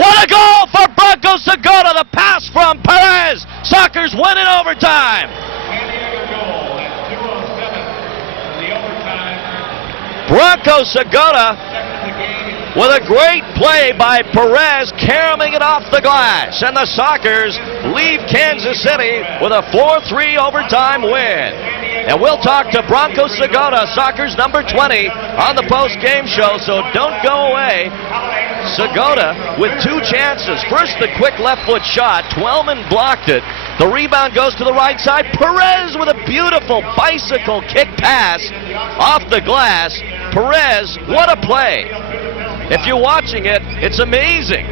What a goal for Bronco Segota. The pass from Perez. Sockers win in overtime. Bronco Segota with a great play by Perez, caroming it off the glass. And the Sockers leave Kansas City with a 4-3 overtime win. And we'll talk to Bronco Segota, Sockers number 20, on the post-game show, so don't go away. Segota with two chances. First, the quick left foot shot. Twellman blocked it. The rebound goes to the right side. Perez with a beautiful bicycle kick pass off the glass. Perez, what a play. If you're watching it, it's amazing.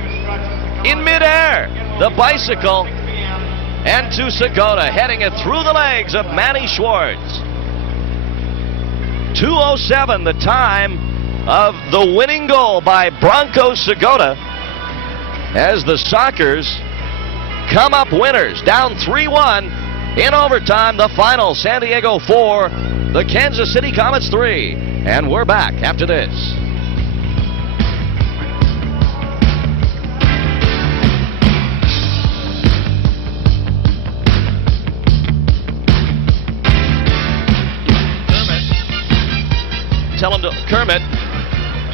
In midair, the bicycle And to Segota, heading it through the legs of Manny Schwartz. 2:07, the time of the winning goal by Bronco Segota, as the Sockers come up winners, down 3-1 in overtime. The final, San Diego 4, the Kansas City Comets 3. And we're back after this. Tell him to, Kermit,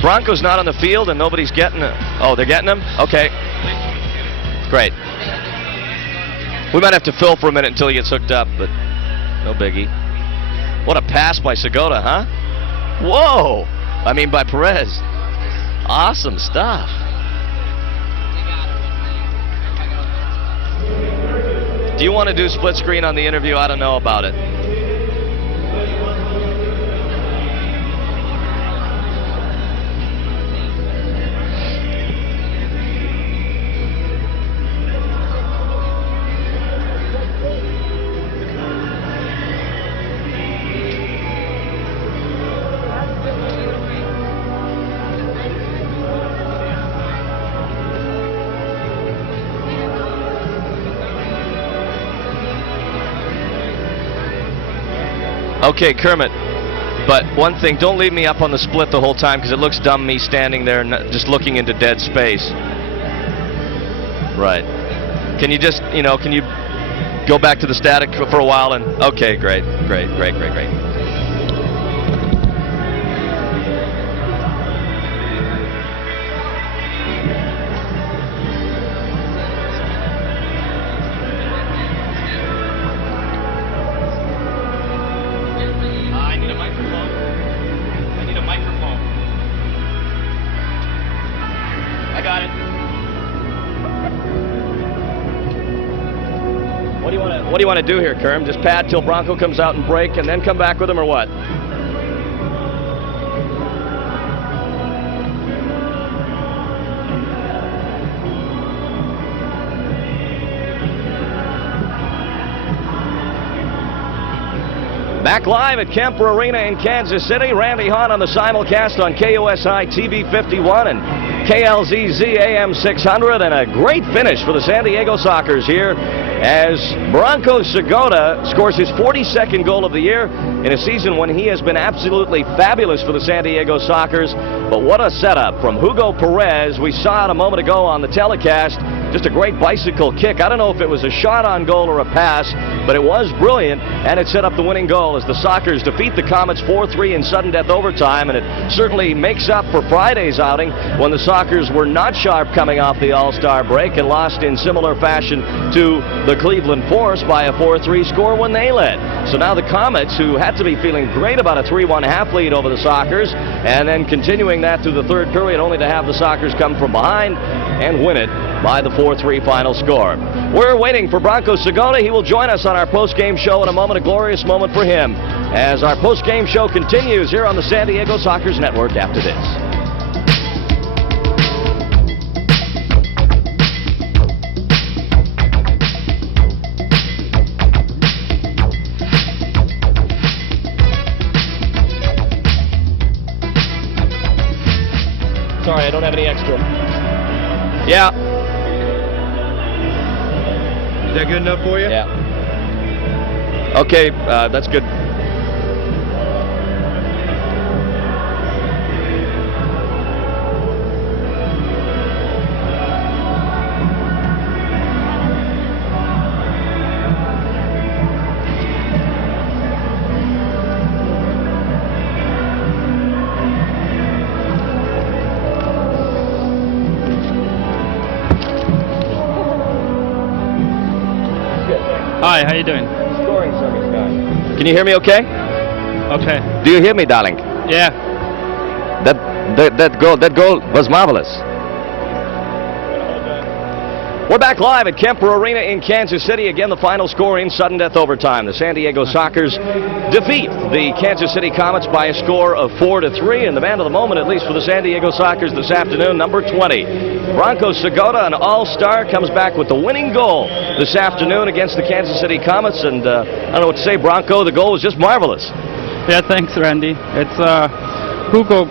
Bronco's not on the field and nobody's getting it. Oh, they're getting him? Okay. Great. We might have to fill for a minute until he gets hooked up, but no biggie. What a pass by Segota, huh? Whoa! I mean, by Perez. Awesome stuff. Do you want to do split screen on the interview? I don't know about it. Okay, Kermit, but one thing, don't leave me up on the split the whole time, because it looks dumb me standing there and just looking into dead space. Right. Can you just, can you go back to the static for a while and, okay, great. What do you want to do here, Kerm? Just pad till Bronco comes out and break and then come back with him, or what? Back live at Kemper Arena in Kansas City. Randy Hahn on the simulcast on KUSI TV 51 and KLZZ AM 600. And a great finish for the San Diego Sockers here, as Bronco Segota scores his 42nd goal of the year in a season when he has been absolutely fabulous for the San Diego Sockers. But what a setup from Hugo Perez. We saw it a moment ago on the telecast. Just a great bicycle kick. I don't know if it was a shot on goal or a pass, but it was brilliant, and it set up the winning goal as the Sockers defeat the Comets 4-3 in sudden death overtime. And it certainly makes up for Friday's outing, when the Sockers were not sharp coming off the All-Star break and lost in similar fashion to the Cleveland Force by a 4-3 score when they led. So now the Comets, who had to be feeling great about a 3-1 half lead over the Sockers, and then continuing that through the third period, only to have the Sockers come from behind and win it by the 4-3 final score. We're waiting for Bronco Segota. He will join us on our post-game show in a moment, a glorious moment for him, as our post-game show continues here on the San Diego Sockers Network after this. Sorry, I don't have any extra. Yeah. Is that good enough for you? Yeah. Okay, that's good. Hi, how you doing? Scoring service guy. Can you hear me okay? Okay. Do you hear me, darling? Yeah. That goal was marvelous. We're back live at Kemper Arena in Kansas City. Again, the final score in sudden death overtime. The San Diego Sockers defeat the Kansas City Comets by a score of 4-3. And the man of the moment, at least for the San Diego Sockers this afternoon, number 20, Bronco Segota, an all-star, comes back with the winning goal this afternoon against the Kansas City Comets. And I don't know what to say, Bronco, the goal was just marvelous. Yeah, thanks, Randy. It's Hugo